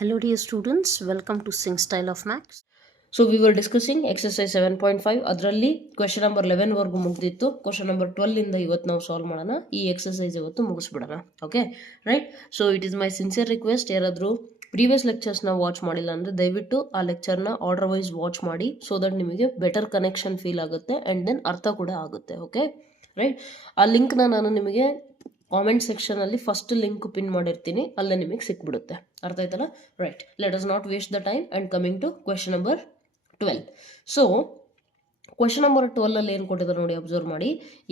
Hello dear students, welcome to Sing Style of Maths. So we were discussing exercise 7.5. ಅದರಲ್ಲಿ question number 11 ವರೆಗೂ ಮುಗ್ದಿತ್ತು. Question number 12 ಇಂದ ಇವತ್ತು ನಾವು solve ಮಾಡೋಣ. ಈ ಎಕ್ಸರ್ಸೈಸ್ ಇವತ್ತು ಮುಗಿಸ್ಬಿಡೋಣ. Okay right. So it is my sincere request, ಯಾರಾದರೂ ಪ್ರೀವಿಯಸ್ ಲೆಕ್ಚರ್ಸ್ನ ವಾಚ್ ಮಾಡಿಲ್ಲ ಅಂದರೆ ದಯವಿಟ್ಟು ಆ ಲೆಕ್ಚರ್ನ ಆರ್ಡರ್ ವೈಸ್ ವಾಚ್ ಮಾಡಿ, ಸೊ ದಟ್ ನಿಮಗೆ ಬೆಟರ್ ಕನೆಕ್ಷನ್ ಫೀಲ್ ಆಗುತ್ತೆ ಆ್ಯಂಡ್ ದೆನ್ ಅರ್ಥ ಕೂಡ ಆಗುತ್ತೆ. Okay right. ಆ ಲಿಂಕ್ನ ನಾನು ನಿಮಗೆ ಕಾಮೆಂಟ್ ಸೆಕ್ಷನಲ್ಲಿ ಫಸ್ಟ್ ಲಿಂಕ್ ಪಿನ್ ಮಾಡಿರ್ತೀನಿ, ಅಲ್ಲೇ ನಿಮಗೆ ಸಿಕ್ಬಿಡುತ್ತೆ. ಅರ್ಥ ಆಯ್ತಲ್ಲ? Right. Let us not waste the time and coming to question number 12. So question number 12 ಏನು ಕೊಟ್ಟಿದ್ದಾರೆ ನೋಡಿ, ಅಬ್ಸರ್ವ್ ಮಾಡಿ.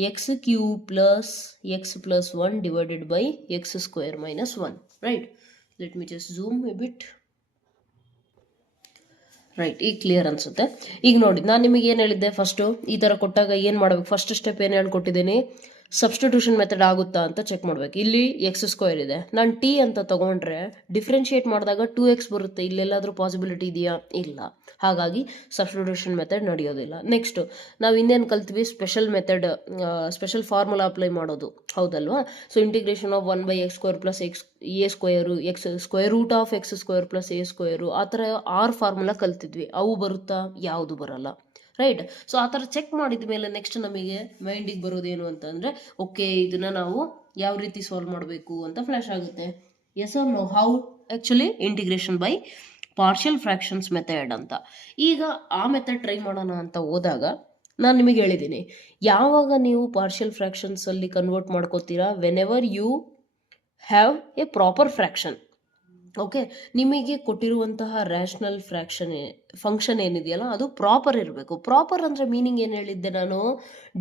X cube plus X plus 1 divided by X square minus 1. Right. Let me just zoom a bit. Right, ಈಗ clear ಅನ್ಸುತ್ತೆ. ಈಗ ನೋಡಿ, ನಾನು ನಿಮಗೆ ಏನು ಹೇಳಿದ್ದೆ, ಫಸ್ಟು ಈ ಥರ ಕೊಟ್ಟಾಗ ಏನು ಮಾಡಬೇಕು, ಫಸ್ಟ್ ಸ್ಟೆಪ್ ಏನು ಹೇಳ್ಕೊಟ್ಟಿದ್ದೀನಿ, ಸಬ್ಸ್ಟಿಟ್ಯೂಷನ್ ಮೆಥಡ್ ಆಗುತ್ತಾ ಅಂತ ಚೆಕ್ ಮಾಡಬೇಕು. ಇಲ್ಲಿ ಎಕ್ಸ್ ಸ್ಕ್ವೇರ್ ಇದೆ, ನಾನು ಟಿ ಅಂತ ತಗೊಂಡ್ರೆ ಡಿಫ್ರೆನ್ಶಿಯೇಟ್ ಮಾಡಿದಾಗ 2x ಬರುತ್ತೆ. ಇಲ್ಲೆಲ್ಲಾದರೂ ಪಾಸಿಬಿಲಿಟಿ ಇದೆಯಾ? ಇಲ್ಲ. ಹಾಗಾಗಿ ಸಬ್ಸ್ಟಿಟ್ಯೂಷನ್ ಮೆಥಡ್ ನಡೆಯೋದಿಲ್ಲ. ನೆಕ್ಸ್ಟು ನಾವು ಇನ್ನೇನು ಕಲ್ತ್ವಿ, ಸ್ಪೆಷಲ್ ಫಾರ್ಮುಲಾ ಅಪ್ಲೈ ಮಾಡೋದು, ಹೌದಲ್ವಾ? So integration of 1/x square plus X A square, X square root of X square plus A square, ಆ ಥರ 6 ಫಾರ್ಮುಲಾ ಕಲ್ತಿದ್ವಿ. ಅವು ಬರುತ್ತಾ? ಯಾವುದು ಬರಲ್ಲ. ರೈಟ್. ಸೊ ಆ ಥರ ಚೆಕ್ ಮಾಡಿದ ಮೇಲೆ ನೆಕ್ಸ್ಟ್ ನಮಗೆ ಮೈಂಡಿಗೆ ಬರೋದೇನು ಅಂತಂದರೆ, ಓಕೆ ಇದನ್ನು ನಾವು ಯಾವ ರೀತಿ ಸಾಲ್ವ್ ಮಾಡಬೇಕು ಅಂತ ಫ್ಲ್ಯಾಶ್ ಆಗುತ್ತೆ. As R know, how actually integration by partial fractions method ಅಂತ. ಈಗ ಆ ಮೆಥಡ್ ಟ್ರೈ ಮಾಡೋಣ ಅಂತ ಹೋದಾಗ ನಾನು ನಿಮಗೆ ಹೇಳಿದ್ದೀನಿ, ಯಾವಾಗ ನೀವು ಪಾರ್ಷಿಯಲ್ ಫ್ರ್ಯಾಕ್ಷನ್ಸಲ್ಲಿ ಕನ್ವರ್ಟ್ ಮಾಡ್ಕೋತೀರಾ, whenever you have a proper fraction. Okay, ನಿಮಗೆ ಕೊಟ್ಟಿರುವಂತಹ ರ್ಯಾಷನಲ್ ಫಂಕ್ಷನ್ ಏನಿದೆಯಲ್ಲ ಅದು ಪ್ರಾಪರ್ ಇರಬೇಕು. ಪ್ರಾಪರ್ ಅಂದರೆ ಮೀನಿಂಗ್ ಏನು ಹೇಳಿದ್ದೆ ನಾನು,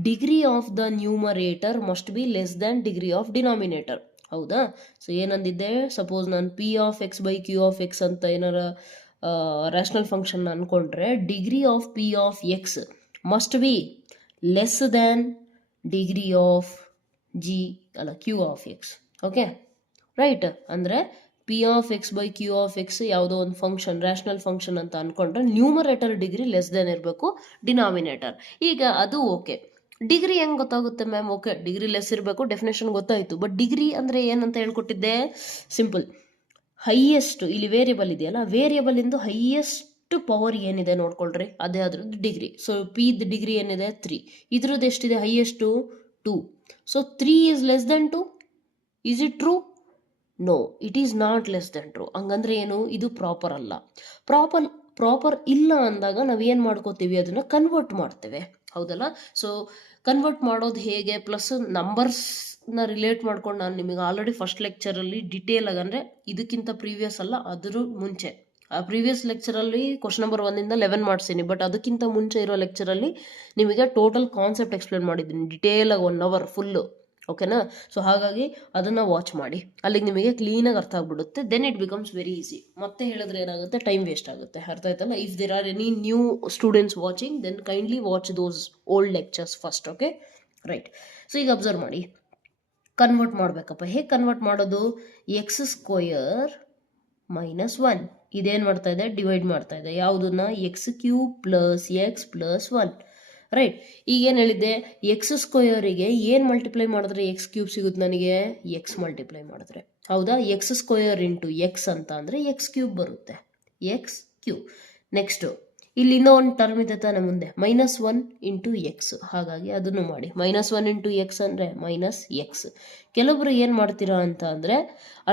degree of the numerator must be less than degree of denominator. ಹೌದಾ? ಸೊ ಏನಂದಿದ್ದೆ, ಸಪೋಸ್ ನಾನು P of X by Q of X ಅಂತ ಏನಾರ ರ್ಯಾಷನಲ್ ಫಂಕ್ಷನ್ ಅಂದ್ಕೊಂಡ್ರೆ, degree of P of X must be less than degree of Q of X. Okay right. ಅಂದರೆ P of X by Q of X ಯಾವುದೋ ಒಂದು function, rational function ಅಂತ ಅಂದ್ಕೊಂಡ್ರೆ numerator degree less than ಇರಬೇಕು denominator. ಈಗ ಅದು okay. Degree ಹೆಂಗೆ ಗೊತ್ತಾಗುತ್ತೆ ಮ್ಯಾಮ್? ಓಕೆ, ಡಿಗ್ರಿ ಲೆಸ್ ಇರಬೇಕು, ಡೆಫಿನೇಷನ್ ಗೊತ್ತಾಯಿತು. ಬಟ್ ಡಿಗ್ರಿ ಅಂದರೆ ಏನಂತ ಹೇಳ್ಕೊಟ್ಟಿದ್ದೆ? ಸಿಂಪಲ್, ಹೈಯೆಸ್ಟ್, ಇಲ್ಲಿ ವೇರಿಯಬಲ್ ಇದೆಯಲ್ಲ, ವೇರಿಯಬಲಿಂದು ಹೈಯೆಸ್ಟ್ ಪವರ್ ಏನಿದೆ ನೋಡ್ಕೊಳ್ರಿ, ಅದೇ ಅದ್ರದ್ದು ಡಿಗ್ರಿ. ಸೊ ಪಿದ್ ಡಿಗ್ರಿ ಏನಿದೆ 3, ಇದ್ರದ್ದು ಎಷ್ಟಿದೆ highest 2. So 3 is less than 2. Is it true? No, it is not less than true. ಹಂಗಂದ್ರೆ ಏನು? ಇದು ಪ್ರಾಪರ್ ಅಲ್ಲ. ಪ್ರಾಪರ್ ಇಲ್ಲ ಅಂದಾಗ ನಾವೇನು ಮಾಡ್ಕೋತೀವಿ, ಅದನ್ನು ಕನ್ವರ್ಟ್ ಮಾಡ್ತೇವೆ. ಹೌದಲ್ಲ? ಸೊ ಕನ್ವರ್ಟ್ ಮಾಡೋದು ಹೇಗೆ, ಪ್ಲಸ್ ನಂಬರ್ಸ್ನ ರಿಲೇಟ್ ಮಾಡ್ಕೊಂಡು ನಾನು ನಿಮಗೆ ಆಲ್ರೆಡಿ ಫಸ್ಟ್ ಲೆಕ್ಚರಲ್ಲಿ ಡೀಟೇಲ್ ಆಗಿ, ಅಂದರೆ ಇದಕ್ಕಿಂತ ಪ್ರೀವಿಯಸ್ ಅಲ್ಲ, ಅದ್ರ ಮುಂಚೆ ಆ ಪ್ರೀವಿಯಸ್ ಲೆಕ್ಚರಲ್ಲಿ ಕ್ವಶನ್ ನಂಬರ್ 1 ಇಂದ 11 ಮಾಡಿಸೀನಿ. ಬಟ್ ಅದಕ್ಕಿಂತ ಮುಂಚೆ ಇರೋ ಲೆಕ್ಚರಲ್ಲಿ ನಿಮಗೆ ಟೋಟಲ್ ಕಾನ್ಸೆಪ್ಟ್ ಎಕ್ಸ್ಪ್ಲೇನ್ ಮಾಡಿದ್ದೀನಿ ಡೀಟೇಲಾಗಿ 1 hour ಫುಲ್ಲು. ಓಕೆನಾ? ಸೊ ಹಾಗಾಗಿ ಅದನ್ನು ವಾಚ್ ಮಾಡಿ, ಅಲ್ಲಿಗೆ ನಿಮಗೆ ಕ್ಲೀನಾಗಿ ಅರ್ಥ ಆಗ್ಬಿಡುತ್ತೆ. Then it becomes very easy. ಮತ್ತೆ ಹೇಳಿದ್ರೆ ಏನಾಗುತ್ತೆ, ಟೈಮ್ ವೇಸ್ಟ್ ಆಗುತ್ತೆ. ಅರ್ಥ ಆಯ್ತಲ್ಲ? If there are any new students watching, then kindly watch those old lectures first. Okay right. So ಈಗ ಅಬ್ಸರ್ವ್ ಮಾಡಿ, ಕನ್ವರ್ಟ್ ಮಾಡಬೇಕಪ್ಪ. ಹೇಗೆ ಕನ್ವರ್ಟ್ ಮಾಡೋದು? ಎಕ್ಸ್ ಸ್ಕ್ವಯರ್ ಮೈನಸ್ 1 ಇದೇನು ಮಾಡ್ತಾ ಇದೆ, ಡಿವೈಡ್ ಮಾಡ್ತಾ ಇದೆ. ಯಾವುದನ್ನ? X cube plus X plus 1. Right. ಈಗೇನು ಹೇಳಿದ್ದೆ, ಎಕ್ಸ್ ಸ್ಕ್ವಯರಿಗೆ ಏನು ಮಲ್ಟಿಪ್ಲೈ ಮಾಡಿದ್ರೆ ಎಕ್ಸ್ ಕ್ಯೂಬ್ ಸಿಗುತ್ತೆ ನನಗೆ? ಎಕ್ಸ್ ಮಲ್ಟಿಪ್ಲೈ ಮಾಡಿದ್ರೆ. ಹೌದಾ? ಎಕ್ಸ್ ಸ್ಕ್ವಯರ್ ಇಂಟು ಎಕ್ಸ್ ಅಂತ ಅಂದರೆ ಎಕ್ಸ್ ಕ್ಯೂಬ್ ಬರುತ್ತೆ, ಎಕ್ಸ್ ಕ್ಯೂಬ್. ನೆಕ್ಸ್ಟು ಇಲ್ಲಿ ಇನ್ನೂ ಒಂದು ಟರ್ಮ್ ಇದೆ ತಾನೆ ಮುಂದೆ, -1 ಇಂಟು ಎಕ್ಸ್. ಹಾಗಾಗಿ ಅದನ್ನು ಮಾಡಿ. -1 ಇಂಟು ಎಕ್ಸ್ ಅಂದರೆ ಮೈನಸ್ ಎಕ್ಸ್. ಕೆಲವೊಬ್ರು ಏನು ಮಾಡ್ತೀರಾ ಅಂತ ಅಂದರೆ,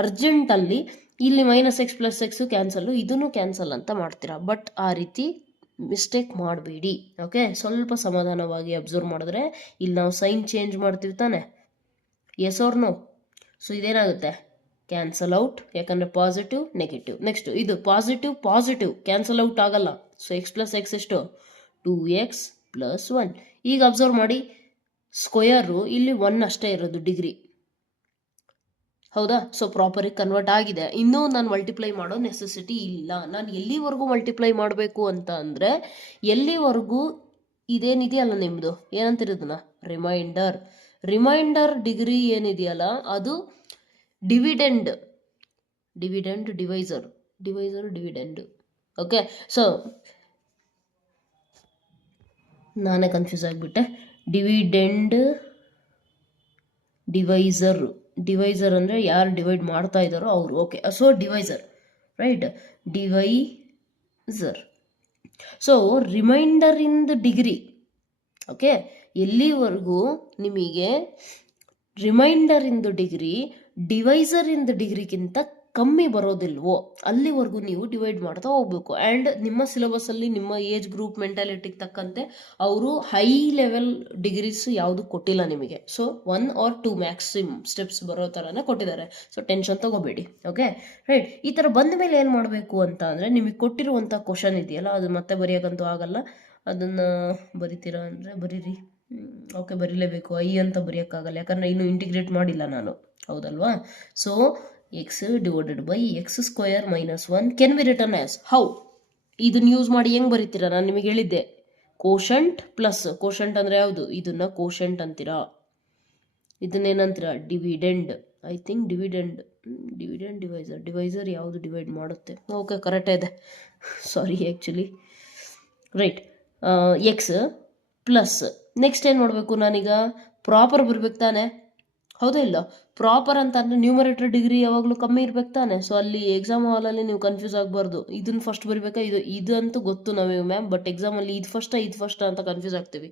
ಅರ್ಜೆಂಟಲ್ಲಿ ಇಲ್ಲಿ -x ಪ್ಲಸ್ ಎಕ್ಸು ಕ್ಯಾನ್ಸಲ್ಲು, ಇದನ್ನು ಕ್ಯಾನ್ಸಲ್ ಅಂತ ಮಾಡ್ತೀರಾ. ಬಟ್ ಆ ರೀತಿ ಮಿಸ್ಟೇಕ್ ಮಾಡಬೇಡಿ. ಓಕೆ, ಸ್ವಲ್ಪ ಸಮಾಧಾನವಾಗಿ ಅಬ್ಸರ್ವ್ ಮಾಡಿದ್ರೆ, ಇಲ್ಲಿ ನಾವು ಸೈನ್ ಚೇಂಜ್ ಮಾಡ್ತೀವಿ ತಾನೆ, ಎಸ್ ಆರ್ ನೋ? ಸೊ ಇದೇನಾಗುತ್ತೆ, ಕ್ಯಾನ್ಸಲ್ ಔಟ್, ಯಾಕಂದರೆ ಪಾಸಿಟಿವ್ ನೆಗೆಟಿವ್. ನೆಕ್ಸ್ಟ್ ಇದು ಪಾಸಿಟಿವ್ ಕ್ಯಾನ್ಸಲ್ ಔಟ್ ಆಗಲ್ಲ. ಸೊ ಎಕ್ಸ್ ಪ್ಲಸ್ ಎಕ್ಸ್ ಎಷ್ಟು? 2x plus 1. ಈಗ ಅಬ್ಸರ್ವ್ ಮಾಡಿ, ಸ್ಕ್ವಯರು ಇಲ್ಲಿ 1 ಅಷ್ಟೇ ಇರೋದು ಡಿಗ್ರಿ. ಹೌದಾ? ಸೊ ಪ್ರಾಪರಿಗೆ ಕನ್ವರ್ಟ್ ಆಗಿದೆ. ಇನ್ನೂ ನಾನು ಮಲ್ಟಿಪ್ಲೈ ಮಾಡೋ ನೆಸೆಸಿಟಿ ಇಲ್ಲ. ನಾನು ಎಲ್ಲಿವರೆಗೂ ಮಲ್ಟಿಪ್ಲೈ ಮಾಡಬೇಕು ಅಂತ ಅಂದರೆ, ಎಲ್ಲಿವರೆಗೂ ಇದೇನಿದೆಯಲ್ಲ ನಿಮ್ಮದು, ಏನಂತಿರೋದನ್ನ ರಿಮೈಂಡರ್ ಡಿಗ್ರಿ ಏನಿದೆಯಲ್ಲ, ಅದು ಡಿವಿಡೆಂಡ್ ಡಿವೈಸರ್. ಓಕೆ, ಸೊ ನಾನೇ ಕನ್ಫ್ಯೂಸ್ ಆಗಿಬಿಟ್ಟೆ. ಡಿವೈಸರ್ ಅಂದರೆ ಯಾರು ಡಿವೈಡ್ ಮಾಡ್ತಾ ಇದ್ದಾರೋ ಅವರು. Okay, so divisor. Right, divisor. So remainder in the degree, okay, ಎಲ್ಲಿವರೆಗೂ ನಿಮಗೆ remainder in the degree divisor in the ಡಿಗ್ರಿಗಿಂತ ಕಮ್ಮಿ ಬರೋದಿಲ್ವೋ ಅಲ್ಲಿವರೆಗೂ ನೀವು ಡಿವೈಡ್ ಮಾಡ್ತಾ ಹೋಗ್ಬೇಕು. ಆ್ಯಂಡ್ ನಿಮ್ಮ ಸಿಲೆಬಸ್ಸಲ್ಲಿ ನಿಮ್ಮ ಏಜ್ ಗ್ರೂಪ್ ಮೆಂಟಾಲಿಟಿಗೆ ತಕ್ಕಂತೆ ಅವರು ಹೈ ಲೆವೆಲ್ ಡಿಗ್ರೀಸ್ ಯಾವುದು ಕೊಟ್ಟಿಲ್ಲ ನಿಮಗೆ. ಸೊ 1 or 2 ಮ್ಯಾಕ್ಸಿಮಮ್ ಸ್ಟೆಪ್ಸ್ ಬರೋ ಥರನೇ ಕೊಟ್ಟಿದ್ದಾರೆ. ಸೊ ಟೆನ್ಷನ್ ತಗೋಬೇಡಿ. Okay, right. ಈ ಥರ ಬಂದ ಮೇಲೆ ಏನು ಮಾಡಬೇಕು ಅಂತ ಅಂದರೆ, ನಿಮಗೆ ಕೊಟ್ಟಿರುವಂಥ ಕ್ವಶನ್ ಇದೆಯಲ್ಲ, ಅದು ಮತ್ತೆ ಬರೆಯೋಕ್ಕಂತೂ ಆಗಲ್ಲ. ಅದನ್ನು ಬರಿತೀರಾ ಅಂದರೆ ಬರೀರಿ. ಓಕೆ, ಬರೀಲೇಬೇಕು. ಅಂತ ಬರೆಯೋಕ್ಕಾಗಲ್ಲ, ಯಾಕಂದರೆ ಇನ್ನೂ ಇಂಟಿಗ್ರೇಟ್ ಮಾಡಿಲ್ಲ ನಾನು, ಹೌದಲ್ವಾ? So x divided by x square minus 1 can be written as how? ಇದನ್ನ ಯೂಸ್ ಮಾಡಿ ಹೆಂಗೆ ಬರೀತೀರಾ? ನಾನು ನಿಮಗೆ ಹೇಳಿದ್ದೆ, ಕೋಶಂಟ್ ಪ್ಲಸ್, ಕೋಶಂಟ್ ಅಂದರೆ ಯಾವುದು? ಇದನ್ನ ಕೋಶಂಟ್ ಅಂತೀರಾ. ಇದನ್ನೇನಂತೀರಾ? Dividend. I think dividend divisor. Divisor ಯಾವುದು ಡಿವೈಡ್ ಮಾಡುತ್ತೆ? ಓಕೆ, ಕರೆಕ್ಟ್ ಇದೆ. Sorry actually. Right, X plus next ಏನು ಮಾಡಬೇಕು ನಾನೀಗ? ಪ್ರಾಪರ್ ಬರ್ಬೇಕು ತಾನೆ, ಹೌದಾ ಇಲ್ಲ? ಪ್ರಾಪರ್ ಅಂತ ಅಂದರೆ ನ್ಯೂಮರೇಟರ್ ಡಿಗ್ರಿ ಯಾವಾಗಲೂ ಕಮ್ಮಿ ಇರ್ಬೇಕು ತಾನೆ. ಸೊ ಅಲ್ಲಿ ಎಕ್ಸಾಮ್ ಹಾಲಲ್ಲಿ ನೀವು ಕನ್ಫ್ಯೂಸ್ ಆಗಬಾರ್ದು. ಇದನ್ನು ಫಸ್ಟ್ ಬರಿಬೇಕಾ, ಇದಂತೂ ಗೊತ್ತು ನಮಗೆ ಮ್ಯಾಮ್, ಬಟ್ ಎಕ್ಸಾಮಲ್ಲಿ ಇದು ಫಸ್ಟ್ ಅಂತ ಕನ್ಫ್ಯೂಸ್ ಆಗ್ತೀವಿ.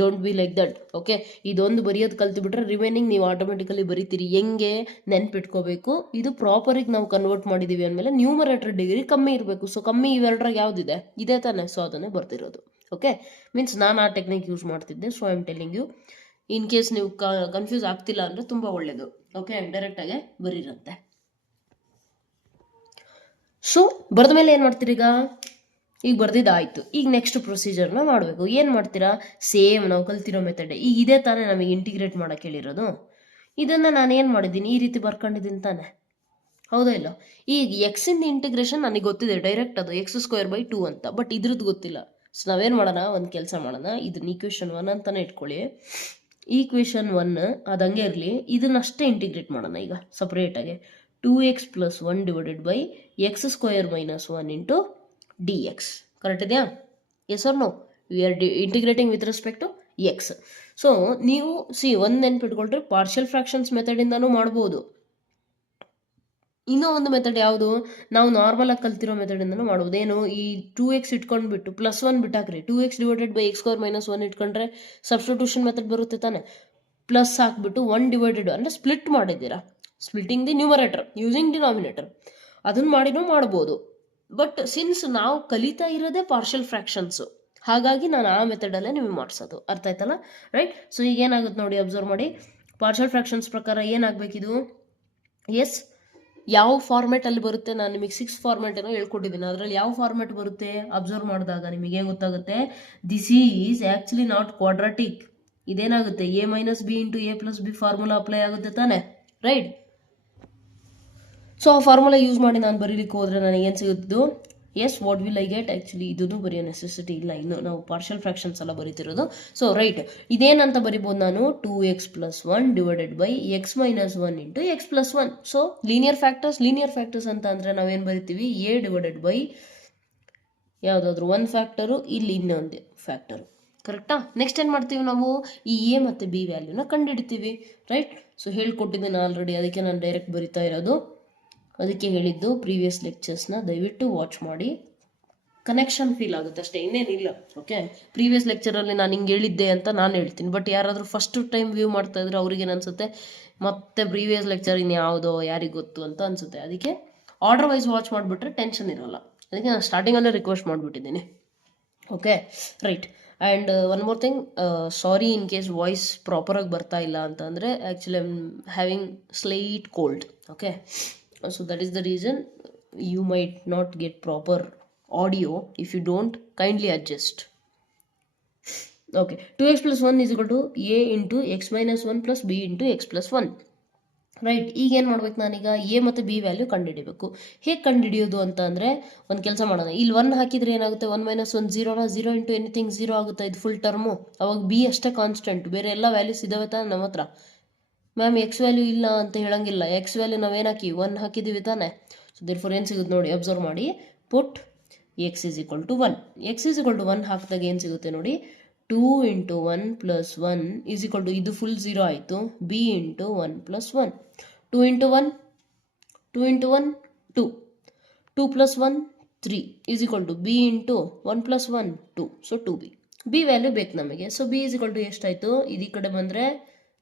Don't be like that. Okay, ಇದೊಂದು ಬರೆಯೋದು ಕಲ್ತ್ಬಿಟ್ರೆ ರಿಮೈನಿಂಗ್ ನೀವು ಆಟೋಮೆಟಿಕಲಿ ಬರಿತೀರಿ. ಹೆಂಗೆ ನೆನ್ಪಿಟ್ಕೋಬೇಕು, ಇದು ಪ್ರಾಪರಿಗೆ ನಾವು ಕನ್ವರ್ಟ್ ಮಾಡಿದ್ದೀವಿ ಅಂದಮೇಲೆ ನ್ಯೂಮರೇಟರ್ ಡಿಗ್ರಿ ಕಮ್ಮಿ ಇರಬೇಕು. ಸೊ ಕಮ್ಮಿ ಇವೆರಡರಾಗ ಯಾವುದಿದೆ? ಇದೇ ತಾನೆ. ಸೊ ಅದನ್ನೇ ಬರ್ತಿರೋದು. ಓಕೆ, ಮೀನ್ಸ್ ನಾನು ಆ ಟೆಕ್ನಿಕ್ ಯೂಸ್ ಮಾಡ್ತಿದ್ದೆ. So I am telling you, in case ನೀವು ಕನ್ಫ್ಯೂಸ್ ಆಗ್ತಿಲ್ಲ ಅಂದರೆ ತುಂಬ ಒಳ್ಳೆಯದು. ಓಕೆ, ಡೈರೆಕ್ಟಾಗೆ ಬರೀರಂತೆ. ಸೊ ಬರೆದ ಮೇಲೆ ಏನು ಮಾಡ್ತೀರಿ? ಈಗ ಬರ್ದಿದ್ದಾಯಿತು. ಈಗ ನೆಕ್ಸ್ಟ್ ಪ್ರೊಸೀಜರ್ನ ಮಾಡಬೇಕು. ಏನು ಮಾಡ್ತೀರಾ? ಸೇಮ್ ನಾವು ಕಲ್ತಿರೋ ಮೆಥಡ್. ಈಗ ಇದೇ ತಾನೇ ನಮಗೆ ಇಂಟಿಗ್ರೇಟ್ ಮಾಡೋಕ್ಕೆ ಹೇಳಿರೋದು. ಇದನ್ನು ನಾನು ಏನು ಮಾಡಿದ್ದೀನಿ? ಈ ರೀತಿ ಬರ್ಕೊಂಡಿದ್ದೀನಿ ತಾನೆ, ಹೌದಾ ಇಲ್ಲ? ಈಗ ಎಕ್ಸಿಂದ ಇಂಟಿಗ್ರೇಷನ್ ನನಗೆ ಗೊತ್ತಿದೆ ಡೈರೆಕ್ಟ್, ಅದು x²/2 ಅಂತ. ಬಟ್ ಇದ್ರದ್ದು ಗೊತ್ತಿಲ್ಲ. ಸೊ ನಾವೇನು ಮಾಡೋಣ? ಒಂದು ಕೆಲಸ ಮಾಡೋಣ. ಇದನ್ನ ಈಕ್ವೇಷನ್ 1 ಅಂತಲೇ ಇಟ್ಕೊಳ್ಳಿ. ಈಕ್ವೇಷನ್ 1 ಅದಂಗೆ ಇರಲಿ. ಇದನ್ನಷ್ಟೇ ಇಂಟಿಗ್ರೇಟ್ ಮಾಡೋಣ ಈಗ ಸಪ್ರೇಟಾಗಿ. 2x + 1 divided by x² - 1 into dx. Correct ಇದೆಯಾ? Yes R no? We are integrating with respect to X. So ನೀವು ಒಂದು ನೆನ್ಪಿಟ್ಕೊಳ್ರಿ, ಪಾರ್ಷಿಯಲ್ ಫ್ರಾಕ್ಷನ್ಸ್ ಮೆಥಡಿಂದನೂ ಮಾಡ್ಬೋದು. ಇನ್ನೂ ಒಂದು ಮೆಥಡ್ ಯಾವುದು? ನಾವು ನಾರ್ಮಲ್ ಆಗಿ ಕಲ್ತಿರೋ ಮೆಥಡಿಂದನೂ ಮಾಡ್ಬೋದು. ಏನು? ಈ 2x ಇಟ್ಕೊಂಡ್ಬಿಟ್ಟು +1 ಬಿಟ್ಟಾಕ್ರಿ. 2x divided by x² - 1 ಇಟ್ಕೊಂಡ್ರೆ ಸಬ್ಸ್ಟಿಟ್ಯೂಷನ್ ಮೆಥಡ್ ಬರುತ್ತೆ ತಾನೆ. ಪ್ಲಸ್ ಹಾಕ್ಬಿಟ್ಟು 1 ಡಿವೈಡೆಡ್ ಅಂದರೆ ಸ್ಪ್ಲಿಟ್ ಮಾಡಿದ್ದೀರಾ, splitting the numerator using denominator. ಅದನ್ನು ಮಾಡಿನೂ ಮಾಡ್ಬೋದು. ಬಟ್ ಸಿನ್ಸ್ ನಾವು ಕಲಿತಾ ಇರೋದೇ ಪಾರ್ಷಿಯಲ್ ಫ್ರಾಕ್ಷನ್ಸು, ಹಾಗಾಗಿ ನಾನು ಆ ಮೆಥಡಲ್ಲೇ ನಿಮಗೆ ಮಾಡಿಸೋದು. ಅರ್ಥ ಆಯ್ತಲ್ಲ? ರೈಟ್. ಸೊ ಈಗ ಏನಾಗುತ್ತೆ ನೋಡಿ, ಅಬ್ಸರ್ವ್ ಮಾಡಿ. ಪಾರ್ಷಿಯಲ್ ಫ್ರಾಕ್ಷನ್ಸ್ ಪ್ರಕಾರ ಏನಾಗಬೇಕಿದು? ಎಸ್, ಯಾವ ಫಾರ್ಮೆಟಲ್ಲಿ ಬರುತ್ತೆ? ನಾನು ನಿಮಗೆ 6 ಫಾರ್ಮೆಟನ್ನು ಹೇಳ್ಕೊಟ್ಟಿದ್ದೀನಿ. ಅದರಲ್ಲಿ ಯಾವ ಫಾರ್ಮೆಟ್ ಬರುತ್ತೆ ಅಬ್ಸರ್ವ್ ಮಾಡಿದಾಗ ನಿಮಗೆ ಗೊತ್ತಾಗುತ್ತೆ. This is actually not quadratic. ಇದೇನಾಗುತ್ತೆ? a - b × a + b formula apply ಆಗುತ್ತೆ ತಾನೆ, ರೈಟ್? ಸೊ ಆ ಫಾರ್ಮುಲಾ ಯೂಸ್ ಮಾಡಿ ನಾನು ಬರೀಲಿಕ್ಕೆ ಹೋದರೆ ನನಗೇನು ಸಿಗುತ್ತಿದ್ದು? Yes, what will I get? Actually ಇದನ್ನು ಬರೆಯೋ ನೆಸೆಸಿಟಿ ಇಲ್ಲ, ಇನ್ನು ನಾವು ಪಾರ್ಷಿಯಲ್ ಫ್ರಾಕ್ಷನ್ಸ್ ಎಲ್ಲ ಬರೀತಿರೋದು. ಸೊ ರೈಟ್, ಇದೇನಂತ ಬರಿಬೋದು ನಾನು? 2x + 1 divided by x - 1 into x + 1. So linear factors ಅಂತ ಅಂದರೆ ನಾವೇನು ಬರಿತೀವಿ? a ಡಿವೈಡೆಡ್ ಬೈ ಯಾವುದಾದ್ರೂ ಒಂದು ಫ್ಯಾಕ್ಟರು, ಇಲ್ಲಿ ಇನ್ನೊಂದು ಫ್ಯಾಕ್ಟರು. ಕರೆಕ್ಟಾ? ನೆಕ್ಸ್ಟ್ ಏನು ಮಾಡ್ತೀವಿ ನಾವು? ಈ a ಮತ್ತು b ವ್ಯಾಲ್ಯೂನ ಕಂಡುಹಿಡಿತೀವಿ, ರೈಟ್? ಸೊ ಹೇಳ್ಕೊಟ್ಟಿದ್ದೀನಿ ಆಲ್ರೆಡಿ, ಅದಕ್ಕೆ ನಾನು ಡೈರೆಕ್ಟ್ ಬರಿತಾ ಇರೋದು. ಅದಕ್ಕೆ ಹೇಳಿದ್ದು ಪ್ರೀವಿಯಸ್ ಲೆಕ್ಚರ್ಸ್ನ ದಯವಿಟ್ಟು ವಾಚ್ ಮಾಡಿ. ಕನೆಕ್ಷನ್ ಫೀಲ್ ಆಗುತ್ತೆ ಅಷ್ಟೇ, ಇನ್ನೇನಿಲ್ಲ. ಓಕೆ, ಪ್ರೀವಿಯಸ್ ಲೆಕ್ಚರಲ್ಲಿ ನಾನು ಹಿಂಗೆ ಹೇಳಿದ್ದೆ ಅಂತ ನಾನು ಹೇಳ್ತೀನಿ. ಬಟ್ ಯಾರಾದರೂ ಫಸ್ಟ್ ಟೈಮ್ ವ್ಯೂ ಮಾಡ್ತಾ ಇದ್ರೆ ಅವ್ರಿಗೇನು ಅನಿಸುತ್ತೆ? ಮತ್ತೆ ಪ್ರೀವಿಯಸ್ ಲೆಕ್ಚರ್ ಇನ್ಯಾವುದೋ ಯಾರಿಗೆ ಗೊತ್ತು ಅಂತ ಅನಿಸುತ್ತೆ. ಅದಕ್ಕೆ ಆರ್ಡರ್ ವೈಸ್ ವಾಚ್ ಮಾಡಿಬಿಟ್ರೆ ಟೆನ್ಷನ್ ಇರೋಲ್ಲ. ಅದಕ್ಕೆ ನಾನು ಸ್ಟಾರ್ಟಿಂಗಲ್ಲೇ ರಿಕ್ವೆಸ್ಟ್ ಮಾಡಿಬಿಟ್ಟಿದ್ದೀನಿ. Okay, right. And one more thing, sorry in case voice ಪ್ರಾಪರಾಗಿ ಬರ್ತಾ ಇಲ್ಲ ಅಂತ ಅಂದರೆ, actually I am having slight cold. Okay, so that is the reason you might not get proper audio. If you don't, kindly adjust. Okay, 2x + 1 is equal to a into x - 1 plus b into x + 1. Right. ಈಗ ಏನು ಮಾಡ್ಬೇಕು ನಾನೀಗ? a ಮತ್ತು b value ಕಂಡುಹಿಡಿಬೇಕು. ಹೇಗೆ ಕಂಡುಹಿಡಿಯೋದು ಅಂತ ಅಂದರೆ, ಒಂದು ಕೆಲಸ ಮಾಡೋಣ. ಇಲ್ಲಿ 1 ಹಾಕಿದರೆ ಏನಾಗುತ್ತೆ? 1 - 1 0 0 ಇಂಟು ಎನಿಥಿಂಗ್ 0 ಆಗುತ್ತೆ. ಇದು ಫುಲ್ ಟರ್ಮು. ಅವಾಗ b ಅಷ್ಟೇ ಕಾನ್ಸ್ಟೆಂಟ್, ಬೇರೆ ಎಲ್ಲ ವ್ಯಾಲ್ಯೂಸ್ ಇದ್ದಾವೆ ತಾನೆ ನಮ್ಮ ಹತ್ರ. ಮ್ಯಾಮ್ ಎಕ್ಸ್ ವ್ಯಾಲ್ಯೂ ಇಲ್ಲ ಅಂತ ಹೇಳಂಗಿಲ್ಲ. ಎಕ್ಸ್ ವ್ಯಾಲ್ಯೂ ನಾವೇನು ಹಾಕಿ 1 ಹಾಕಿದ್ದೀವಿ ತಾನೆ. ಸೊ ದೇರ್ಫೋರ್ ಏನು ಸಿಗುತ್ತೆ ನೋಡಿ, ಅಬ್ಸರ್ವ್ ಮಾಡಿ. ಪುಟ್ x = 1. x = 1 ಹಾಕಿದಾಗ ಏನು ಸಿಗುತ್ತೆ ನೋಡಿ? 2 × 1 + 1 = ಇದು ಫುಲ್ 0 ಆಯಿತು. b × 1 + 1. 2 × 1 2 × 1 2. 2 + 1 3 is equal to B into 1 + 1 2, so 2b. B value ಬೇಕು ನಮಗೆ. So B is equal to ಎಷ್ಟಾಯಿತು, ಈ ಕಡೆ ಬಂದರೆ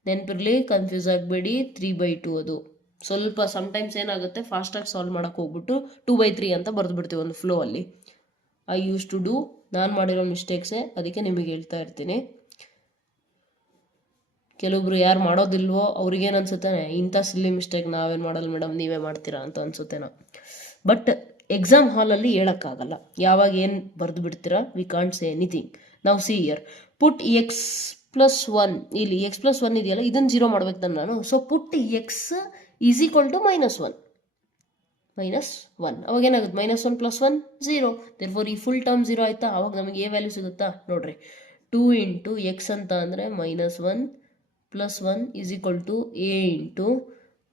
ನೆನಪಿರಲಿ, ಕನ್ಫ್ಯೂಸ್ ಆಗಬೇಡಿ, 3/2 ಅದು. ಸ್ವಲ್ಪ ಸಮ್ಟೈಮ್ಸ್ ಏನಾಗುತ್ತೆ, ಫಾಸ್ಟಾಗಿ ಸಾಲ್ವ್ ಮಾಡೋಕ್ಕೆ ಹೋಗ್ಬಿಟ್ಟು 2/3 ಅಂತ ಬರೆದು ಒಂದು ಫ್ಲೋ ಅಲ್ಲಿ. ಐ ಯೂಸ್ ಟು ಡೂ, ನಾನು ಮಾಡಿರೋ ಮಿಸ್ಟೇಕ್ಸೇ, ಅದಕ್ಕೆ ನಿಮಗೆ ಹೇಳ್ತಾ ಇರ್ತೀನಿ. ಕೆಲವೊಬ್ರು ಯಾರು ಮಾಡೋದಿಲ್ವೋ ಅವ್ರಿಗೇನು ಅನ್ಸುತ್ತೆ, ಇಂಥ ಸಿಲ್ಲಿ ಮಿಸ್ಟೇಕ್ ನಾವೇನು ಮಾಡಲ್ಲ ಮೇಡಮ್, ನೀವೇ ಮಾಡ್ತೀರಾ ಅಂತ ಅನ್ಸುತ್ತೇನೋ. ಬಟ್ ಎಕ್ಸಾಮ್ ಹಾಲಲ್ಲಿ ಹೇಳೋಕ್ಕಾಗಲ್ಲ, ಯಾವಾಗ ಏನು ಬರೆದು ಬಿಡ್ತೀರಾ, ವಿ ಕಾಂಟ್ ಸೇ ಎನಿಥಿಂಗ್. ನಾವು ಸಿ ಇಯರ್ ಪುಟ್ x+1, ಇಲ್ಲಿ x+1 ಇದೆಯಲ್ಲ, ಇದನ್ನು 0 ಮಾಡ್ಬೇಕು ತಾನೆ ನಾನು. So put x is equal to -1, ಅವಾಗ ಏನಾಗುತ್ತೆ, -1 + 1 0. ದೇರ್ಫೋರ್ ಈ ಫುಲ್ ಟರ್ಮ್ 0 ಆಯಿತಾ. ಅವಾಗ ನಮಗೆ ಎ ವ್ಯಾಲ್ಯೂ ಸಿಗುತ್ತಾ ನೋಡ್ರಿ, 2 × x ಅಂತ ಅಂದರೆ -1 + 1 is equal to a ×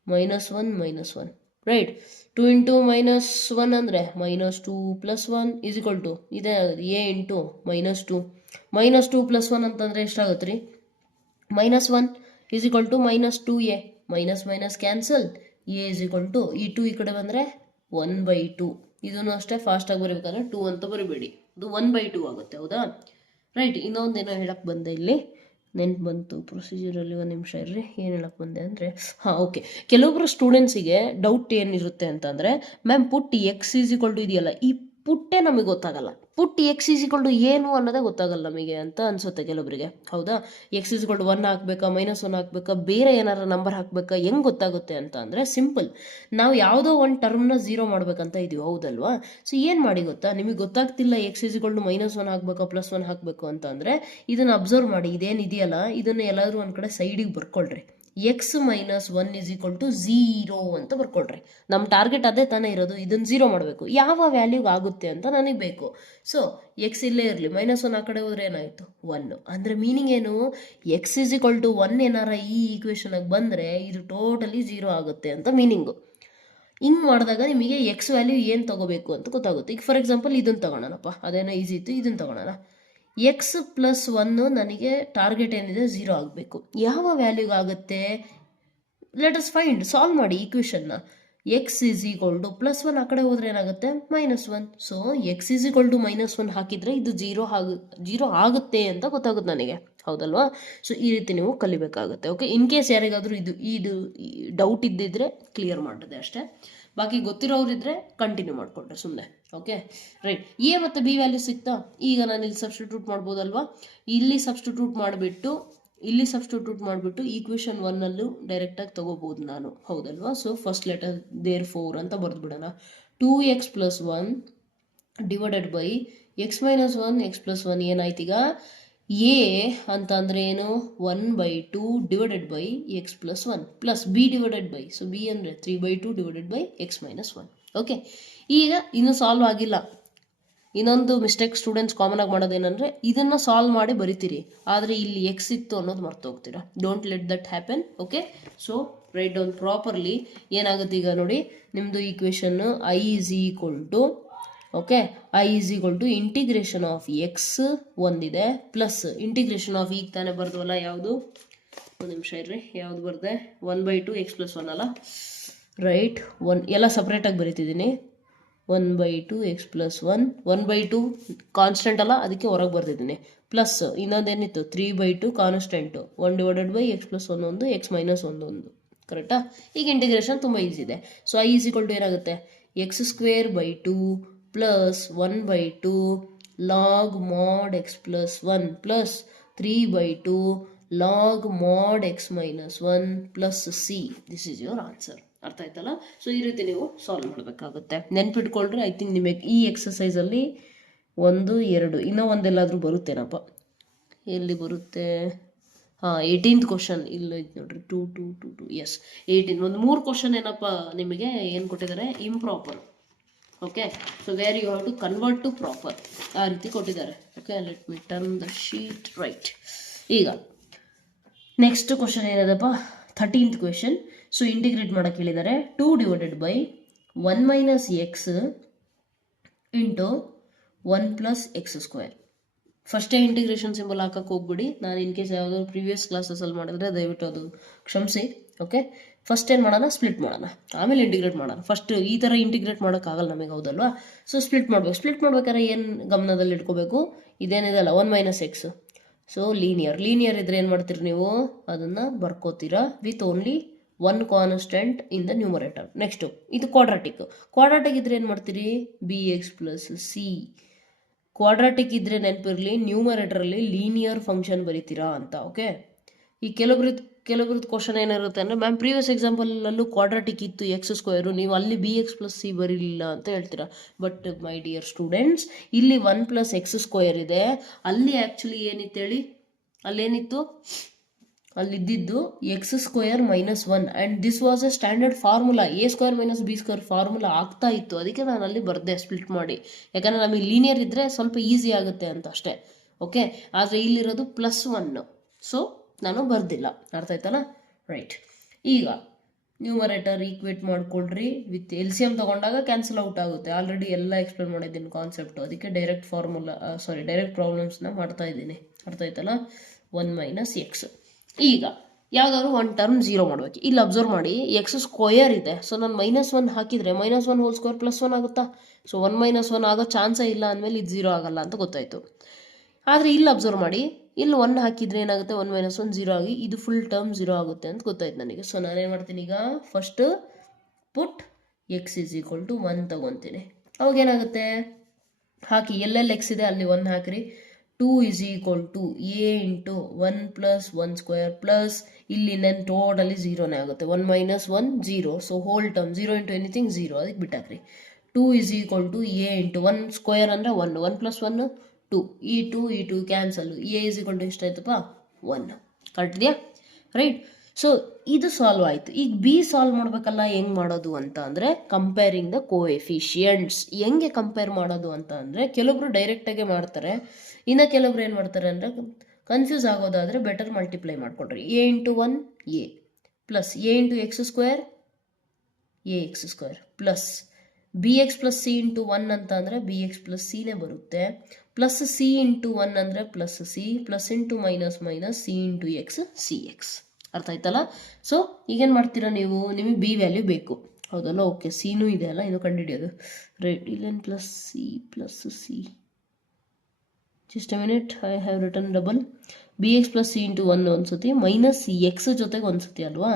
-1 - 1, right. 2 × -1 ಅಂದರೆ -2 + 1 ಈಸ್ ಈಕ್ವಲ್ ಟು ಇದೇ a × -2. -2 + 1 ಅಂತಂದರೆ ಎಷ್ಟಾಗುತ್ತೆ ರೀ, -1 is equal to -2a, minus cancel, a is equal to ಈ 2 ಈ ಕಡೆ ಬಂದರೆ 1/2. ಇದನ್ನು ಅಷ್ಟೇ ಫಾಸ್ಟಾಗಿ ಬರೀಬೇಕಾದ್ರೆ 2 ಅಂತ ಬರಿಬೇಡಿ, ಅದು 1/2 ಆಗುತ್ತೆ, ಹೌದಾ. ರೈಟ್. ಇನ್ನೊಂದೇನೋ ಹೇಳಕ್ಕೆ ಬಂದೆ, ಇಲ್ಲಿ ನೆನ್ಪು ಬಂತು ಪ್ರೊಸೀಜರಲ್ಲಿ, ಒಂದು ನಿಮಿಷ ಇರ್ರಿ. ಏನು ಹೇಳಕ್ಕೆ ಬಂದೆ ಅಂದರೆ, ಓಕೆ, ಕೆಲವೊಬ್ಬರು ಸ್ಟೂಡೆಂಟ್ಸಿಗೆ ಡೌಟ್ ಏನಿರುತ್ತೆ ಅಂತಂದರೆ, ma'am put x is equal to ಇದೆಯಲ್ಲ, ಈ ಪುಟ್ಟೇ ನಮಗೆ ಗೊತ್ತಾಗಲ್ಲ, put x is equal to ಏನು ಅನ್ನೋದೇ ಗೊತ್ತಾಗಲ್ಲ ನಮಗೆ ಅಂತ ಅನಿಸುತ್ತೆ ಕೆಲವೊಬ್ಬರಿಗೆ, ಹೌದಾ. x ಈಸ್ ಈಕ್ವಲ್ ಟು 1 ಹಾಕ್ಬೇಕಾ, -1 ಹಾಕ್ಬೇಕಾ, ಬೇರೆ ಏನಾರು ನಂಬರ್ ಹಾಕ್ಬೇಕಾ, ಹೆಂಗೆ ಗೊತ್ತಾಗುತ್ತೆ ಅಂತ ಅಂದರೆ, ಸಿಂಪಲ್, ನಾವು ಯಾವುದೋ ಒಂದು ಟರ್ಮ್ನ 0 ಮಾಡ್ಬೇಕಂತ ಇದೀವಿ, ಹೌದಲ್ವಾ. ಸೊ ಏನು ಮಾಡಿ ಗೊತ್ತಾ, ನಿಮಗೆ ಗೊತ್ತಾಗ್ತಿಲ್ಲ x ಈಸ್ ಈಕ್ವಲ್ ಟು -1 ಹಾಕ್ಬೇಕಾ +1 ಹಾಕಬೇಕು ಅಂತ ಅಂದರೆ, ಇದನ್ನು ಅಬ್ಸರ್ವ್ ಮಾಡಿ, ಇದೇನಿದೆಯಲ್ಲ ಇದನ್ನು ಎಲ್ಲಾದರೂ ಒಂದು ಕಡೆ ಸೈಡಿಗೆ ಬರ್ಕೊಳ್ರಿ. x - 1 ಈಸ್ ಈಕ್ವಲ್ ಟು 0 ಅಂತ ಬರ್ಕೊಳ್ರಿ. ನಮ್ಮ ಟಾರ್ಗೆಟ್ ಅದೇ ತಾನೇ ಇರೋದು, ಇದನ್ನು 0 ಮಾಡಬೇಕು, ಯಾವ ವ್ಯಾಲ್ಯೂಗೆ ಆಗುತ್ತೆ ಅಂತ ನನಗೆ ಬೇಕು. ಸೊ x ಇಲ್ಲೇ ಇರಲಿ, -1 ಆ ಕಡೆ ಹೋದ್ರೆ ಏನಾಯಿತು, 1. ಅಂದರೆ ಮೀನಿಂಗ್ ಏನು, x ಈಸ್ ಈಕ್ವಲ್ ಟು 1 ಏನಾರ ಈ ಈಕ್ವೇಷನಾಗಿ ಬಂದರೆ ಇದು ಟೋಟಲಿ 0 ಆಗುತ್ತೆ ಅಂತ ಮೀನಿಂಗು. ಹಿಂಗೆ ಮಾಡಿದಾಗ ನಿಮಗೆ x ವ್ಯಾಲ್ಯೂ ಏನು ತೊಗೋಬೇಕು ಅಂತ ಗೊತ್ತಾಗುತ್ತೆ. ಈಗ ಫಾರ್ ಎಕ್ಸಾಂಪಲ್ ಇದನ್ನು ತೊಗೊಳೋಣಪ್ಪ, ಅದೇನೋ ಈಸಿ ಇತ್ತು, ಇದನ್ನು ತೊಗೊಳೋಣ. x + 1 ನನಗೆ ಟಾರ್ಗೆಟ್ ಏನಿದೆ 0 ಆಗಬೇಕು, ಯಾವ ವ್ಯಾಲ್ಯೂಗೆ ಆಗುತ್ತೆ, ಲೆಟ್ ಅಸ್ ಫೈಂಡ್, ಸಾಲ್ವ್ ಮಾಡಿ ಈಕ್ವೇಷನ್ನ. x ಈಸ್ ಈಕ್ವಲ್ ಟು +1 ಆ ಕಡೆ ಹೋದ್ರೆ ಏನಾಗುತ್ತೆ, -1. So x is equal to -1 ಹಾಕಿದರೆ ಇದು 0 ಆಗುತ್ತೆ ಅಂತ ಗೊತ್ತಾಗುತ್ತೆ ನನಗೆ, ಹೌದಲ್ವಾ. ಸೊ ಈ ರೀತಿ ನೀವು ಕಲಿಬೇಕಾಗುತ್ತೆ. ಓಕೆ, ಇನ್ ಕೇಸ್ ಯಾರಿಗಾದರೂ ಇದು ಡೌಟ್ ಇದ್ದಿದ್ರೆ ಕ್ಲಿಯರ್ ಮಾಡಿದೆ ಅಷ್ಟೇ. ಬಾಕಿ ಗೊತ್ತಿರೋರಿದ್ರೆ ಕಂಟಿನ್ಯೂ ಮಾಡಿಕೊಂಡ್ರೆ ಸುಮ್ಮನೆ. Okay, right. ಎ ಮತ್ತು ಬಿ ವ್ಯಾಲ್ಯೂ ಸಿಗ್ತಾ, ಈಗ ನಾನು ಇಲ್ಲಿ ಸಬ್ಸ್ಟಿಟ್ಯೂಟ್ ಮಾಡ್ಬೋದಲ್ವಾ, ಇಲ್ಲಿ ಸಬ್ಸ್ಟಿಟ್ಯೂಟ್ ಮಾಡಿಬಿಟ್ಟು ಈಕ್ವೇಷನ್ 1ಅಲ್ಲೂ ಡೈರೆಕ್ಟಾಗಿ ತೊಗೋಬೋದು ನಾನು, ಹೌದಲ್ವಾ. ಸೊ ಫಸ್ಟ್ ಲೆಟರ್ ದೇರ್ಫೋರ್ ಅಂತ ಬರೆದ್ಬಿಡೋಣ. 2x + 1 divided by x - 1 x + 1 ಏನಾಯ್ತು ಈಗ, a ಅಂತ ಅಂದರೆ ಏನು, 1/2 divided by x + 1 plus b divided by, so b ಅಂದರೆ 3/2 ಡಿವೈಡೆಡ್ ಬೈ x - 1. ಓಕೆ, ಈಗ ಇನ್ನೂ ಸಾಲ್ವ್ ಆಗಿಲ್ಲ. ಇನ್ನೊಂದು ಮಿಸ್ಟೇಕ್ ಸ್ಟೂಡೆಂಟ್ಸ್ ಕಾಮನ್ ಆಗಿ ಮಾಡೋದೇನೆಂದರೆ, ಇದನ್ನು ಸಾಲ್ವ್ ಮಾಡಿ ಬರಿತೀರಿ, ಆದರೆ ಇಲ್ಲಿ x ಇತ್ತು ಅನ್ನೋದು ಮರ್ತೋಗ್ತೀರಾ. Don't let that happen. Okay, so write down properly. ಏನಾಗುತ್ತೆ ಈಗ ನೋಡಿ, ನಿಮ್ಮದು ಈಕ್ವೇಷನ್ನು i is equal to, okay, i is equal to integration of x ಒಂದಿದೆ ಪ್ಲಸ್ ಇಂಟಿಗ್ರೇಷನ್ ಆಫ್ ಈಗ ತಾನೇ ಬರ್ದವಲ್ಲ, ಯಾವುದು, ಒಂದು ನಿಮಿಷ ಇರ್ರಿ, ಯಾವುದು ಬರ್ದೆ, 1/2 x + 1 ಅಲ್ಲ, ರೈಟ್. 1 ಎಲ್ಲ ಸಪ್ರೇಟಾಗಿ ಬರೀತಿದ್ದೀನಿ. 1/2 x + 1, 1/2 ಕಾನ್ಸ್ಟೆಂಟ್ ಅಲ್ಲ, ಅದಕ್ಕೆ ಹೊರಗೆ ಬರ್ತಿದ್ದೀನಿ. ಪ್ಲಸ್ ಇನ್ನೊಂದೇನಿತ್ತು, 3/2 ಕಾನ್ಸ್ಟೆಂಟು, 1 ಡಿವೈಡೆಡ್ ಬೈ x + 1 ಒಂದು, x - 1 ಒಂದು, ಕರೆಕ್ಟಾ. ಈಗ ಇಂಟಿಗ್ರೇಷನ್ ತುಂಬ ಈಸಿ ಇದೆ. So i is equal to ಏನಾಗುತ್ತೆ, x² plus 1/2 log mod x + 1 plus 3/2 log mod x - 1 plus c. This is your answer. ಅರ್ಥ ಆಯ್ತಲ್ಲ. ಸೊ ಈ ರೀತಿ ನೀವು ಸಾಲ್ವ್ ಮಾಡಬೇಕಾಗುತ್ತೆ. ನೆನ್ಪಿಟ್ಕೊಳ್ರಿ. ಐ ಥಿಂಕ್ ನಿಮಗೆ ಈ ಎಕ್ಸಸೈಸಲ್ಲಿ 1 2 ಇನ್ನೂ ಒಂದೆಲ್ಲಾದರೂ ಬರುತ್ತೇನಪ್ಪ, ಎಲ್ಲಿ ಬರುತ್ತೆ, 18th ಕ್ವಶನ್ ಇಲ್ಲ ಇದು ನೋಡ್ರಿ, 2 2 2 2 ಎಸ್ 18. ಒಂದು 3 ಕ್ವಶನ್ ಏನಪ್ಪ ನಿಮಗೆ ಏನು ಕೊಟ್ಟಿದ್ದಾರೆ, improper. Okay, so where you have to convert to proper, ಆ ರೀತಿ ಕೊಟ್ಟಿದ್ದಾರೆ. Okay, let me turn the sheet, right. ಈಗ ನೆಕ್ಸ್ಟ್ ಕ್ವಶನ್ ಏನಿದೆಪ್ಪ, 13th ಕ್ವೆಶನ್. ಸೊ ಇಂಟಿಗ್ರೇಟ್ ಮಾಡೋಕ್ಕೆ ಹೇಳಿದ್ದಾರೆ. 2 divided by 1 - x into 1 + x². ಫಸ್ಟೇ ಇಂಟಿಗ್ರೇಷನ್ ಸಿಂಬಲ್ ಹಾಕಕ್ಕೆ ಹೋಗ್ಬಿಡಿ. ನಾನು ಇನ್ ಕೇಸ್ ಯಾವುದಾದ್ರು ಪ್ರೀವಿಯಸ್ ಕ್ಲಾಸಸಲ್ಲಿ ಮಾಡಿದ್ರೆ ದಯವಿಟ್ಟು ಅದು ಕ್ಷಮಿಸಿ. ಓಕೆ, ಫಸ್ಟ್ ಏನು ಮಾಡೋಣ, ಸ್ಪ್ಲಿಟ್ ಮಾಡೋಣ, ಆಮೇಲೆ ಇಂಟಿಗ್ರೇಟ್ ಮಾಡೋಣ. ಫಸ್ಟ್ ಈ ಥರ ಇಂಟಿಗ್ರೇಟ್ ಮಾಡೋಕ್ಕಾಗಲ್ಲ ನಮಗೆ, ಹೌದಲ್ವಾ? ಸೊ ಸ್ಪ್ಲಿಟ್ ಮಾಡ್ಬೇಕು. ಸ್ಪ್ಲಿಟ್ ಮಾಡ್ಬೇಕಾದ್ರೆ ಏನು ಗಮನದಲ್ಲಿ ಇಟ್ಕೋಬೇಕು, ಇದೇನಿದೆ ಅಲ್ಲ 1 - x. ಸೊ ಲೀನಿಯರ್ ಇದ್ರೆ ಏನು ಮಾಡ್ತೀರಿ ನೀವು, ಅದನ್ನು ಬರ್ಕೋತೀರಾ with only 1 constant in the numerator. Next ಇದು ಕ್ವಾಡ್ರಾಟಿಕ್ ಇದ್ರೆ ಏನು ಮಾಡ್ತೀರಿ, bx + c. ಕ್ವಾಡ್ರಾಟಿಕ್ ಇದ್ರೆ ನೆನಪಿರಲಿ, ನ್ಯೂಮರೇಟರಲ್ಲಿ ಲೀನಿಯರ್ ಫಂಕ್ಷನ್ ಬರೀತೀರಾ ಅಂತ. ಓಕೆ, ಈ ಕೆಲವ್ರದ್ದು ಕ್ವಶನ್ ಏನಿರುತ್ತೆ ಅಂದರೆ, ಮ್ಯಾಮ್ ಪ್ರೀವಿಯಸ್ ಎಕ್ಸಾಂಪಲಲ್ಲೂ ಕ್ವಾಡ್ರಾಟಿಕ್ ಇತ್ತು x², ನೀವು ಅಲ್ಲಿ bx + c ಬರೀಲಿಲ್ಲ ಅಂತ ಹೇಳ್ತೀರಾ. ಬಟ್ ಮೈ ಡಿಯರ್ ಸ್ಟೂಡೆಂಟ್ಸ್, ಇಲ್ಲಿ 1 + x² ಇದೆ, ಅಲ್ಲಿ ಆ್ಯಕ್ಚುಲಿ ಏನಿತ್ತು ಹೇಳಿ, ಅಲ್ಲೇನಿತ್ತು, ಅಲ್ಲಿದ್ದು x² - 1 and this was A standard formula. a² - b² formula ಆಗ್ತಾ ಇತ್ತು, ಅದಕ್ಕೆ ನಾನು ಅಲ್ಲಿ ಬರೆದೆ ಸ್ಪ್ಲಿಟ್ ಮಾಡಿ, ಯಾಕಂದರೆ ನಮಗೆ ಲೀನಿಯರ್ ಇದ್ದರೆ ಸ್ವಲ್ಪ ಈಸಿ ಆಗುತ್ತೆ ಅಂತ ಅಷ್ಟೇ. ಓಕೆ, ಆದರೆ ಇಲ್ಲಿರೋದು +1, ಸೊ ನಾನು ಬರ್ದಿಲ್ಲ. ಅರ್ಥ ಆಯ್ತಲ್ಲ? ರೈಟ್. ಈಗ ನ್ಯೂಮರೇಟರ್ ಈಕ್ವೇಟ್ ಮಾಡ್ಕೊಳ್ರಿ ವಿತ್ LCM ತೊಗೊಂಡಾಗ ಕ್ಯಾನ್ಸಲ್ ಔಟ್ ಆಗುತ್ತೆ. ಆಲ್ರೆಡಿ ಎಲ್ಲ ಎಕ್ಸ್ಪ್ಲೇನ್ ಮಾಡಿದ್ದೀನಿ ಕಾನ್ಸೆಪ್ಟು, ಅದಕ್ಕೆ ಡೈರೆಕ್ಟ್ ಪ್ರಾಬ್ಲಮ್ಸ್ನ ಮಾಡ್ತಾ ಇದ್ದೀನಿ. ಅರ್ಥ ಆಯ್ತಲ್ಲ? 1 - x. ಈಗ ಯಾವುದಾದ್ರು ಒಂದು ಟರ್ಮ್ 0 ಮಾಡಬೇಕು. ಇಲ್ಲಿ ಅಬ್ಸರ್ವ್ ಮಾಡಿ, x² ಇದೆ, ಸೊ ನಾನು -1 ಹಾಕಿದರೆ -1² +1 ಆಗುತ್ತಾ? ಸೊ 1 - 1 ಆಗೋ ಚಾನ್ಸೇ ಇಲ್ಲ ಅಂದಮೇಲೆ ಇದು 0 ಆಗಲ್ಲ ಅಂತ ಗೊತ್ತಾಯಿತು. ಆದರೆ ಇಲ್ಲಿ ಅಬ್ಸರ್ವ್ ಮಾಡಿ, ಇಲ್ಲಿ 1 ಹಾಕಿದರೆ ಏನಾಗುತ್ತೆ, 1 - 1 0 ಆಗಿ ಇದು ಫುಲ್ ಟರ್ಮ್ 0 ಆಗುತ್ತೆ ಅಂತ ಗೊತ್ತಾಯ್ತು ನನಗೆ. ಸೊ ನಾನೇನು ಮಾಡ್ತೀನಿ, ಈಗ ಫಸ್ಟ್ ಪುಟ್ x = 1 ತೊಗೊತೀನಿ. ಅವಾಗ ಏನಾಗುತ್ತೆ, ಹಾಕಿ ಎಲ್ಲೆಲ್ಲಿ x ಇದೆ ಅಲ್ಲಿ 1 ಹಾಕಿರಿ. 2 = a × 1 + 1² ಪ್ಲಸ್ ಇಲ್ಲಿ ನೆನ್ ಟೋಟಲಿ 0ನೇ ಆಗುತ್ತೆ. 1 - 1 0, ಸೊ ಹೋಲ್ ಟರ್ಮ್ 0 × ಎನಿಥಿಂಗ್ 0, ಅದಕ್ಕೆ ಬಿಟ್ಟಾಕ್ರಿ. 2 = a × 1² ಅಂದರೆ 1, 1 + 1 2, ಈ 2 ಕ್ಯಾನ್ಸಲ್ಲು, a = ಎಷ್ಟಾಯ್ತಪ್ಪ, 1. ಕರೆಕ್ಟ್ ಇದೆಯಾ? ರೈಟ್. ಸೊ ಇದು ಸಾಲ್ವ್ ಆಯಿತು. ಈಗ ಬಿ ಸಾಲ್ವ್ ಮಾಡಬೇಕಲ್ಲ, ಹೆಂಗೆ ಮಾಡೋದು ಅಂತ ಅಂದರೆ, ಕಂಪೇರಿಂಗ್ ದ ಕೋಎಫಿಷಿಯಂಟ್ಸ್. ಹೆಂಗೆ ಕಂಪೇರ್ ಮಾಡೋದು ಅಂತ ಅಂದರೆ, ಕೆಲವೊಬ್ರು ಡೈರೆಕ್ಟಾಗೆ ಮಾಡ್ತಾರೆ, ಇನ್ನು ಕೆಲವೊಬ್ರು ಏನು ಮಾಡ್ತಾರೆ ಅಂದರೆ, ಕನ್ಫ್ಯೂಸ್ ಆಗೋದಾದರೆ ಬೆಟರ್ ಮಲ್ಟಿಪ್ಲೈ ಮಾಡ್ಕೊಳ್ರಿ. a × 1 a plus a × x² ax² plus bx + c × 1 ಅಂತ ಅಂದರೆ bx + c ಬರುತ್ತೆ, ಪ್ಲಸ್ c × 1 ಅಂದರೆ plus c, plus into minus c × x cx. ಅರ್ಥ ಆಯ್ತಲ್ಲ? ಸೊ ಈಗೇನು ಮಾಡ್ತೀರಾ ನೀವು, ನಿಮಗೆ ಬಿ ವ್ಯಾಲ್ಯೂ ಬೇಕು, ಹೌದಲ್ಲ? ಓಕೆ, ಸಿನೂ ಇದೆ ಅಲ್ಲ, ಇದು ಕಂಡುಹಿಡಿಯೋದು. ರೈಟ್, ಇಲ್ಲೇನು plus C just a minute, I have return double. bx + c × 1 ಒಂದು ಸತಿ, ಮೈನಸ್ x ಜೊತೆಗೆ ಒಂದು ಸತಿ ಅಲ್ವಾ?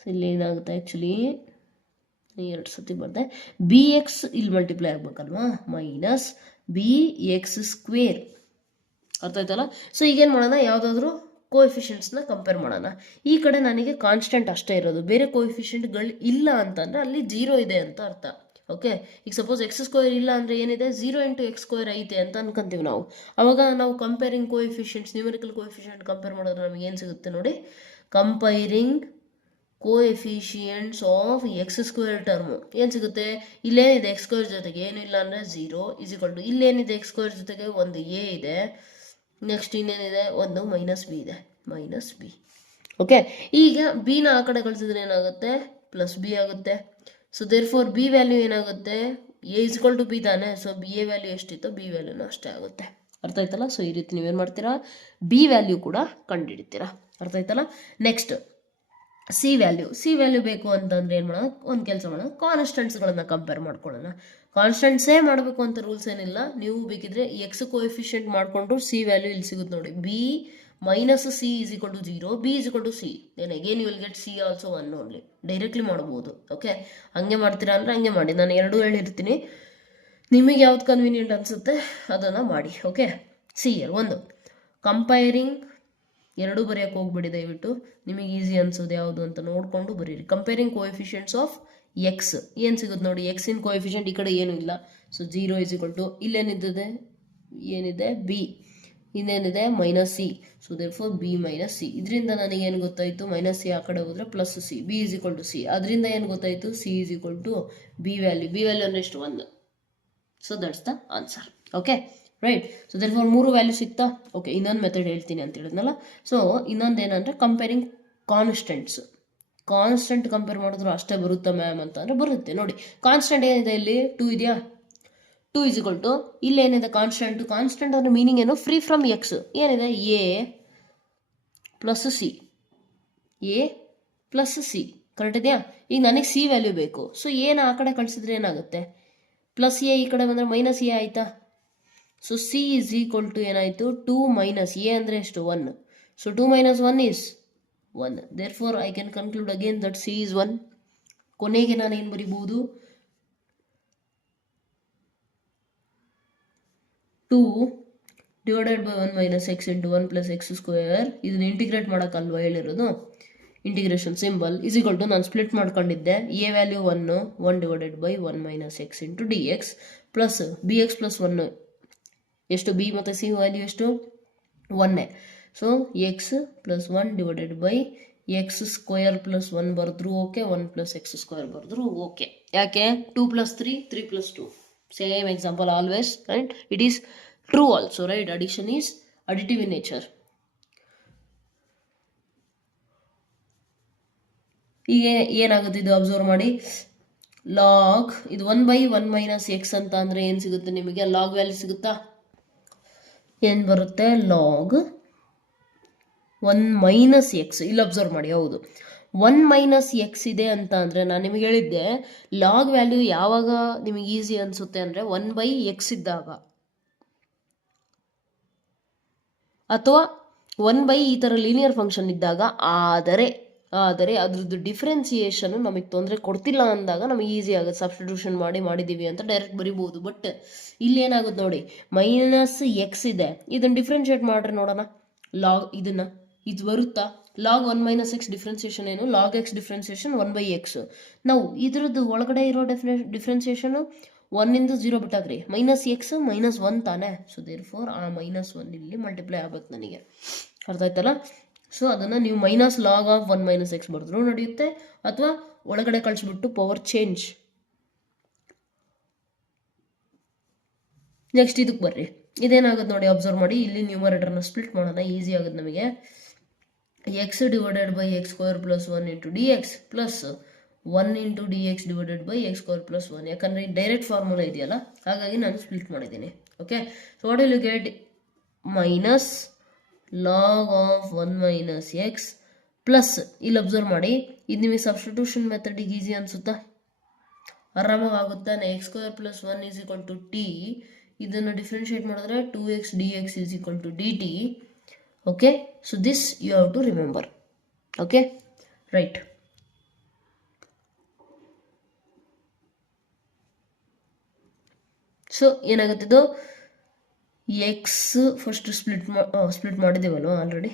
ಸೊ ಇಲ್ಲಿ ಏನಾಗುತ್ತೆ, ಆ್ಯಕ್ಚುಲಿ 2 ಸತಿ ಬರುತ್ತೆ. bx ಇಲ್ಲಿ ಮಲ್ಟಿಪ್ಲೈ ಆಗ್ಬೇಕಲ್ವಾ, ಮೈನಸ್ bx². ಅರ್ಥ ಆಯ್ತಲ್ಲ? ಸೊ ಈಗೇನು ಮಾಡೋಣ, ಯಾವುದಾದ್ರೂ ಕೋಎಫಿಷಿಯಂಟ್ಸ್ನ ಕಂಪೇರ್ ಮಾಡೋಣ. ಈ ಕಡೆ ನನಗೆ ಕಾನ್ಸ್ಟೆಂಟ್ ಅಷ್ಟೇ ಇರೋದು, ಬೇರೆ ಕೋಎಫಿಷಿಯಂಟ್ಗಳು ಇಲ್ಲ ಅಂತಂದರೆ ಅಲ್ಲಿ 0 ಇದೆ ಅಂತ ಅರ್ಥ. ಓಕೆ, ಈಗ ಸಪೋಸ್ x² ಇಲ್ಲ ಅಂದರೆ ಏನಿದೆ, 0 × x² ಐತೆ ಅಂತ ಅನ್ಕೊಂತೀವಿ ನಾವು. ಅವಾಗ ನಾವು comparing coefficients, numerical coefficient compare ಮಾಡಿದ್ರೆ ನಮಗೆ ಏನು ಸಿಗುತ್ತೆ ನೋಡಿ, ಕಂಪೈರಿಂಗ್ ಕೋಎಫಿಷಿಯಂಟ್ಸ್ ಆಫ್ x² ಟರ್ಮು ಏನು ಸಿಗುತ್ತೆ, ಇಲ್ಲೇನಿದೆ x² ಜೊತೆಗೆ ಏನು ಇಲ್ಲ ಅಂದರೆ 0 = ಇಲ್ಲೇನಿದೆ x² ಜೊತೆಗೆ ಒಂದು a ಇದೆ, ನೆಕ್ಸ್ಟ್ ಇನ್ನೇನಿದೆ, ಒಂದು -b ಇದೆ, -b. ಓಕೆ, ಈಗ ಬಿನ ಆ ಕಡೆ ಕಳಿಸಿದ್ರೆ ಏನಾಗುತ್ತೆ, +b ಆಗುತ್ತೆ. So therefore B value ಏನಾಗುತ್ತೆ, a = b ತಾನೆ, ಸೊ a ವ್ಯಾಲ್ಯೂ ಎಷ್ಟಿತ್ತು, b ವ್ಯಾಲ್ಯೂನೂ ಅಷ್ಟೇ ಆಗುತ್ತೆ. ಅರ್ಥ ಆಯ್ತಲ್ಲ? ಸೊ ಈ ರೀತಿ ನೀವೇನು ಮಾಡ್ತೀರಾ, ಬಿ ವ್ಯಾಲ್ಯೂ ಕೂಡ ಕಂಡುಹಿಡಿತೀರಾ. ಅರ್ಥ ಆಯ್ತಲ್ಲ? ನೆಕ್ಸ್ಟ್ ಸಿ ವ್ಯಾಲ್ಯೂ ಬೇಕು ಅಂತಂದರೆ ಏನು ಮಾಡೋಣ, ಒಂದು ಕೆಲಸ ಮಾಡೋಣ, ಕಾನ್ಸ್ಟೆಂಟ್ಸ್ಗಳನ್ನು ಕಂಪೇರ್ ಮಾಡ್ಕೊಳ್ಳೋಣ. ಕಾನ್ಸ್ಟೆಂಟ್ಸೇ ಮಾಡಬೇಕು ಅಂತ ರೂಲ್ಸ್ ಏನಿಲ್ಲ, ನೀವು ಬೇಕಿದ್ರೆ x ಕೋಎಫಿಷಿಯಂಟ್ ಮಾಡಿಕೊಂಡು ಸಿ ವ್ಯಾಲ್ಯೂ ಇಲ್ಲಿ ಸಿಗುತ್ತೆ ನೋಡಿ, b - c = 0, b = c, then again you will get c also 1 only. Directly ಮಾಡ್ಬೋದು. ಓಕೆ, ಹಂಗೆ ಮಾಡ್ತೀರಾ ಅಂದರೆ ಹಂಗೆ ಮಾಡಿ, ನಾನು 2 ಹೇಳಿರ್ತೀನಿ, ನಿಮಗೆ ಯಾವ್ದು ಕನ್ವೀನಿಯೆಂಟ್ ಅನಿಸುತ್ತೆ ಅದನ್ನು ಮಾಡಿ. ಓಕೆ, CL 1 ಕಂಪೈರಿಂಗ್, 2 ಬರೆಯೋಕ್ಕೆ ಹೋಗ್ಬಿಡಿ ದಯವಿಟ್ಟು, ನಿಮಗೆ ಈಸಿ ಅನ್ಸೋದು ಯಾವುದು ಅಂತ ನೋಡಿಕೊಂಡು ಬರೀರಿ. ಕಂಪೇರಿಂಗ್ ಕೋಎಫಿಷಿಯಂಟ್ಸ್ ಆಫ್ x ಏನು ಸಿಗುತ್ತೆ ನೋಡಿ, ಎಕ್ಸಿನ ಕೋಎಫಿಷಿಯಂಟ್ ಈ ಕಡೆ ಏನೂ ಇಲ್ಲ, ಸೊ 0 = ಏನಿದೆ b, ಇನ್ನೇನಿದೆ -c, so therefore b - c. ಇದರಿಂದ ನನಗೇನು ಗೊತ್ತಾಯಿತು, -c ಆ ಕಡೆ ಹೋದರೆ +c, b = c. ಅದರಿಂದ ಏನು ಗೊತ್ತಾಯಿತು, c = b ವ್ಯಾಲ್ಯೂ ಅಂದರೆ ಎಷ್ಟು, 1. So that's the answer. Okay, right. So therefore 3 value ಸಿಗ್ತಾ. ಓಕೆ, ಇನ್ನೊಂದು ಮೆಥಡ್ ಹೇಳ್ತೀನಿ ಅಂತ ಹೇಳಿದ್ನಲ್ಲ. ಸೊ ಇನ್ನೊಂದು ಏನಂದರೆ ಕಂಪೇರಿಂಗ್ ಕಾನ್ಸ್ಟೆಂಟ್ ಕಂಪೇರ್ ಮಾಡಿದ್ರು ಅಷ್ಟೇ ಬರುತ್ತಾ ಮ್ಯಾಮ್ ಅಂತ ಅಂದರೆ ಬರುತ್ತೆ. ನೋಡಿ, ಕಾನ್ಸ್ಟೆಂಟ್ ಏನಿದೆ ಇಲ್ಲಿ, 2 ಇದೆಯಾ, 2 = ಇಲ್ಲೇನಿದೆ ಕಾನ್ಸ್ಟೆಂಟ್ ಅಂದರೆ ಮೀನಿಂಗ್ ಏನು, ಫ್ರೀ ಫ್ರಮ್ x ಏನಿದೆ, a + c ಕರೆಕ್ಟ್ ಇದೆಯಾ? ಈಗ ನನಗೆ ಸಿ ವ್ಯಾಲ್ಯೂ ಬೇಕು. ಸೊ ಏನು ಆ ಕಡೆ ಕಳಿಸಿದ್ರೆ ಏನಾಗುತ್ತೆ, ಪ್ಲಸ್ ಎ ಈ ಕಡೆ ಬಂದರೆ ಮೈನಸ್ ಎ ಆಯಿತಾ? So C is equal to ಏನಾಯಿತು, 2 ಮೈನಸ್ ಎ ಅಂದರೆ ಎಷ್ಟು, 1. So 2 minus 1 is 1. Therefore I can conclude again that C is 1. ಕೊನೆಗೆ ನಾನು ಏನು ಬರಿಬಹುದು, 2 divided by 1 minus X into 1 plus X square. ಇದನ್ನ ಇಂಟಿಗ್ರೇಟ್ ಮಾಡೋಕ್ಕಲ್ವ ಹೇಳಿರೋದು, integration symbol is equal to, ನಾನು ಸ್ಪ್ಲಿಟ್ ಮಾಡ್ಕೊಂಡಿದ್ದೆ, A value 1 divided by 1 minus X into D X plus B X plus 1 ಎಷ್ಟು, ಬಿ ಮತ್ತು ಸಿ ವ್ಯಾಲ್ಯೂ ಎಷ್ಟು, 1. So X plus 1 divided by X square plus 1 ಬರೆದ್ರು okay, 1 plus X square ಬರೆದ್ರು okay. ಯಾಕೆ 2 plus 3, 3 plus 2, same example always, right? It is true also, right? Addition is additive in nature. ಈಗ ಏನಾಗುತ್ತೆ ಇದು observe ಮಾಡಿ, log ಇದು 1 by 1 minus X ಅಂತ ಅಂದರೆ ಏನು ಸಿಗುತ್ತೆ ನಿಮಗೆ, ಲಾಗ್ ವ್ಯಾಲ್ಯೂ ಸಿಗುತ್ತಾ? ಏನು ಬರುತ್ತೆ, ಲಾಗ್ 1 ಮೈನಸ್ ಎಕ್ಸ್. ಇಲ್ಲಿ ಅಬ್ಸರ್ವ್ ಮಾಡಿ, ಹೌದು 1 ಮೈನಸ್ ಎಕ್ಸ್ ಇದೆ ಅಂತ ಅಂದರೆ ನಾನು ನಿಮಗೆ ಹೇಳಿದ್ದೆ, ಲಾಗ್ ವ್ಯಾಲ್ಯೂ ಯಾವಾಗ ನಿಮಗೆ ಈಸಿ ಅನಿಸುತ್ತೆ ಅಂದರೆ 1 ಬೈ ಎಕ್ಸ್ ಇದ್ದಾಗ, ಅಥವಾ 1 ಬೈ ಈ ಥರ ಲೀನಿಯರ್ ಫಂಕ್ಷನ್ ಇದ್ದಾಗ. ಆದರೆ ಅದ್ರದ್ದು ಡಿಫ್ರೆನ್ಸಿಯೇಷನ್ ನಮಗೆ ತೊಂದರೆ ಕೊಡ್ತಿಲ್ಲ ಅಂದಾಗ ನಮಗೆ ಈಸಿ ಆಗುತ್ತೆ, ಸಬ್ಸ್ಟಿಟ್ಯೂಷನ್ ಮಾಡಿದ್ದೀವಿ ಅಂತ ಡೈರೆಕ್ಟ್ ಬರಿಬೋದು. ಬಟ್ ಇಲ್ಲಿ ಏನಾಗುತ್ತೆ ನೋಡಿ, ಮೈನಸ್ ಎಕ್ಸ್ ಇದೆ, ಇದನ್ನು ಡಿಫ್ರೆನ್ಷಿಯೇಟ್ ಮಾಡ್ರಿ ನೋಡೋಣ, ಲಾಗ್ ಇದನ್ನು, ಇದು ಬರುತ್ತಾ? ಲಾಗ್ 1 ಮೈನಸ್ ಎಕ್ಸ್ ಡಿಫ್ರೆನ್ಸಿಯೇಷನ್ ಏನು, log X differentiation 1 by X. ನಾವು ಇದ್ರದ್ದು ಒಳಗಡೆ ಇರೋ ಡಿಫ್ರೆನ್ಸಿಯೇಷನು 1 ಇಂದ 0 ಬಿಟ್ಟಾಗ್ರಿ, ಮೈನಸ್ ಎಕ್ಸ್ ಮೈನಸ್ 1 ತಾನೆ. ಸೊ ದೇರ್ ಫೋರ್ ಆ ಮೈನಸ್ 1 ಇಲ್ಲಿ ಮಲ್ಟಿಪ್ಲೈ ಆಗ್ಬೇಕು ನನಗೆ, ಅರ್ಥ ಆಯ್ತಲ್ಲ? ಸೊ ಅದನ್ನು ನೀವು minus log of 1 minus X ಬರೆದ್ರು ನಡೆಯುತ್ತೆ, ಅಥವಾ ಒಳಗಡೆ ಕಳಿಸ್ಬಿಟ್ಟು ಪವರ್ ಚೇಂಜ್. ನೆಕ್ಸ್ಟ್ ಇದಕ್ಕೆ ಬರ್ರಿ, ಇದೇನಾಗುತ್ತೆ ನೋಡಿ, ಅಬ್ಸರ್ವ್ ಮಾಡಿ, ಇಲ್ಲಿ ನ್ಯೂಮರೇಟರ್ನ ಸ್ಪ್ಲಿಟ್ ಮಾಡೋಣ, ಈಸಿ ಆಗುತ್ತೆ ನಮಗೆ. X divided by X square plus 1 into D X plus 1 into D X divided by X square plus 1. ಯಾಕಂದರೆ ಈ ಡೈರೆಕ್ಟ್ ಫಾರ್ಮುಲಾ ಇದೆಯಲ್ಲ, ಹಾಗಾಗಿ ನಾನು ಸ್ಪ್ಲಿಟ್ ಮಾಡಿದ್ದೀನಿ. Okay, so what will you get, minus log of 1 minus X plus, ಇಲ್ಲಿ observe ಮಾಡಿ, ಇದು ನಿಮಗೆ ಸಬ್ಸ್ಟಿಟ್ಯೂಷನ್ ಮೆಥಡಿಗೆ ಈಸಿ ಅನಿಸುತ್ತಾ? ಆರಾಮಾಗಿ ಆಗುತ್ತಾನೆ. X square plus 1 is equal to T, ಇದನ್ನು ಡಿಫ್ರೆನ್ಷಿಯೇಟ್ ಮಾಡಿದ್ರೆ 2x dx is equal to dt. Okay, so this you have to remember. Okay, right. So ಏನಾಗುತ್ತಿದ್ದು, ಎಕ್ಸ್ ಫಸ್ಟ್ ಸ್ಪ್ಲಿಟ್ ಮಾಡಿದ್ದೇವಲ್ವ ಆಲ್ರೆಡಿ.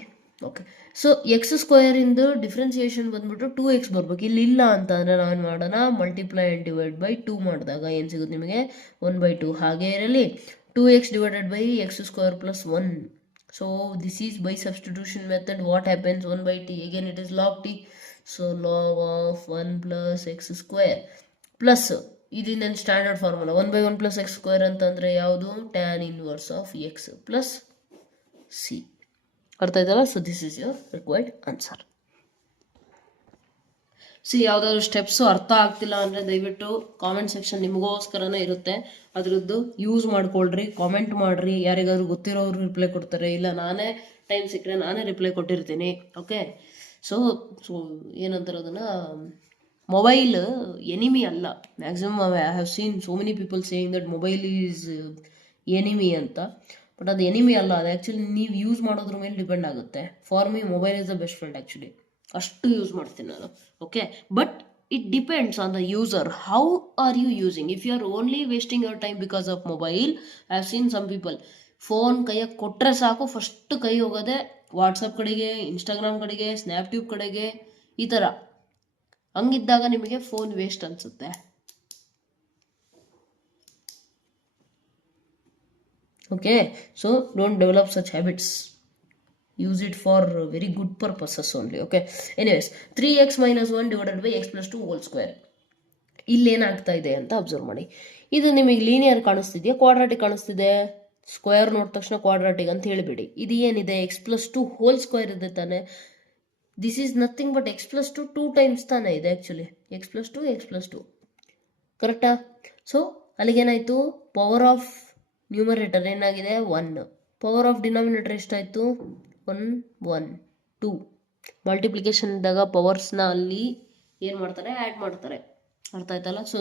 ಓಕೆ, ಸೊ ಎಕ್ಸ್ ಸ್ಕ್ವೇರಿಂದ differentiation ಬಂದ್ಬಿಟ್ಟು 2x ಬರ್ಬೇಕು. ಇಲ್ಲಿ ಇಲ್ಲ ಅಂತ ಅಂದರೆ ನಾವೇನು ಮಾಡೋಣ, ಮಲ್ಟಿಪ್ಲೈ ಆ್ಯಂಡ್ ಡಿವೈಡ್ ಬೈ 2 ಮಾಡಿದಾಗ ಏನು ಸಿಗುತ್ತೆ ನಿಮಗೆ, 1/2. ಹಾಗೆ ಇರಲಿ 2x divided by X square plus 1. So this is by substitution method. What happens, 1/t, again it is log T. So log of 1 plus X square plus, ಇದು ನನ್ನ standard formula, 1/1 plus X square ಅಂತಂದರೆ ಯಾವುದು, tan inverse of X plus C. ಅರ್ಥ ಆಯ್ತಲ್ಲ? So this is your required answer. C ಯಾವುದಾದ್ರು steps ಅರ್ಥ ಆಗ್ತಿಲ್ಲ ಅಂದರೆ ದಯವಿಟ್ಟು ಕಾಮೆಂಟ್ ಸೆಕ್ಷನ್ ನಿಮಗೋಸ್ಕರನೇ ಇರುತ್ತೆ, ಅದರದ್ದು ಯೂಸ್ ಮಾಡ್ಕೊಳ್ರಿ, ಕಾಮೆಂಟ್ ಮಾಡಿರಿ. ಯಾರಿಗಾದ್ರೂ ಗೊತ್ತಿರೋರು ರಿಪ್ಲೈ ಕೊಡ್ತಾರೆ, ಇಲ್ಲ ನಾನೇ ಟೈಮ್ ಸಿಕ್ಕರೆ ನಾನೇ ರಿಪ್ಲೈ ಕೊಟ್ಟಿರ್ತೀನಿ. ಓಕೆ, ಸೊ ಏನಂತಾರೆ ಅದನ್ನು, ಮೊಬೈಲ್ ಎನಿಮಿ ಅಲ್ಲ. Maximum I have seen so many people saying that mobile is enemy ಅಂತ. ಬಟ್ ಅದು ಎನಿಮಿ ಅಲ್ಲ, ಅದು ಆ್ಯಕ್ಚುಲಿ ನೀವು ಯೂಸ್ ಮಾಡೋದ್ರ ಮೇಲೆ ಡಿಪೆಂಡ್ ಆಗುತ್ತೆ. For me mobile is the best friend actually, ಅಷ್ಟು ಯೂಸ್ ಮಾಡ್ತೀನಿ ನಾನು. Okay, but it depends on the user, how are you using. If you are only wasting your time because of mobile, I have seen some people phone ಕೈಯಾಗ ಕೊಟ್ಟರೆ ಸಾಕು first ಕೈ ಹೋಗೋದೆ WhatsApp ಕಡೆಗೆ, Instagram ಕಡೆಗೆ, ಸ್ನ್ಯಾಪ್ಟ್ಯೂಬ್ ಕಡೆಗೆ, ಈ ಥರ. ಹಂಗಿದ್ದಾಗ ನಿಮಗೆ ಫೋನ್ ವೇಸ್ಟ್ ಅನಿಸುತ್ತೆ. Okay, so don't develop such habits, use it for very good purposes only. Okay, anyways 3x minus 1 divided by X plus 2 whole square. ಇಲ್ಲೇನಾಗ್ತಾ ಇದೆ ಅಂತ ಅಬ್ಸರ್ವ್ ಮಾಡಿ. ಇದು ನಿಮಗೆ ಲೀನಿಯರ್ ಕಾಣಿಸ್ತಿದೆಯಾ, ಕ್ವಾಡ್ರಾಟಿಕ್ ಕಾಣಿಸ್ತಿದೆ? ಸ್ಕ್ವೇರ್ ನೋಡಿದ ತಕ್ಷಣ ಕ್ವಾಡ್ರಾಟಿಕ್ ಅಂತ ಹೇಳಿಬಿಡಿ. ಇದು ಏನಿದೆ, ಎಕ್ಸ್ ಪ್ಲಸ್ 2 ಹೋಲ್ ಸ್ಕ್ವೇರ್ ಇದೆ ತಾನೆ. This is nothing but X plus 2 2 times ತಾನೇ ಇದೆ ಆ್ಯಕ್ಚುಲಿ. ಎಕ್ಸ್ ಪ್ಲಸ್ 2 ಕರೆಕ್ಟಾ? ಸೊ ಅಲ್ಲಿಗೇನಾಯಿತು, ಪವರ್ ಆಫ್ ನ್ಯೂಮರೇಟರ್ ಏನಾಗಿದೆ 1, ಪವರ್ ಆಫ್ ಡಿನಾಮಿನೇಟರ್ ಎಷ್ಟಾಯಿತು 1 1 2. ಮಲ್ಟಿಪ್ಲಿಕೇಶನ್ ಇದ್ದಾಗ ಪವರ್ಸ್ನ ಅಲ್ಲಿ ಏನು ಮಾಡ್ತಾರೆ, ಆ್ಯಡ್ ಮಾಡ್ತಾರೆ. ಅರ್ಥ ಆಯ್ತಲ್ಲ? So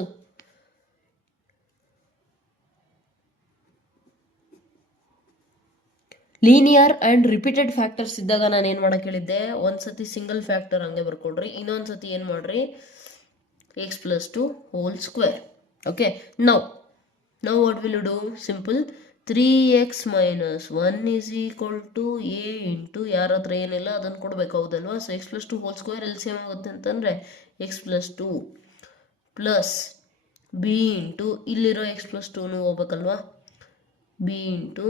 linear and repeated factors ಇದ್ದಾಗ ನಾನು ಏನು ಮಾಡಕ್ಕೆ ಹೇಳಿದ್ದೆ, ಒಂದ್ಸತಿ ಸಿಂಗಲ್ ಫ್ಯಾಕ್ಟರ್ ಹಂಗೆ ಬರ್ಕೊಳ್ರಿ, ಇನ್ನೊಂದ್ಸತಿ ಏನು ಮಾಡ್ರಿ, X plus two whole square. Okay, ನಾವು what will do, simple 3x minus 1 is equal to A into ಯಾರ ಹತ್ರ ಏನಿಲ್ಲ ಅದನ್ನು ಕೊಡ್ಬೇಕು, ಹೌದಲ್ವಾ? So X plus two whole square L C M ಆಗುತ್ತೆ ಅಂತಂದರೆ X plus two plus B into ಇಲ್ಲಿರೋ ಎಕ್ಸ್ ಪ್ಲಸ್ ಟೂನು ಹೋಗ್ಬೇಕಲ್ವಾ, ಬಿ ಇಂಟು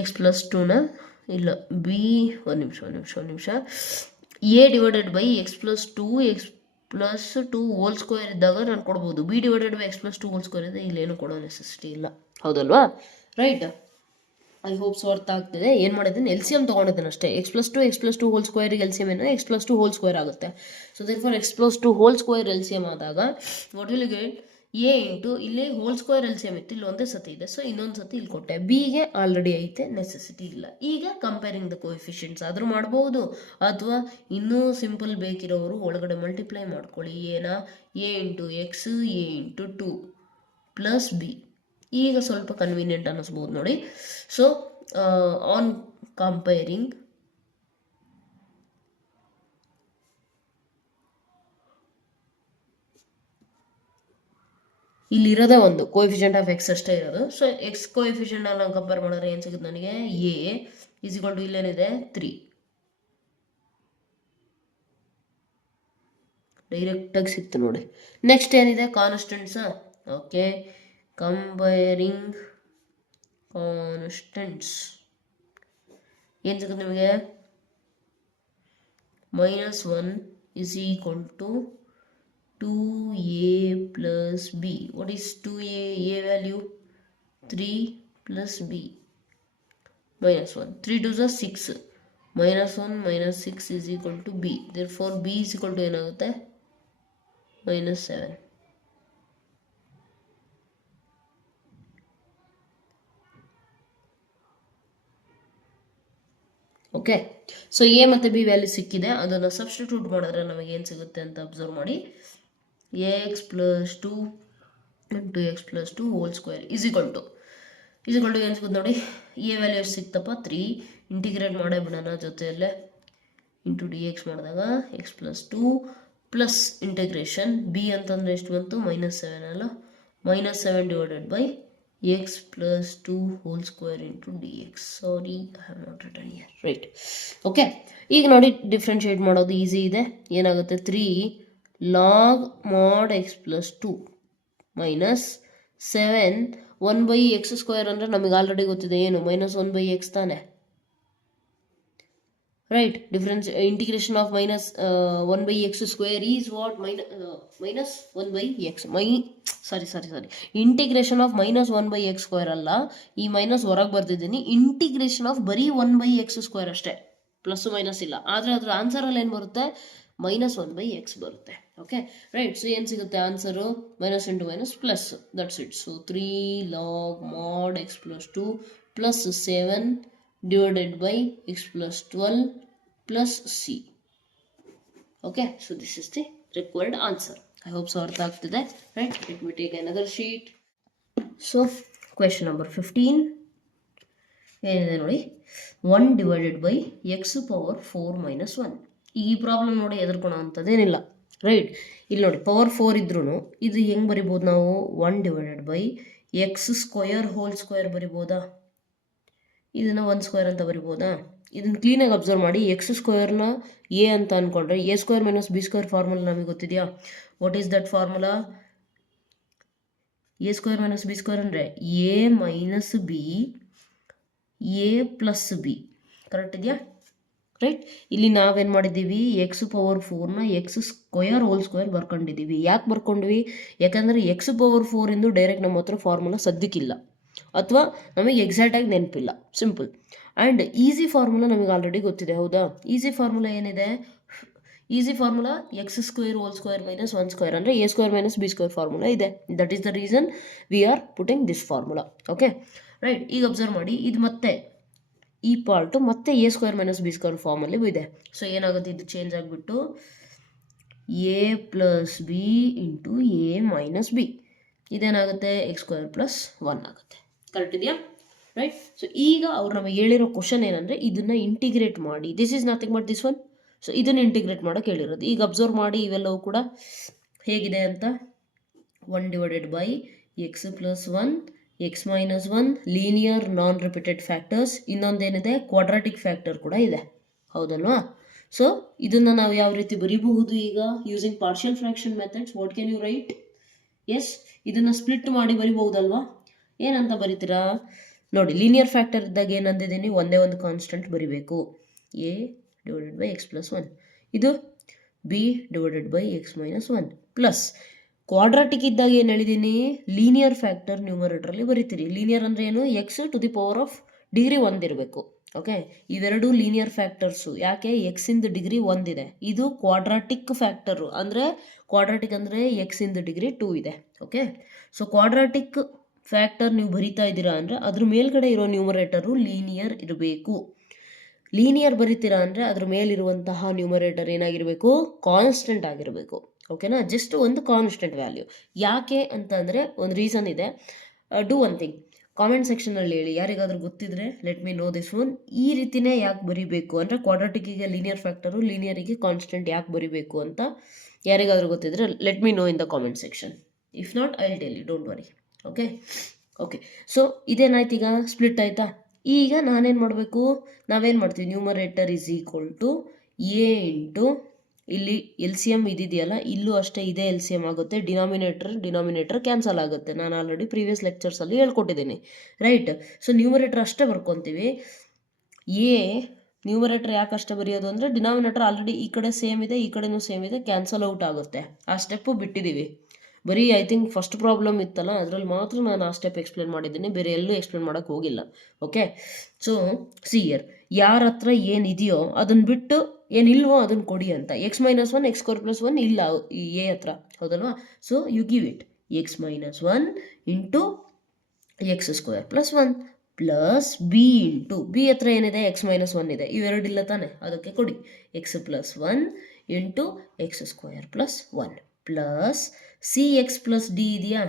ಎಕ್ಸ್ ಪ್ಲಸ್ ಟೂನ ಇಲ್ಲ ಬಿ, ಒಂದು ನಿಮಿಷ A divided by X plus two whole square ಇದ್ದಾಗ ನಾನು ಕೊಡ್ಬೋದು, B divided by X plus two whole square ಇದೆ, ಇಲ್ಲೇನು ಕೊಡೋ ನೆಸೆಸಿಟಿ ಇಲ್ಲ, ಹೌದಲ್ವಾ? ರೈಟ್, ಐ ಹೋಪ್ ಸೊ ಅರ್ಥ ಆಗ್ತಿದೆ. ಏನು ಮಾಡಿದ್ದೀನಿ, ಎಲ್ ಸಿ ಎಮ್ ತೊಗೊಂಡಿದ್ದೇನೆ ಅಷ್ಟೇ. ಎಕ್ಸ್ ಪ್ಲಸ್ ಟು ಹೋಲ್ ಸ್ಕ್ವೇರಿಗೆ ಎಲ್ ಸಿ ಎಮ್ ಏನು, X plus two whole square ಆಗುತ್ತೆ. So therefore X plus two whole square L C M ಆದಾಗ what will get, A into ಇಲ್ಲಿ whole square L C M ಇತ್ತು, ಇಲ್ಲಿ ಒಂದೇ ಸತಿ ಇದೆ, ಸೊ ಇನ್ನೊಂದು ಸತಿ ಇಲ್ಲಿ ಕೊಟ್ಟೆ. ಬಿಗೆ ಆಲ್ರೆಡಿ ಐತೆ, ನೆಸೆಸಿಟಿ ಇಲ್ಲ. ಈಗ ಕಂಪೇರಿಂಗ್ ದ ಕೋಎಫಿಷಿಯಂಟ್ಸ್ ಆದರೂ ಮಾಡ್ಬೋದು, ಅಥವಾ ಇನ್ನೂ ಸಿಂಪಲ್ ಬೇಕಿರೋರು ಒಳಗಡೆ ಮಲ್ಟಿಪ್ಲೈ ಮಾಡ್ಕೊಳ್ಳಿ. ಏನಾ, A into X, A into 2 plus B. ಈಗ ಸ್ವಲ್ಪ ಕನ್ವೀನಿಯೆಂಟ್ ಅನ್ನಿಸ್ಬೋದು ನೋಡಿ. ಸೊ ಆನ್ ಕಂಪೇರಿಂಗ್ ಇಲ್ಲಿರೋದೇ ಒಂದು ಕೋಎಫಿಷಿಯಂಟ್ ಆಫ್ ಎಕ್ಸ್ ಅಷ್ಟೇ ಇರೋದು. ಸೊ ಎಕ್ಸ್ ಕೋಎಫಿಷಿಯಂಟ್ ನಾವು ಕಂಪೇರ್ ಮಾಡಿದ್ರೆ ಏನು ಸಿಗುತ್ತೆ ನನಗೆ, ಎ ಈಸ್ ಈಕ್ವಲ್ ಟು ಇಲ್ಲೇನಿದೆ 3, ಡೈರೆಕ್ಟಾಗಿ ಸಿಕ್ತು ನೋಡಿ. ನೆಕ್ಸ್ಟ್ ಏನಿದೆ, ಕಾನ್ಸ್ಟೆಂಟ್ಸ್. ಓಕೆ, ಕಂಪೇರಿಂಗ್ ಕಾನ್ಸ್ಟೆಂಟ್ಸ್ ಏನು ಸಿಗುತ್ತೆ ನಿಮಗೆ, -1 is equal to 2a plus b. What is 2a? A value 3 plus b -1. 3 2 is 6. -1 minus 6 is equal to b. Therefore b is equal to ಏನಾಗುತ್ತೆ, -7. Okay, so A ಮತ್ತು B value ಸಿಕ್ಕಿದೆ, ಅದನ್ನು substitute ಮಾಡಿದ್ರೆ ನಮಗೆ ಏನು ಸಿಗುತ್ತೆ ಅಂತ ಅಬ್ಸರ್ವ್ ಮಾಡಿ. X plus two into X plus two whole square is equal to ಏನು ಸಿಗುತ್ತೆ ನೋಡಿ, ಎ ವ್ಯಾಲ್ಯೂ ಎಷ್ಟು ಸಿಕ್ತಪ್ಪ, 3. ಇಂಟಿಗ್ರೇಟ್ ಮಾಡೇ ಬಿಡೋಣ ಜೊತೆಯಲ್ಲೇ, ಇಂಟು ಡಿ ಎಕ್ಸ್ ಮಾಡಿದಾಗ X plus two plus integration B ಅಂತಂದರೆ ಎಷ್ಟು ಬಂತು, -7 ಅಲ್ಲ, -7 divided by x plus 2 whole square into dx. Sorry, I have not written here. Right. Okay. ಈಗ ನೋಡಿ ಡಿಫ್ರೆನ್ಶಿಯೇಟ್ ಮಾಡೋದು ಈಸಿ ಇದೆ. ಏನಾಗುತ್ತೆ, 3 log mod x plus 2 minus 7 1/x² ಅಂದರೆ ನಮಗೆ ಆಲ್ರೆಡಿ ಗೊತ್ತಿದೆ ಏನು, -1/x ತಾನೆ. Right, difference integration of -1/x² is what, minus 1/x. Sorry integration of -1/x² ಅಲ್ಲ, ಈ ಮೈನಸ್ ಹೊರಗೆ ಬರ್ತಿದ್ದೀನಿ. ಇಂಟಿಗ್ರೇಷನ್ ಆಫ್ ಬರೀ 1/x² ಅಷ್ಟೇ, ಪ್ಲಸ್ ಮೈನಸ್ ಇಲ್ಲ. ಆದರೆ ಅದರ ಆನ್ಸರಲ್ಲಿ ಏನು ಬರುತ್ತೆ, -1/x ಬರುತ್ತೆ. Okay, right. ಸೊ ಏನು ಸಿಗುತ್ತೆ answer, minus into minus plus, that's it. So 3 log mod x plus 2 plus 7 divided by x plus 12 plus c. Okay, so this is the required answer. I hope so ಅರ್ಥ ಆಗ್ತಿದೆ. Right, let me take another sheet. So question number 15 ಏನಿದೆ ನೋಡಿ, 1 divided by x power 4 minus 1. ಈ problem ನೋಡಿ ಎದುರ್ಕೊಳೋ ಅಂಥದ್ದೇನಿಲ್ಲ. Right, ಇಲ್ಲಿ ನೋಡಿ power 4 ಇದ್ರೂ ಇದು ಹೆಂಗೆ ಬರಿಬೋದು ನಾವು, 1 divided by x² whole square ಬರಿಬೋದಾ, ಇದನ್ನು 1 ಸ್ಕ್ವೇರ್ ಅಂತ ಬರಿಬೋದಾ. ಇದನ್ನು ಕ್ಲೀನಾಗಿ ಅಬ್ಸರ್ವ್ ಮಾಡಿ, x² ಎ ಅಂತ ಅಂದ್ಕೊಂಡ್ರೆ a² - b² ಫಾರ್ಮುಲಾ ನಮಗೆ ಗೊತ್ತಿದೆಯಾ. What is that formula, a² - b² ಅಂದರೆ a minus B A plus B, correct ಇದೆಯಾ. ರೈಟ್, ಇಲ್ಲಿ ನಾವೇನು ಮಾಡಿದ್ದೀವಿ, x ಪವರ್ 4ನ x² ಹೋಲ್ ಸ್ಕ್ವೇರ್ ಬರ್ಕೊಂಡಿದ್ದೀವಿ. ಯಾಕೆ ಬರ್ಕೊಂಡ್ವಿ, ಯಾಕಂದರೆ x ಪವರ್ 4 ಡೈರೆಕ್ಟ್ ನಮ್ಮ ಹತ್ರ ಫಾರ್ಮುಲಾ ಸದ್ಯಕ್ಕಿಲ್ಲ, ಅಥವಾ ನಮಗೆ ಎಕ್ಸಾಕ್ಟಾಗಿ ನೆನಪಿಲ್ಲ, ಸಿಂಪಲ್. ಆ್ಯಂಡ್ ಈಸಿ ಫಾರ್ಮುಲಾ ನಮಗೆ ಆಲ್ರೆಡಿ ಗೊತ್ತಿದೆ, ಹೌದಾ. ಈಸಿ ಫಾರ್ಮುಲಾ ಏನಿದೆ, easy formula X square whole square minus 1 square ಅಂದರೆ A square minus B square formula ಇದೆ. That is the reason we are putting this formula. Okay right. ಈಗ observe ಮಾಡಿ, ಇದು ಮತ್ತೆ ಈ ಪಾರ್ಟು ಮತ್ತೆ A square minus B square ಫಾರ್ಮಲ್ಲಿ ಇದೆ. ಸೊ ಏನಾಗುತ್ತೆ, ಇದು ಚೇಂಜ್ ಆಗಿಬಿಟ್ಟು A plus B into A minus B, ಇದೇನಾಗುತ್ತೆ X square plus 1 ಆಗುತ್ತೆ. ಕರೆಕ್ಟ್ ಇದೆಯಾ? ರೈಟ್. ಸೊ ಈಗ ಅವ್ರು ನಮಗೆ ಹೇಳಿರೋ ಕ್ವಶನ್ ಏನಂದರೆ ಇದನ್ನು ಇಂಟಿಗ್ರೇಟ್ ಮಾಡಿ. This is nothing but this one. So ಇದನ್ನು ಇಂಟಿಗ್ರೇಟ್ ಮಾಡೋಕೆ ಹೇಳಿರೋದು. ಈಗ ಅಬ್ಸರ್ವ್ ಮಾಡಿ ಇವೆಲ್ಲವೂ ಕೂಡ ಹೇಗಿದೆ ಅಂತ. 1 divided by X plus 1 x minus 1 linear non repeated factors. ಇನ್ನೊಂದೇನಿದೆ, ಕ್ವಾಡ್ರಾಟಿಕ್ ಫ್ಯಾಕ್ಟರ್ ಕೂಡ ಇದೆ, ಹೌದಲ್ವಾ? ಸೊ ಇದನ್ನು ನಾವು ಯಾವ ರೀತಿ ಬರೀಬಹುದು ಈಗ? Using partial fraction methods. What can you write? Yes, ಇದನ್ನು ಸ್ಪ್ಲಿಟ್ ಮಾಡಿ ಬರಿಬಹುದಲ್ವಾ? ಏನಂತ ಬರಿತೀರಾ ನೋಡಿ. ಲೀನಿಯರ್ ಫ್ಯಾಕ್ಟರ್ ಇದ್ದಾಗ ಏನಂದಿದ್ದೀನಿ, ಒಂದೇ ಒಂದು ಕಾನ್ಸ್ಟೆಂಟ್ ಬರಿಬೇಕು, a divided by X plus 1. ಇದು b divided by x minus 1 plus quadratic ಇದ್ದಾಗ ಏನು ಹೇಳಿದ್ದೀನಿ, ಲೀನಿಯರ್ ಫ್ಯಾಕ್ಟರ್ ನ್ಯೂಮರೇಟರಲ್ಲಿ ಬರಿತೀರಿ. ಲೀನಿಯರ್ ಅಂದರೆ ಏನು? X to the power of degree 1 ಇರಬೇಕು. ಓಕೆ, ಇವೆರಡು ಲೀನಿಯರ್ ಫ್ಯಾಕ್ಟರ್ಸು. ಯಾಕೆ? ಎಕ್ಸಿಂದ ಡಿಗ್ರಿ 1 ಇದೆ. ಇದು ಕ್ವಾಡ್ರಾಟಿಕ್ ಫ್ಯಾಕ್ಟರು, ಅಂದರೆ ಕ್ವಾಡ್ರಾಟಿಕ್ ಅಂದರೆ ಎಕ್ಸಿಂದ ಡಿಗ್ರಿ 2 ಇದೆ. ಓಕೆ, ಸೊ ಕ್ವಾಡ್ರಾಟಿಕ್ ಫ್ಯಾಕ್ಟರ್ ನೀವು ಬರಿತಾ ಇದ್ದೀರಾ ಅಂದರೆ ಅದ್ರ ಮೇಲ್ಗಡೆ ಇರೋ ನ್ಯೂಮರೇಟರು ಲೀನಿಯರ್ ಇರಬೇಕು. ಲೀನಿಯರ್ ಬರಿತೀರಾ ಅಂದರೆ ಅದ್ರ ಮೇಲಿರುವಂತಹ ನ್ಯೂಮರೇಟರ್ ಏನಾಗಿರಬೇಕು? ಕಾನ್ಸ್ಟೆಂಟ್ ಆಗಿರಬೇಕು. ಓಕೆನಾ? ಜಸ್ಟ್ ಒಂದು ಕಾನ್ಸ್ಟೆಂಟ್ ವ್ಯಾಲ್ಯೂ. ಯಾಕೆ ಅಂತಂದರೆ ಒಂದು ರೀಸನ್ ಇದೆ. ಡೂ ಒನ್ ಥಿಂಗ್, ಕಾಮೆಂಟ್ ಸೆಕ್ಷನಲ್ಲಿ ಹೇಳಿ, ಯಾರಿಗಾದ್ರೂ ಗೊತ್ತಿದ್ರೆ let me know this one. ಈ ರೀತಿನೇ ಯಾಕೆ ಬರಿಬೇಕು ಅಂದರೆ ಕ್ವಾಡ್ರಾಟಿಕ್ಕಿಗೆ ಲೀನಿಯರ್ ಫ್ಯಾಕ್ಟರು, ಲೀನಿಯರಿಗೆ ಕಾನ್ಸ್ಟೆಂಟ್ ಯಾಕೆ ಬರಿಬೇಕು ಅಂತ ಯಾರಿಗಾದ್ರೂ ಗೊತ್ತಿದ್ರೆ let me know in the comment section. If not I will tell you, don't worry. Okay okay. So ಇದೇನಾಯ್ತು, ಈಗ ಸ್ಪ್ಲಿಟ್ ಆಯಿತಾ? ಈಗ ನಾನೇನು ಮಾಡಬೇಕು, ನಾವೇನು ಮಾಡ್ತೀವಿ, numerator is equal to A into ಇಲ್ಲಿ ಎಲ್ ಸಿ ಎಮ್ ಇದೆಯಲ್ಲ, ಇಲ್ಲೂ ಅಷ್ಟೇ ಇದೇ ಎಲ್ ಸಿ ಎಮ್ ಆಗುತ್ತೆ. ಡಿನಾಮಿನೇಟರ್ ಕ್ಯಾನ್ಸಲ್ ಆಗುತ್ತೆ. ನಾನು ಆಲ್ರೆಡಿ ಪ್ರೀವಿಯಸ್ ಲೆಕ್ಚರ್ಸಲ್ಲಿ ಹೇಳ್ಕೊಟ್ಟಿದ್ದೀನಿ, ರೈಟ್? ಸೊ ನ್ಯೂಮರೇಟರ್ ಅಷ್ಟೇ ಬರ್ಕೊತೀವಿ. ಎ ನ್ಯೂಮರೇಟರ್ ಯಾಕೆ ಅಷ್ಟೇ ಬರೆಯೋದು ಅಂದರೆ ಡಿನಾಮಿನೇಟರ್ ಆಲ್ರೆಡಿ ಈ ಕಡೆ ಸೇಮ್ ಇದೆ, ಈ ಕಡೆನೂ ಸೇಮ್ ಇದೆ, ಕ್ಯಾನ್ಸಲ್ ಔಟ್ ಆಗುತ್ತೆ. ಆ ಸ್ಟೆಪ್ಪು ಬಿಟ್ಟಿದ್ದೀವಿ. ಬರೀ ಐ ಥಿಂಕ್ ಫಸ್ಟ್ ಪ್ರಾಬ್ಲಮ್ ಇತ್ತಲ್ಲ, ಅದರಲ್ಲಿ ಮಾತ್ರ ನಾನು ಆ ಸ್ಟೆಪ್ ಎಕ್ಸ್ಪ್ಲೇನ್ ಮಾಡಿದ್ದೀನಿ, ಬೇರೆ ಎಲ್ಲೂ ಎಕ್ಸ್ಪ್ಲೇನ್ ಮಾಡೋಕ್ಕೆ ಹೋಗಿಲ್ಲ. ಓಕೆ, ಸೊ ಸಿಯರ್ ಯಾರ ಹತ್ರ ಏನಿದೆಯೋ ಅದನ್ನು ಬಿಟ್ಟು ಏನಿಲ್ವೋ ಅದನ್ನು ಕೊಡಿ ಅಂತ. X minus 1 x square plus 1 ಇಲ್ಲ ಈ ಎ ಹತ್ರ, ಹೌದಲ್ವಾ? So you give it x minus 1 into x square plus 1 plus B into b ಹತ್ರ ಏನಿದೆ, ಎಕ್ಸ್ ಮೈನಸ್ 1 ಇದೆ, ಇವೆರಡಿಲ್ಲ ತಾನೆ, ಅದಕ್ಕೆ ಕೊಡಿ X plus 1 into x square plus 1 plus C X plus D ಇದೆಯಾ,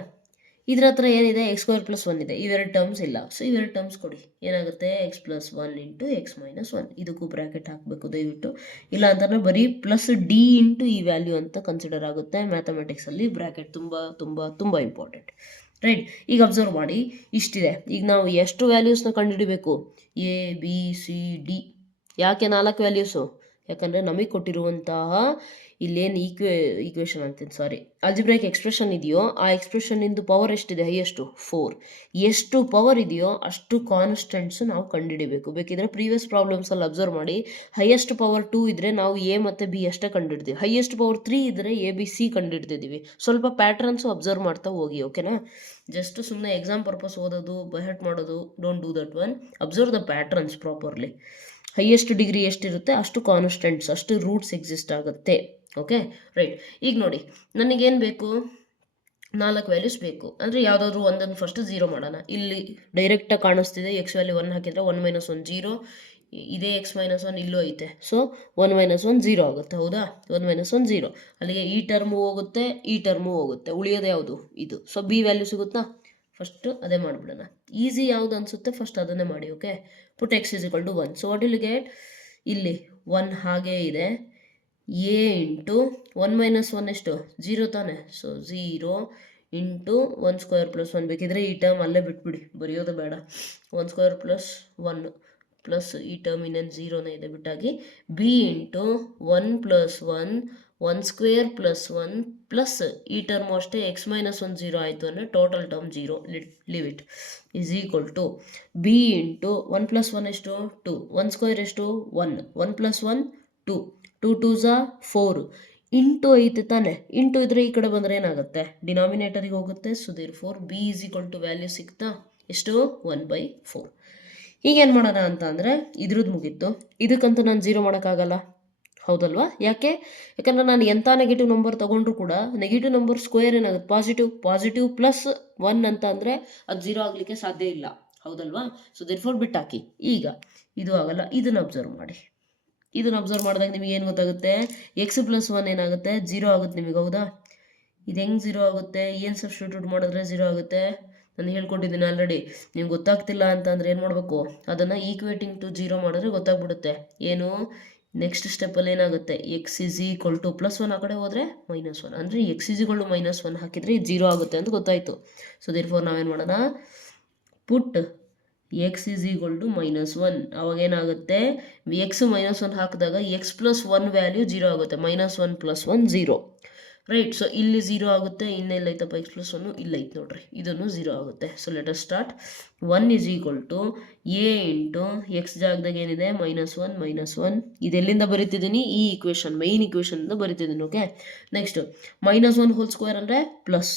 ಇದ್ರ ಹತ್ರ ಏನಿದೆ, ಎಕ್ಸ್ ಸ್ಕ್ವೇರ್ ಪ್ಲಸ್ 1 ಇದೆ, ಇವೆರಡು ಟರ್ಮ್ಸ್ ಇಲ್ಲ. ಸೊ ಇವೆರಡು ಟರ್ಮ್ಸ್ ಕೊಡಿ, ಏನಾಗುತ್ತೆ X plus 1 into X minus 1. ಇದಕ್ಕೂ ಬ್ರ್ಯಾಕೆಟ್ ಹಾಕಬೇಕು ದಯವಿಟ್ಟು, ಇಲ್ಲ ಅಂತಂದರೆ ಬರೀ ಪ್ಲಸ್ ಡಿ ಇಂಟು ಈ ವ್ಯಾಲ್ಯೂ ಅಂತ ಕನ್ಸಿಡರ್ ಆಗುತ್ತೆ. ಮ್ಯಾಥಮೆಟಿಕ್ಸಲ್ಲಿ ಬ್ರ್ಯಾಕೆಟ್ ತುಂಬ ತುಂಬ ತುಂಬ ಇಂಪಾರ್ಟೆಂಟ್, ರೈಟ್? ಈಗ ಅಬ್ಸರ್ವ್ ಮಾಡಿ, ಇಷ್ಟಿದೆ. ಈಗ ನಾವು ಎಷ್ಟು ವ್ಯಾಲ್ಯೂಸ್ನ ಕಂಡುಹಿಡಿಬೇಕು? A B C D. ಯಾಕೆ 4 ವ್ಯಾಲ್ಯೂಸು? ಯಾಕಂದರೆ ನಮಗೆ ಕೊಟ್ಟಿರುವಂತಹ ಇಲ್ಲೇನು ಈಕ್ವೇಷನ್ ಅಂತೀನಿ, ಸಾರಿ, ಆಲ್ಜಿಬ್ರಾಯಿಕ್ ಎಕ್ಸ್ಪ್ರೆಷನ್ ಇದೆಯೋ ಆ ಎಕ್ಸ್ಪ್ರೆಷನ್ನಿಂದು ಪವರ್ ಎಷ್ಟಿದೆ? ಹೈಯೆಸ್ಟು 4. ಎಷ್ಟು ಪವರ್ ಇದೆಯೋ ಅಷ್ಟು ಕಾನ್ಸ್ಟೆಂಟ್ಸು ನಾವು ಕಂಡುಹಿಡಿಬೇಕು. ಬೇಕಿದ್ರೆ ಪ್ರೀವಿಯಸ್ ಪ್ರಾಬ್ಲಮ್ಸಲ್ಲಿ ಅಬ್ಸರ್ವ್ ಮಾಡಿ, ಹೈಯೆಸ್ಟ್ ಪವರ್ 2 ಇದ್ದರೆ ನಾವು ಎ ಮತ್ತು ಬಿ ಅಷ್ಟೇ ಕಂಡುಹಿಡ್ತೀವಿ. ಹೈಯೆಸ್ಟ್ ಪವರ್ 3 ಇದ್ದರೆ ಎ ಬಿ ಸಿ ಕಂಡುಹಿಡ್ತಿದ್ದೀವಿ. ಸ್ವಲ್ಪ ಪ್ಯಾಟ್ರನ್ಸು ಅಬ್ಸರ್ವ್ ಮಾಡ್ತಾ ಹೋಗಿ, ಓಕೆನಾ? ಜಸ್ಟ್ ಸುಮ್ಮನೆ ಎಕ್ಸಾಮ್ ಪರ್ಪಸ್ ಓದೋದು, ಬೈಹರ್ಟ್ ಮಾಡೋದು, don't do that one. Observe the patterns properly. Highest degree ಎಷ್ಟಿರುತ್ತೆ ಅಷ್ಟು ಕಾನ್ಸ್ಟೆಂಟ್ಸ್, ಅಷ್ಟು ರೂಟ್ಸ್ ಎಕ್ಸಿಸ್ಟ್ ಆಗುತ್ತೆ. Okay right. ಈಗ ನೋಡಿ, ನನಗೇನು ಬೇಕು? 4 ವ್ಯಾಲ್ಯೂಸ್ ಬೇಕು. ಅಂದರೆ ಯಾವುದಾದ್ರೂ ಒಂದೊಂದು ಫಸ್ಟ್ 0 ಮಾಡೋಣ. ಇಲ್ಲಿ ಡೈರೆಕ್ಟಾಗಿ ಕಾಣಿಸ್ತಿದೆ, ಎಕ್ಸ್ ವ್ಯಾಲ್ಯೂ 1 ಹಾಕಿದರೆ 1 ಮೈನಸ್ 1 0, ಇದೇ ಎಕ್ಸ್ ಮೈನಸ್ 1 ಇಲ್ಲೂ ಐತೆ. ಸೊ 1 ಮೈನಸ್ 1 0 ಆಗುತ್ತೆ, ಹೌದಾ? 1 ಮೈನಸ್ 1 0. ಅಲ್ಲಿಗೆ ಈ ಟರ್ಮು ಹೋಗುತ್ತೆ, ಈ ಟರ್ಮು ಹೋಗುತ್ತೆ, ಉಳಿಯೋದು ಯಾವುದು? ಇದು. ಸೊ ಬಿ ವ್ಯಾಲ್ಯೂ ಸಿಗುತ್ತಾ? ಫಸ್ಟು ಅದೇ ಮಾಡಿಬಿಡೋಣ. ಈಸಿ ಯಾವುದು ಅನಿಸುತ್ತೆ ಫಸ್ಟ್ ಅದನ್ನೇ ಮಾಡಿ. Okay, put x is equal to 1. So what will get? ಇಲ್ಲಿ 1 ಹಾಗೇ ಇದೆ, ಎ ಇಂಟು 1 ಮೈನಸ್ 1 ಎಷ್ಟು? 0 ತಾನೆ. So 0 into 1 square plus 1. ಬೇಕಿದ್ರೆ ಈ ಟರ್ಮ್ ಅಲ್ಲೇ ಬಿಟ್ಬಿಡಿ, ಬರೆಯೋದು ಬೇಡ. 1 ಸ್ಕ್ವೇರ್ ಪ್ಲಸ್ 1 ಪ್ಲಸ್ ಈ ಟರ್ಮ್ ಇನ್ನೇನು 0ನೇ ಇದೆ, ಬಿಟ್ಟಾಗಿ B into 1 plus 1 1 square plus 1 plus ಈ ಟರ್ಮು ಅಷ್ಟೇ, ಎಕ್ಸ್ ಮೈನಸ್ 1 0 ಆಯಿತು ಅಂದರೆ total term 0, leave it, is equal to B into 1 plus 1 ಎಷ್ಟು? 2. 1 ಸ್ಕ್ವೇರ್ ಎಷ್ಟು? 1. 1 ಪ್ಲಸ್ 1 2. 2 2s 4 ಇಂಟು ಐತೆ ತಾನೆ. ಇಂಟು ಇದ್ರೆ ಈ ಕಡೆ ಬಂದರೆ ಏನಾಗುತ್ತೆ? ಡಿನಾಮಿನೇಟರಿಗೆ ಹೋಗುತ್ತೆ. So therefore b is equal to value ಸಿಗ್ತಾ ಎಷ್ಟು? 1/4. ಈಗೇನು ಮಾಡೋಣ ಅಂತ ಅಂದರೆ ಇದ್ರದ್ದು ಮುಗೀತು. ಇದಕ್ಕಂತೂ ನಾನು 0 ಮಾಡೋಕ್ಕಾಗಲ್ಲ, ಹೌದಲ್ವಾ? ಯಾಕಂದರೆ ನಾನು ಎಂಥ ನೆಗೆಟಿವ್ ನಂಬರ್ ತೊಗೊಂಡ್ರು ಕೂಡ ನೆಗೆಟಿವ್ ನಂಬರ್ ಸ್ಕ್ವೇರ್ ಏನಾಗುತ್ತೆ ಪಾಸಿಟಿವ್ ಪ್ಲಸ್ 1 ಅಂತ ಅಂದರೆ ಅದು 0 ಆಗಲಿಕ್ಕೆ ಸಾಧ್ಯ ಇಲ್ಲ. ಹೌದಲ್ವಾ? ಸೊ ದೇರ್ಫೋರ್ ಬಿಟ್ಟಾಕಿ. ಈಗ ಇದು ಆಗಲ್ಲ, ಇದನ್ನು ಅಬ್ಸರ್ವ್ ಮಾಡಿ. ಇದನ್ನು ಅಬ್ಸರ್ವ್ ಮಾಡಿದಾಗ ನಿಮಗೆ ಏನು ಗೊತ್ತಾಗುತ್ತೆ? ಎಕ್ಸ್ ಪ್ಲಸ್ 1 ಏನಾಗುತ್ತೆ? 0 ಆಗುತ್ತೆ ನಿಮಗೆ. ಹೌದಾ? ಇದು ಹೆಂಗೆ 0 ಆಗುತ್ತೆ? ಏನು ಸಬ್ಸ್ಟಿಟ್ಯೂಟ್ ಮಾಡಿದ್ರೆ 0 ಆಗುತ್ತೆ? ನಾನು ಹೇಳ್ಕೊಟ್ಟಿದ್ದೀನಿ ಆಲ್ರೆಡಿ. ನೀವು ಗೊತ್ತಾಗ್ತಿಲ್ಲ ಅಂತಂದರೆ ಏನು ಮಾಡಬೇಕು? ಅದನ್ನು ಈಕ್ವೇಟಿಂಗ್ ಟು 0 ಮಾಡಿದ್ರೆ ಗೊತ್ತಾಗ್ಬಿಡುತ್ತೆ. ಏನು ನೆಕ್ಸ್ಟ್ ಸ್ಟೆಪ್ಪಲ್ಲಿ ಏನಾಗುತ್ತೆ? ಎಕ್ಸ್ ಇಸ್ ಈಕ್ವಲ್ ಟು +1 ಆ ಕಡೆ ಹೋದರೆ -1 ಅಂದರೆ ಎಕ್ಸ್ ಇಸ್ ಈಕ್ವಲ್ ಟು -1 ಹಾಕಿದರೆ ಇದು 0 ಆಗುತ್ತೆ ಅಂತ ಗೊತ್ತಾಯಿತು. ಸೊ ದೇರ್ಫೋರ್ ನಾವೇನು ಮಾಡೋಣ? Put x is equal to -1. ಅವಾಗ ಏನಾಗುತ್ತೆ? ಎಕ್ಸ್ -1 ಹಾಕಿದಾಗ ಎಕ್ಸ್ ಪ್ಲಸ್ 1 ವ್ಯಾಲ್ಯೂ 0 ಆಗುತ್ತೆ. -1 + 1 0. ರೈಟ್. ಸೊ ಇಲ್ಲಿ 0 ಆಗುತ್ತೆ. ಇನ್ನೆಲ್ಲೈತಪ್ಪ ಎಕ್ಸ್ ಪ್ಲಸ್ 1? ಇಲ್ಲೈತೆ ನೋಡ್ರಿ, ಇದನ್ನು 0 ಆಗುತ್ತೆ. So let us start. 1 is equal to A into x ಜಾಗದಾಗ ಏನಿದೆ? -1 ಇದೆಲ್ಲಿಂದ ಬರಿತಿದ್ದೀನಿ? ಈ ಈಕ್ವೇಷನ್, ಮೈನ್ ಈಕ್ವೇಷನಿಂದ ಬರಿತಿದ್ದೀನಿ. ಓಕೆ, ನೆಕ್ಸ್ಟ್ -1 ಹೋಲ್ ಸ್ಕ್ವೇರ್ ಅಂದರೆ ಪ್ಲಸ್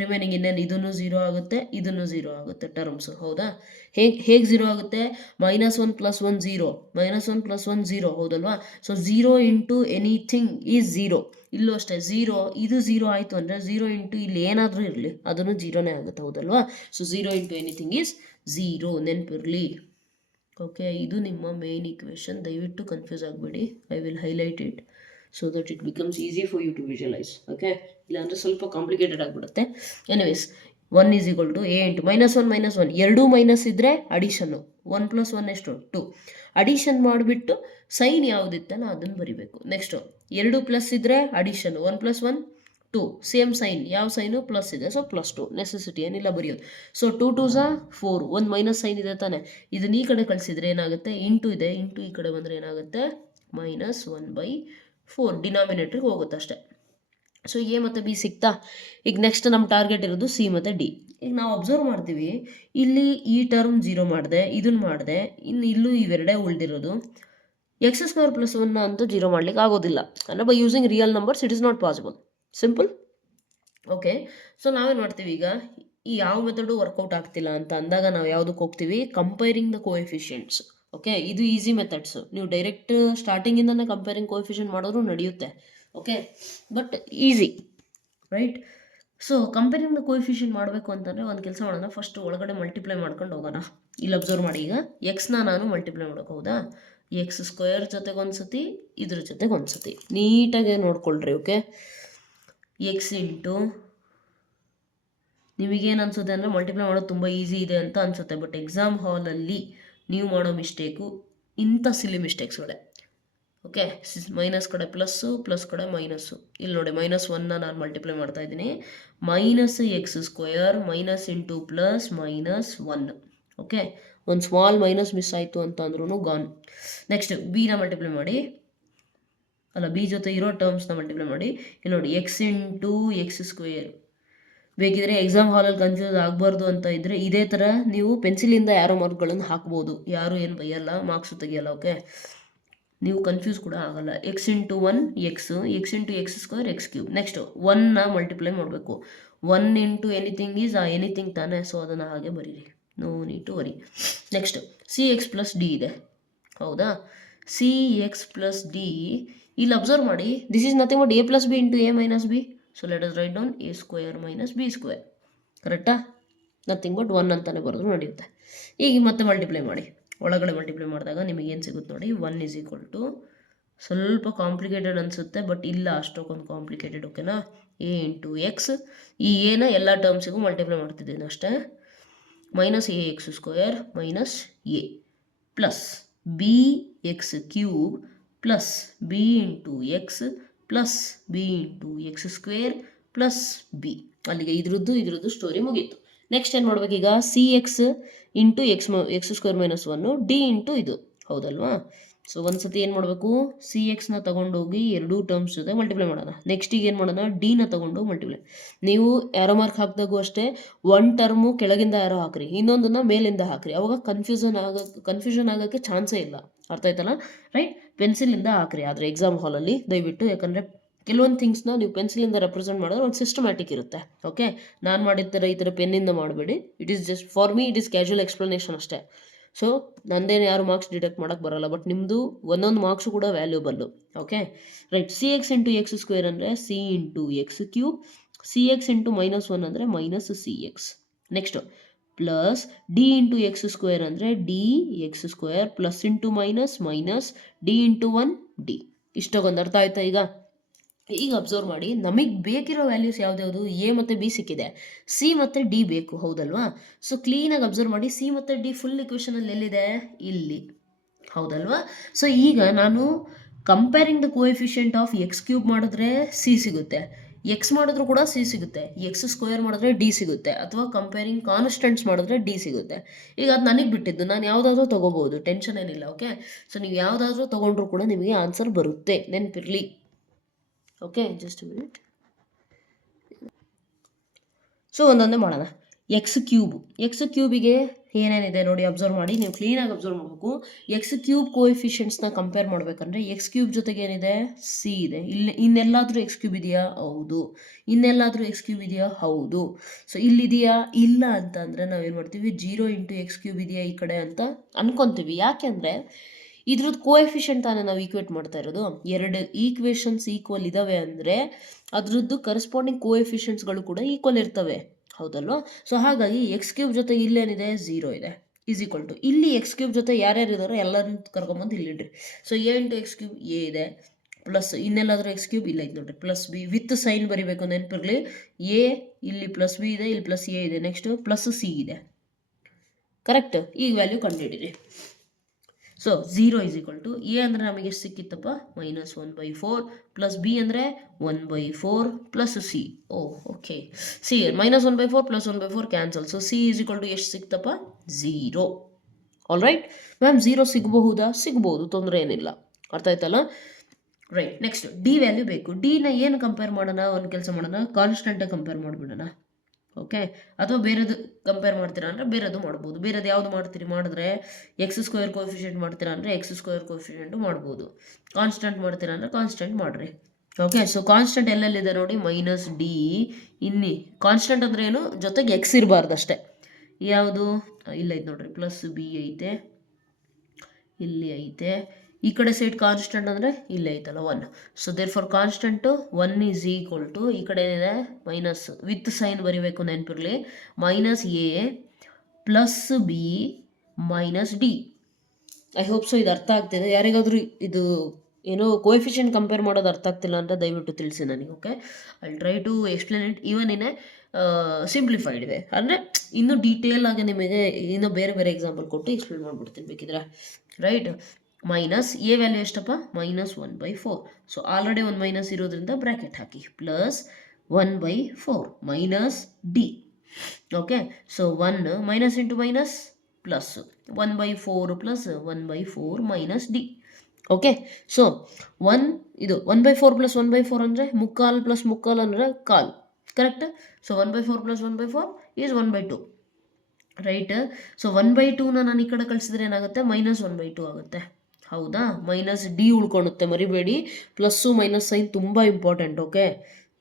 ರಿಮೈನಿಂಗ್ ಇನ್ನೇನು? ಇದನ್ನು 0 ಆಗುತ್ತೆ, ಇದನ್ನು 0 ಆಗುತ್ತೆ ಟರ್ಮ್ಸು. ಹೌದಾ? ಹೇಗೆ 0 ಆಗುತ್ತೆ? -1 + 1 0, -1 + 1 0. ಹೌದಲ್ವಾ? So 0 into anything is 0. ಇಲ್ಲೂ ಅಷ್ಟೇ 0, ಇದು 0 ಆಯಿತು ಅಂದರೆ 0 ಇಂಟು ಇಲ್ಲಿ ಏನಾದರೂ ಇರಲಿ ಅದನ್ನು 0ನೇ ಆಗುತ್ತೆ. ಹೌದಲ್ವಾ? ಸೊ 0 ಇಂಟು ಎನಿಥಿಂಗ್ ಈಸ್ 0, ನೆನಪಿರಲಿ. ಓಕೆ, ಇದು ನಿಮ್ಮ ಮೇನ್ ಈಕ್ವೇಷನ್. ದಯವಿಟ್ಟು ಕನ್ಫ್ಯೂಸ್ ಆಗಬೇಡಿ. I will highlight it so that it becomes easy for you to visualize. Okay, ಇಲ್ಲಾಂದರೆ ಸ್ವಲ್ಪ ಕಾಂಪ್ಲಿಕೇಟೆಡ್ ಆಗಿಬಿಡುತ್ತೆ. Anyways 1 is equal to A into -1 ಎರಡೂ ಮೈನಸ್ ಇದ್ದರೆ ಅಡಿಷನ್ನು. 1 + 1 ಎಷ್ಟು? 2. ಅಡಿಷನ್ ಮಾಡಿಬಿಟ್ಟು ಸೈನ್ ಯಾವುದಿತ್ತಲ್ಲ ಅದನ್ನು ಬರಿಬೇಕು. ನೆಕ್ಸ್ಟು 2 ಪ್ಲಸ್ ಇದ್ದರೆ ಅಡಿಷನ್ನು. 1 + 1 2, ಸೇಮ್ ಸೈನ್. ಯಾವ ಸೈನು? ಪ್ಲಸ್ ಇದೆ, ಸೊ +2. ನೆಸೆಸಿಟಿ ಏನಿಲ್ಲ ಬರೆಯೋದು. ಸೊ 2 2s 4, ಒಂದು ಮೈನಸ್ ಸೈನ್ ಇದೆ ತಾನೆ. ಇದನ್ನ ಈ ಕಡೆ ಕಳಿಸಿದ್ರೆ ಏನಾಗುತ್ತೆ? ಇಂಟು ಇದೆ, ಇಂಟು ಈ ಕಡೆ ಬಂದರೆ ಏನಾಗುತ್ತೆ? -1/4 ಡಿನಾಮಿನೇಟ್ರಿಗೆ ಹೋಗುತ್ತೆ ಅಷ್ಟೇ. ಸೊ ಎ ಮತ್ತು ಬಿ ಸಿಗ್ತಾ? ಈಗ ನೆಕ್ಸ್ಟ್ ನಮ್ಮ ಟಾರ್ಗೆಟ್ ಇರೋದು ಸಿ ಮತ್ತು ಡಿ. ಈಗ ನಾವು ಅಬ್ಸರ್ವ್ ಮಾಡ್ತೀವಿ, ಇಲ್ಲಿ ಈ ಟರ್ಮ್ 0 ಮಾಡಿದೆ, ಇದನ್ನು ಮಾಡಿದೆ, ಇನ್ನು ಇಲ್ಲೂ ಇವೆರಡೇ ಉಳಿದಿರೋದು. x² + 1 ಅಂತೂ 0 ಮಾಡ್ಲಿಕ್ಕೆ ಆಗೋದಿಲ್ಲ. ಅಂದರೆ by using real numbers it is not possible. Simple. Okay, so ನಾವೇನು ಮಾಡ್ತೀವಿ ಈಗ? ಈ ಯಾವ ಮೆಥಡು ವರ್ಕೌಟ್ ಆಗ್ತಿಲ್ಲ ಅಂತ ಅಂದಾಗ ನಾವು ಯಾವುದಕ್ಕೆ ಹೋಗ್ತೀವಿ? Comparing the coefficients. ಓಕೆ, ಇದು ಈಸಿ ಮೆಥಡ್ಸು. ನೀವು ಡೈರೆಕ್ಟ್ ಸ್ಟಾರ್ಟಿಂಗಿಂದನೇ ಕಂಪೇರಿಂಗ್ ಕೋಎಫಿಷಿಯೆಂಟ್ ಮಾಡೋರು ನಡೆಯುತ್ತೆ. Okay, but easy, right? So comparing the coefficient ಮಾಡಬೇಕು ಅಂತಂದರೆ ಒಂದು ಕೆಲಸ ಮಾಡೋಣ. ಫಸ್ಟ್ ಒಳಗಡೆ ಮಲ್ಟಿಪ್ಲೈ ಮಾಡ್ಕೊಂಡು ಹೋಗೋಣ. ಇಲ್ಲಿ ಅಬ್ಸರ್ವ್ ಮಾಡಿ, ಈಗ ಎಕ್ಸ್ನ ನಾನು ಮಲ್ಟಿಪ್ಲೈ ಮಾಡೋಕೆ. ಹೌದಾ? x² ಜೊತೆಗೆ ಒಂದ್ಸತಿ, ಇದ್ರ ಜೊತೆಗೆ ಒಂದ್ಸತಿ ನೀಟಾಗಿ ನೋಡ್ಕೊಳ್ರಿ. ಓಕೆ, ಎಕ್ಸ್ ಇಂಟು ನಿಮಗೇನು ಅನಿಸುತ್ತೆ ಅಂದರೆ ಮಲ್ಟಿಪ್ಲೈ ಮಾಡೋದು ತುಂಬ ಈಸಿ ಇದೆ ಅಂತ ಅನಿಸುತ್ತೆ. ಬಟ್ ಎಕ್ಸಾಮ್ ಹಾಲಲ್ಲಿ ನೀವು ಮಾಡೋ ಮಿಸ್ಟೇಕು ಇಂಥ ಸಿಲಿ ಮಿಸ್ಟೇಕ್ಸ್ಗಳೇ. ಓಕೆ, ಮೈನಸ್ ಕಡೆ ಪ್ಲಸ್ಸು, ಪ್ಲಸ್ ಕಡೆ ಮೈನಸ್ಸು. ಇಲ್ಲಿ ನೋಡಿ, -1ನ ನಾನು ಮಲ್ಟಿಪ್ಲೈ ಮಾಡ್ತಾ ಇದ್ದೀನಿ. -x² minus into plus -1. Okay, ಒಂದು ಸ್ಮಾಲ್ ಮೈನಸ್ ಮಿಸ್ ಆಯಿತು ಅಂತ ಅಂದ್ರೂ ಗಾನ್. ನೆಕ್ಸ್ಟ್ ಬಿನ ಮಲ್ಟಿಪ್ಲೈ ಮಾಡಿ, ಅಲ್ಲ ಬಿ ಜೊತೆ ಇರೋ ಟರ್ಮ್ಸ್ನ ಮಲ್ಟಿಪ್ಲೈ ಮಾಡಿ. ಇಲ್ಲಿ ನೋಡಿ, x ಇಂಟು x². ಬೇಕಿದ್ರೆ ಎಕ್ಸಾಮ್ ಹಾಲಲ್ಲಿ ಕನ್ಫ್ಯೂಸ್ ಆಗಬಾರ್ದು ಅಂತ ಇದ್ದರೆ ಇದೇ ಥರ ನೀವು ಪೆನ್ಸಿಲಿಂದ ಯಾರೋ ಮಾರ್ಕ್ಗಳನ್ನು ಹಾಕ್ಬೋದು. ಯಾರು ಏನು ಬೈಯಲ್ಲ, ಮಾರ್ಕ್ಸು ತೆಗಿಯಲ್ಲ. ಓಕೆ, ನೀವು ಕನ್ಫ್ಯೂಸ್ ಕೂಡ ಆಗಲ್ಲ. x into 1 x into x² x³. Next 1ನ ಮಲ್ಟಿಪ್ಲೈ ಮಾಡಬೇಕು. 1 ಇಂಟು ಎನಿಥಿಂಗ್ ಈಸ್ ಎನಿಥಿಂಗ್ ತಾನೇ, ಸೊ ಅದನ್ನು ಹಾಗೆ ಬರೀರಿ. No need to worry. Next cx + d ಇದೆ. ಹೌದಾ? cx + d. ಇಲ್ಲಿ ಅಬ್ಸರ್ವ್ ಮಾಡಿ, this is nothing but a + b into a - b. So let us write down a² - b². ಕರೆಕ್ಟಾ? Nothing but 1 ಅಂತಲೇ ಬರೆದ್ರು ನಡೆಯುತ್ತೆ. ಈಗ ಮತ್ತೆ ಮಲ್ಟಿಪ್ಲೈ ಮಾಡಿ. ಒಳಗಡೆ ಮಲ್ಟಿಪ್ಲೈ ಮಾಡಿದಾಗ ನಿಮಗೇನು ಸಿಗುತ್ತೆ ನೋಡಿ? 1 ಇಸ್ ಈಕ್ವಲ್ ಟು, ಸ್ವಲ್ಪ ಕಾಂಪ್ಲಿಕೇಟೆಡ್ ಅನಿಸುತ್ತೆ ಬಟ್ ಇಲ್ಲ ಅಷ್ಟೊಂದು ಕಾಂಪ್ಲಿಕೇಟೆಡ್. ಓಕೆನಾ? a ಇಂಟು ಎಕ್ಸ್, ಈ ಎನ ಎಲ್ಲ ಟರ್ಮ್ಸಿಗೂ ಮಲ್ಟಿಪ್ಲೈ ಮಾಡ್ತಿದ್ದೀನಿ ಅಷ್ಟೇ. -ax² minus a plus bx³ plus b into X plus b into x² plus b. ಅಲ್ಲಿಗೆ ಇದ್ರದ್ದು ಸ್ಟೋರಿ ಮುಗೀತು. ನೆಕ್ಸ್ಟ್ ಏನು ಮಾಡಬೇಕೀಗ? cx into x² - 1 d into ಇದು. ಹೌದಲ್ವಾ? ಸೊ ಒಂದು ಸತಿ ಏನು ಮಾಡಬೇಕು? cxನ ತೊಗೊಂಡೋಗಿ ಎರಡೂ ಟರ್ಮ್ಸ್ ಜೊತೆ ಮಲ್ಟಿಪ್ಲೈ ಮಾಡೋಣ. ನೆಕ್ಸ್ಟಿಗೆ ಏನು ಮಾಡೋಣ? ಡಿನ ತೊಗೊಂಡೋಗಿ ಮಲ್ಟಿಪ್ಲೈ. ನೀವು ಆರೋ ಮಾರ್ಕ್ ಹಾಕಿದಾಗೂ ಅಷ್ಟೇ, ಒಂದು ಟರ್ಮು ಕೆಳಗಿಂದ ಆರೋ ಹಾಕ್ರಿ, ಇನ್ನೊಂದನ್ನು ಮೇಲಿಂದ ಹಾಕ್ರಿ. ಅವಾಗ ಕನ್ಫ್ಯೂಷನ್ ಆಗೋಕ್ಕೆ ಚಾನ್ಸೇ ಇಲ್ಲ. ಅರ್ಥ ಆಯ್ತಲ್ಲ? ರೈಟ್? ಪೆನ್ಸಿಲಿಂದ ಹಾಕ್ರಿ. ಆದರೆ ಎಕ್ಸಾಮ್ ಹಾಲಲ್ಲಿ ದಯವಿಟ್ಟು, ಯಾಕಂದರೆ ಕೆಲವೊಂದು ಥಿಂಗ್ಸ್ನ ನೀವು ಪೆನ್ಸಿಲಿಂದ ರೆಪ್ರೆಸೆಂಟ್ ಮಾಡಿದ್ರೆ ಒಂದು ಸಿಸ್ಟಮ್ಯಾಟಿಕ್ ಇರುತ್ತೆ. ಓಕೆ, ನಾನು ಮಾಡಿದ ಥರ ಈ ಥರ ಪೆನ್ನಿಂದ ಮಾಡಬೇಡಿ. It is just for me, it is casual explanation ಅಷ್ಟೇ. ಸೊ ನಂದೇನು ಯಾರು ಮಾರ್ಕ್ಸ್ ಡಿಡಕ್ಟ್ ಮಾಡೋಕ್ಕೆ ಬರೋಲ್ಲ, ಬಟ್ ನಿಮ್ಮದು ಒಂದೊಂದು ಮಾರ್ಕ್ಸು ಕೂಡ valuable. Okay right. C x into x square ಅಂದರೆ C into x cube, C x into -1 ಅಂದರೆ minus C x. Next plus D into x square ಅಂದರೆ D x square plus into minus minus D into 1 D. ಇಷ್ಟೊಂದು ಅರ್ಥ ಆಯ್ತಾ? ಈಗ observe ಮಾಡಿ, ನಮಗೆ ಬೇಕಿರೋ ವ್ಯಾಲ್ಯೂಸ್ ಯಾವ್ದ್ಯಾವುದು? ಎ ಮತ್ತು ಬಿ ಸಿಕ್ಕಿದೆ, ಸಿ ಮತ್ತು ಡಿ ಬೇಕು, ಹೌದಲ್ವಾ? ಸೊ ಕ್ಲೀನಾಗಿ ಅಬ್ಸರ್ವ್ ಮಾಡಿ, ಸಿ ಮತ್ತು ಡಿ ಫುಲ್ ಇಕ್ವೇಷನಲ್ಲಿ ಎಲ್ಲಿದೆ? ಇಲ್ಲಿ, ಹೌದಲ್ವಾ? ಸೊ ಈಗ ನಾನು comparing the coefficient of X cube ಮಾಡಿದ್ರೆ ಸಿ ಸಿಗುತ್ತೆ, ಎಕ್ಸ್ ಮಾಡಿದ್ರು ಕೂಡ ಸಿ ಸಿಗುತ್ತೆ, ಎಕ್ಸ್ ಸ್ಕ್ವೇರ್ ಮಾಡಿದ್ರೆ ಡಿ ಸಿಗುತ್ತೆ, ಅಥವಾ ಕಂಪೇರಿಂಗ್ ಕಾನ್ಸ್ಟೆಂಟ್ಸ್ ಮಾಡಿದ್ರೆ ಡಿ ಸಿಗುತ್ತೆ. ಈಗ ಅದು ನನಗೆ ಬಿಟ್ಟಿದ್ದು, ನಾನು ಯಾವುದಾದ್ರೂ ತೊಗೋಬೋದು, ಟೆನ್ಷನ್ ಏನಿಲ್ಲ. ಓಕೆ, ಸೊ ನೀವು ಯಾವುದಾದ್ರೂ ತೊಗೊಂಡ್ರು ಕೂಡ ನಿಮಗೆ ಆನ್ಸರ್ ಬರುತ್ತೆ, ನೆನಪಿರಲಿ. Okay, just a minute. So ಒಂದೊಂದೇ ಮಾಡೋಣ. ಎಕ್ಸ್ ಕ್ಯೂಬಿಗೆ ಏನೇನಿದೆ ನೋಡಿ, ಅಬ್ಸರ್ವ್ ಮಾಡಿ, ನೀವು ಕ್ಲೀನಾಗಿ ಅಬ್ಸರ್ವ್ ಮಾಡಬೇಕು. ಎಕ್ಸ್ ಕ್ಯೂಬ್ ಕೋಎಫಿಷಿಯಂಟ್ಸ್ನ ಕಂಪೇರ್ ಮಾಡಬೇಕಂದ್ರೆ ಎಕ್ಸ್ ಕ್ಯೂಬ್ ಜೊತೆಗೆ ಏನಿದೆ? ಸಿ ಇದೆ. ಇಲ್ಲಿ ಇನ್ನೆಲ್ಲಾದರೂ ಎಕ್ಸ್ ಕ್ಯೂಬ್ ಇದೆಯಾ? ಹೌದು. ಇನ್ನೆಲ್ಲಾದರೂ ಎಕ್ಸ್ ಕ್ಯೂಬ್ ಇದೆಯಾ? ಹೌದು. ಸೊ ಇಲ್ಲಿದೆಯಾ? ಇಲ್ಲ ಅಂತ ಅಂದರೆ ನಾವೇನು ಮಾಡ್ತೀವಿ? 0 ಇಂಟು ಎಕ್ಸ್ ಕ್ಯೂಬ್ ಇದೆಯಾ ಈ ಕಡೆ ಅಂತ ಅನ್ಕೊತೀವಿ. ಯಾಕೆಂದರೆ ಇದ್ರದ್ದು ಕೋಎಫಿಷಿಯಂಟ್ ತಾನೇ ನಾವು ಈಕ್ವೇಟ್ ಮಾಡ್ತಾ ಇರೋದು. ಎರಡು ಈಕ್ವೇಷನ್ಸ್ ಈಕ್ವಲ್ ಇದ್ದಾವೆ ಅಂದರೆ ಅದರದ್ದು ಕರೆಸ್ಪಾಂಡಿಂಗ್ ಕೋಎಫಿಷಿಯಂಟ್ಸ್ಗಳು ಕೂಡ ಈಕ್ವಲ್ ಇರ್ತವೆ, ಹೌದಲ್ವಾ? ಸೊ ಹಾಗಾಗಿ ಎಕ್ಸ್ ಕ್ಯೂಬ್ ಜೊತೆ ಇಲ್ಲೇನಿದೆ? 0 ಇದೆ. ಈಸ್ ಈಕ್ವಲ್ ಟು ಇಲ್ಲಿ ಎಕ್ಸ್ ಕ್ಯೂಬ್ ಜೊತೆ ಯಾರ್ಯಾರು ಇದ್ದಾರೋ ಎಲ್ಲರನ್ನು ಕರ್ಕೊಂಬಂದು ಇಲ್ಲಿಡ್ರಿ. So A into x cube A ಇದೆ, ಪ್ಲಸ್ ಇನ್ನೆಲ್ಲಾದರೂ ಎಕ್ಸ್ ಕ್ಯೂಬ್ ಇಲ್ಲ ಇದು ನೋಡಿರಿ, ಪ್ಲಸ್ ಬಿ ವಿತ್ ಸೈನ್ ಬರಿಬೇಕು, ನೆನಪಿರಲಿ. ಎ ಇಲ್ಲಿ ಪ್ಲಸ್ ಬಿ ಇದೆ, ಇಲ್ಲಿ ಪ್ಲಸ್ ಎ ಇದೆ, ನೆಕ್ಸ್ಟ್ ಪ್ಲಸ್ ಸಿ ಇದೆ. ಕರೆಕ್ಟ್? ಈಗ ವ್ಯಾಲ್ಯೂ ಕಂಡುಹಿಡಿರಿ. So 0 is equal to A ಅಂದರೆ ನಮಗೆ ಎಷ್ಟು ಸಿಕ್ಕಿತ್ತಪ್ಪ? -1/4 ಪ್ಲಸ್ ಬಿ ಅಂದರೆ 1/4 plus C. Okay, C -1/4 plus 1/4 cancel. So C is equal to ಎಷ್ಟು ಸಿಕ್ತಪ್ಪ? 0. ಆಲ್ ರೈಟ್ ಮ್ಯಾಮ್, 0 ಸಿಗಬಹುದಾ? ಸಿಗ್ಬೋದು, ತೊಂದರೆ ಏನಿಲ್ಲ. ಅರ್ಥ ಆಯ್ತಲ್ಲ? ರೈಟ್. ನೆಕ್ಸ್ಟ್ ಡಿ ವ್ಯಾಲ್ಯೂ ಬೇಕು. ಡಿನ ಏನು ಕಂಪೇರ್ ಮಾಡೋಣ? ಒಂದು ಕೆಲಸ ಮಾಡೋಣ, ಕಾನ್ಸ್ಟೆಂಟಾಗಿ ಕಂಪೇರ್ ಮಾಡಿಬಿಡೋಣ. ಓಕೆ, ಅಥವಾ ಬೇರೆದು ಕಂಪೇರ್ ಮಾಡ್ತೀರಾ ಅಂದರೆ ಬೇರೆದು ಮಾಡ್ಬೋದು. ಬೇರೆದು ಯಾವುದು ಮಾಡ್ತೀರಿ? ಮಾಡಿದ್ರೆ ಎಕ್ಸ್ ಸ್ಕ್ವೇರ್ ಕೋಎಫಿಷಿಯಂಟ್ ಮಾಡ್ತೀರಾ ಅಂದರೆ ಎಕ್ಸ್ ಸ್ಕ್ವೇರ್ ಕೋಎಫಿಷಿಯಂಟು ಮಾಡ್ಬೋದು. ಕಾನ್ಸ್ಟೆಂಟ್ ಮಾಡ್ತೀರಾ ಅಂದರೆ ಕಾನ್ಸ್ಟೆಂಟ್ ಮಾಡಿರಿ. ಓಕೆ, ಸೊ ಕಾನ್ಸ್ಟೆಂಟ್ ಎಲ್ಲೆಲ್ಲಿದೆ ನೋಡಿ? Minus D. ಇನ್ನಿ ಕಾನ್ಸ್ಟೆಂಟ್ ಅಂದರೆ ಏನು? ಜೊತೆಗೆ ಎಕ್ಸ್ ಇರಬಾರ್ದು ಅಷ್ಟೇ. ಯಾವುದು? ಇಲ್ಲ ಐತೆ ನೋಡ್ರಿ, ಪ್ಲಸ್ ಬಿ ಐತೆ, ಇಲ್ಲಿ ಐತೆ. ಈ ಕಡೆ ಸೈಡ್ ಕಾನ್ಸ್ಟೆಂಟ್ ಅಂದರೆ ಇಲ್ಲೇ ಐತಲ್ಲ 1. So therefore constant 1 is equal to, ಈ ಕಡೆ ಏನಿದೆ? ಮೈನಸ್ ವಿತ್ ಸೈನ್ ಬರಿಬೇಕು, ನೆನಪಿರಲಿ. Minus a plus b minus d. I hope so ಇದು ಅರ್ಥ ಆಗ್ತಿದೆ. ಯಾರಿಗಾದರೂ ಇದು ಏನೋ ಕೋಎಫಿಷಿಯಂಟ್ ಕಂಪೇರ್ ಮಾಡೋದು ಅರ್ಥ ಆಗ್ತಿಲ್ಲ ಅಂತ ದಯವಿಟ್ಟು ತಿಳಿಸಿ ನನಗೆ. Okay, I try to explain it even in a simplified way. ಅಂದರೆ ಇನ್ನೂ ಡೀಟೇಲ್ ಆಗಿ ನಿಮಗೆ ಇನ್ನೂ ಬೇರೆ ಬೇರೆ ಎಕ್ಸಾಂಪಲ್ ಕೊಟ್ಟು ಎಕ್ಸ್ಪ್ಲೇನ್ ಮಾಡಿಬಿಡ್ತೀನಿ ಬೇಕಿದ್ರೆ. ರೈಟ್. ಮೈನಸ್ ಎ ವ್ಯಾಲ್ಯೂ ಎಷ್ಟಪ್ಪ? -1/4. ಸೊ ಆಲ್ರೆಡಿ ಒಂದು ಮೈನಸ್ ಇರೋದ್ರಿಂದ ಬ್ರ್ಯಾಕೆಟ್ ಹಾಕಿ, plus 1/4 minus D. Okay, so 1 minus into minus plus 1/4 plus 1/4 minus D. Okay, so 1 ಇದು 1/4 ಪ್ಲಸ್ 1/4 ಅಂದರೆ ಮುಕ್ಕಾಲು ಪ್ಲಸ್ ಮುಕ್ಕಾಲು ಅಂದರೆ ಕಾಲು. Correct? So 1/4 plus 1/4 is 1/2. Right. So 1/2ನ ನಾನು ಈ ಕಡೆ ಕಳಿಸಿದ್ರೆ ಏನಾಗುತ್ತೆ? -1/2 ಆಗುತ್ತೆ, ಹೌದಾ? ಮೈನಸ್ ಡಿ ಉಳ್ಕೊಳುತ್ತೆ, ಮರಿಬೇಡಿ. ಪ್ಲಸ್ಸು ಮೈನಸ್ ಸೈನ್ ತುಂಬ important. Okay,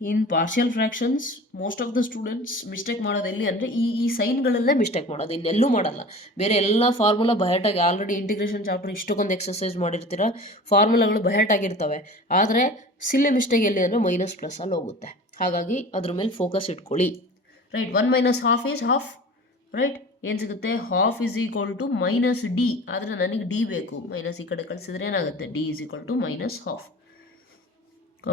in partial fractions most of the students mistake ಮಾಡೋದು ಎಲ್ಲಿ ಅಂದರೆ ಈ ಸೈನ್ಗಳಲ್ಲೇ ಮಿಸ್ಟೇಕ್ ಮಾಡೋದು, ಇನ್ನೆಲ್ಲೂ ಮಾಡಲ್ಲ. ಬೇರೆ ಎಲ್ಲ ಫಾರ್ಮುಲಾ ಬಯಟಾಗಿ, ಆಲ್ರೆಡಿ ಇಂಟಿಗ್ರೇಷನ್ ಚಾಪ್ಟರ್ ಇಷ್ಟಕ್ಕೊಂದು ಎಕ್ಸಸೈಸ್ ಮಾಡಿರ್ತೀರ, ಫಾರ್ಮುಲಾಗಳು ಬಯಟಾಗಿರ್ತವೆ. ಆದರೆ ಸಿಲ್ಲಿ ಮಿಸ್ಟೇಕ್ ಎಲ್ಲಿ ಅಂದರೆ ಮೈನಸ್ ಪ್ಲಸ್ ಅಲ್ಲಿ ಹೋಗುತ್ತೆ. ಹಾಗಾಗಿ ಅದ್ರ ಮೇಲೆ ಫೋಕಸ್ ಇಟ್ಕೊಳ್ಳಿ. Right. 1 minus half is half. Right. ಏನು ಸಿಗುತ್ತೆ? Half is equal to minus d. ಆದರೆ ನನಗೆ ಡಿ ಬೇಕು, ಮೈನಸ್ ಈ ಕಡೆ ಕಳಿಸಿದ್ರೆ ಏನಾಗುತ್ತೆ? D is equal to minus half.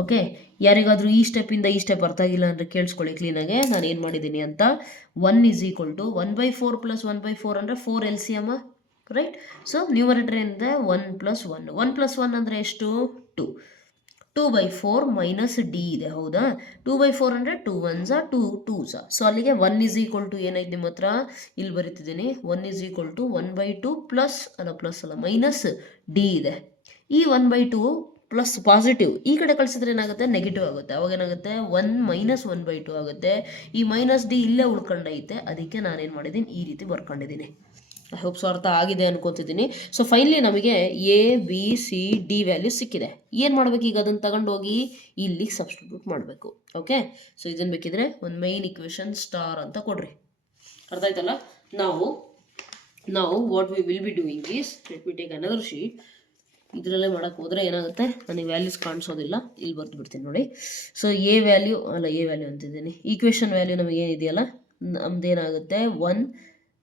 Okay, ಯಾರಿಗಾದರೂ ಈ ಸ್ಟೆಪ್ಪಿಂದ ಈ ಸ್ಟೆಪ್ ಅರ್ಥ ಆಗಿಲ್ಲ ಅಂದರೆ ಕೇಳಿಸ್ಕೊಳ್ಳಿ ಕ್ಲೀನಾಗೆ ನಾನು ಏನು ಮಾಡಿದ್ದೀನಿ ಅಂತ. 1 ಈಸ್ ಈಕ್ವಲ್ ಟು 1/4 ಪ್ಲಸ್ 1/4 ಅಂದರೆ 4 LCM. ರೈಟ್. ಸೊ ನ್ಯೂಮರೇಟರ್ ಏನಿದೆ? 1 + 1. 1 + 1 ಅಂದರೆ ಎಷ್ಟು? 2. 2/4 ಮೈನಸ್ ಡಿ ಇದೆ, ಹೌದಾ? 2/4 ಅಂದರೆ 2 1s 2 2s. ಸೊ ಅಲ್ಲಿಗೆ 1 ಈಸ್ ಈಕ್ವಲ್ ಟು ಏನೈತೆ ನಿಮ್ಮ ಹತ್ರ? ಇಲ್ಲಿ ಬರೀತಿದ್ದೀನಿ. 1 ಈಸ್ ಈಕ್ವಲ್ ಟು 1/2 ಪ್ಲಸ್ ಅಲ್ಲ ಮೈನಸ್ ಡಿ ಇದೆ. ಈ 1/2 ಪ್ಲಸ್ ಪಾಸಿಟಿವ್ ಈ ಕಡೆ ಕಳಿಸಿದ್ರೆ ಏನಾಗುತ್ತೆ? ನೆಗೆಟಿವ್ ಆಗುತ್ತೆ. ಅವಾಗ ಏನಾಗುತ್ತೆ? 1 ಮೈನಸ್ 1/2 ಆಗುತ್ತೆ. ಈ ಮೈನಸ್ ಡಿ ಇಲ್ಲೇ ಉಳ್ಕೊಂಡೈತೆ, ಅದಕ್ಕೆ ನಾನೇನು ಮಾಡಿದ್ದೀನಿ? ಈ ರೀತಿ ಬರ್ಕೊಂಡಿದ್ದೀನಿ. ಐ ಹೋಪ್ ಸೊ ಅರ್ಥ ಆಗಿದೆ ಅನ್ಕೋತಿದ್ದೀನಿ. ಸೊ ಫೈನಲಿ ನಮಗೆ ABCD ವ್ಯಾಲ್ಯೂ ಸಿಕ್ಕಿದೆ. ಏನು ಮಾಡಬೇಕು ಈಗ? ಅದನ್ನು ತಗೊಂಡೋಗಿ ಇಲ್ಲಿ ಸಬ್ಸ್ಟಿಟ್ಯೂಟ್ ಮಾಡಬೇಕು. ಓಕೆ, ಸೊ ಇದನ್ನು ಬೇಕಿದ್ರೆ ಒಂದು ಮೈನ್ ಇಕ್ವೇಷನ್ ಸ್ಟಾರ್ ಅಂತ ಕೊಡ್ರಿ. ಅರ್ಥ ಆಯ್ತಲ್ಲ? ನಾವು ನಾವು what we will be doing is, let me take another sheet. ಇದರಲ್ಲೇ ಮಾಡೋಕ್ಕೆ ಹೋದರೆ ಏನಾಗುತ್ತೆ, ನನಗೆ ವ್ಯಾಲ್ಯೂಸ್ ಕಾಣಿಸೋದಿಲ್ಲ, ಇಲ್ಲಿ ಬರ್ದು ಬಿಡ್ತೀನಿ ನೋಡಿ. ಸೊ ಎ ವ್ಯಾಲ್ಯೂ ಅಂತಿದ್ದೀನಿ, ಈಕ್ವೇಷನ್ ವ್ಯಾಲ್ಯೂ ನಮಗೆ ಏನಿದೆಯಲ್ಲ ನಮ್ದೇನಾಗುತ್ತೆ 1,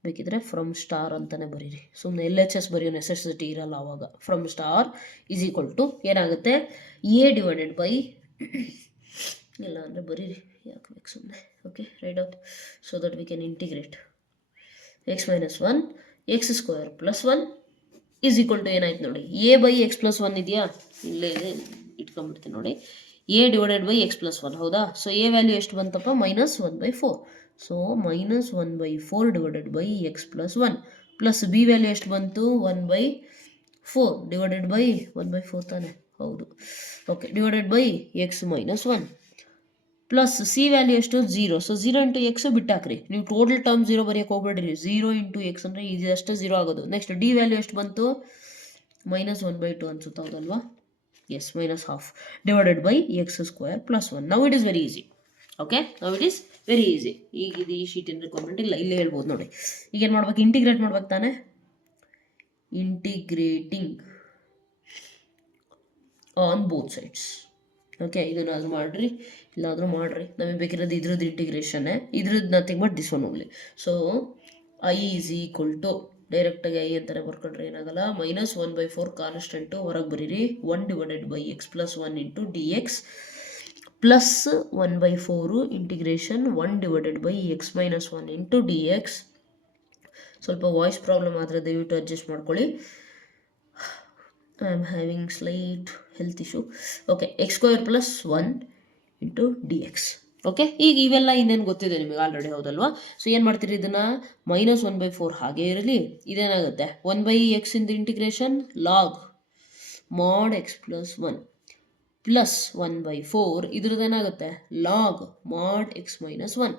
ಬೇಕಿದ್ರೆ ಫ್ರಮ್ ಸ್ಟಾರ್ ಅಂತಲೇ ಬರೀರಿ, ಸುಮ್ಮನೆ LHS ಬರೆಯೋ ನೆಸೆಸಿಟಿ ಇರಲ್ಲ ಆವಾಗ. From star is equal to ಏನಾಗುತ್ತೆ, ಎ ಡಿವೈಡೆಡ್ ಬೈ ಇಲ್ಲ ಅಂದರೆ ಬರೀರಿ, ಯಾಕೆ ಬೇಕು ಸುಮ್ಮನೆ. Okay, write out so that we can integrate x - 1 x² + 1 is equal to ಏನಾಯ್ತು ನೋಡಿ, ಎ ಬೈ ಎಕ್ಸ್ ಪ್ಲಸ್ 1 ಇದೆಯಾ, ಇಲ್ಲೇ ಇದೆ, ಇಟ್ಕೊಂಡ್ಬಿಡ್ತೀನಿ ನೋಡಿ, A divided by X plus 1, ಹೌದಾ. ಸೊ ಎ ವ್ಯಾಲ್ಯೂ ಎಷ್ಟು ಬಂತಪ್ಪ, -1/4. So -1/4 divided by X plus 1 plus B value ಎಷ್ಟು ಬಂತು, 1/4 ಡಿವೈಡೆಡ್ ಬೈ 1/4 ತಾನೆ, ಹೌದು. Okay, divided by x - 1 plus C value ಎಷ್ಟು, 0. ಸೊ 0 ಇಂಟು ಎಕ್ಸ್ ಬಿಟ್ಟಾಕ್ರಿ, ನೀವು ಟೋಟಲ್ ಟರ್ಮ್ 0 ಬರೆಯೋಕೆ ಹೋಗ್ಬೇಡ್ರಿ, 0 ಇಂಟು ಎಕ್ಸ್ ಅಂದರೆ ಈಸಿ ಅಷ್ಟು 0 ಆಗೋದು. ನೆಕ್ಸ್ಟ್ ಡಿ ವ್ಯಾಲ್ಯೂ ಎಷ್ಟು ಬಂತು, -1/2 ಅನ್ಸುತ್ತೆ, ಹೌದಲ್ವಾ. Yes, -1/2 divided by x² + 1. Now it is very easy. Okay, now it is very easy. ಈಗ ಇದು ಈ ಶೀಟಿನ ರಿಕ್ವೈರ್ಮೆಂಟ್ ಇಲ್ಲ, ಇಲ್ಲೇ ಹೇಳ್ಬೋದು ನೋಡಿ. ಈಗ ಏನು ಮಾಡ್ಬೇಕು, ಇಂಟಿಗ್ರೇಟ್ ಮಾಡ್ಬೇಕು ತಾನೆ, integrating on both sides. Okay, ಇದನ್ನಾದರೂ ಮಾಡಿರಿ, ಇಲ್ಲಾದರೂ ಮಾಡಿರಿ, ನಮಗೆ ಬೇಕಿರೋದು ಇದ್ರದ್ದು ಇಂಟಿಗ್ರೇಷನ್ನೇ, ಇದ್ರದ್ದು nothing but this one only. So I is equal to ಡೈರೆಕ್ಟಾಗಿ ಐ ಅಂತಾನೆ ಬರ್ಕೊಂಡ್ರೆ ಏನಾಗಲ್ಲ, -1/4 ಕಾನ್ಸ್ಟೆಂಟು ಹೊರಗೆ ಬರೀರಿ, 1 divided by X plus 1 into dx plus 1/4 integration 1 divided by x - 1 into dx. ಸ್ವಲ್ಪ ವಾಯ್ಸ್ ಪ್ರಾಬ್ಲಮ್ ಆದರೆ ದಯವಿಟ್ಟು ಅಡ್ಜಸ್ಟ್ ಮಾಡ್ಕೊಳ್ಳಿ, I am having slight health issue. Okay, x² + 1 into dx. Okay, ಈಗ ಇವೆಲ್ಲ ಇನ್ನೇನು ಗೊತ್ತಿದೆ ನಿಮಗೆ ಆಲ್ರೆಡಿ, ಹೌದಲ್ವಾ. ಸೊ ಏನು ಮಾಡ್ತೀರಿ, ಇದನ್ನು -1/4 ಹಾಗೆ ಇರಲಿ, ಇದೇನಾಗುತ್ತೆ 1/x ಇಂದ integration log mod x + 1 plus 1/4 ಇದ್ರದ್ದೇನಾಗುತ್ತೆ ಲಾಗ್ mod x - 1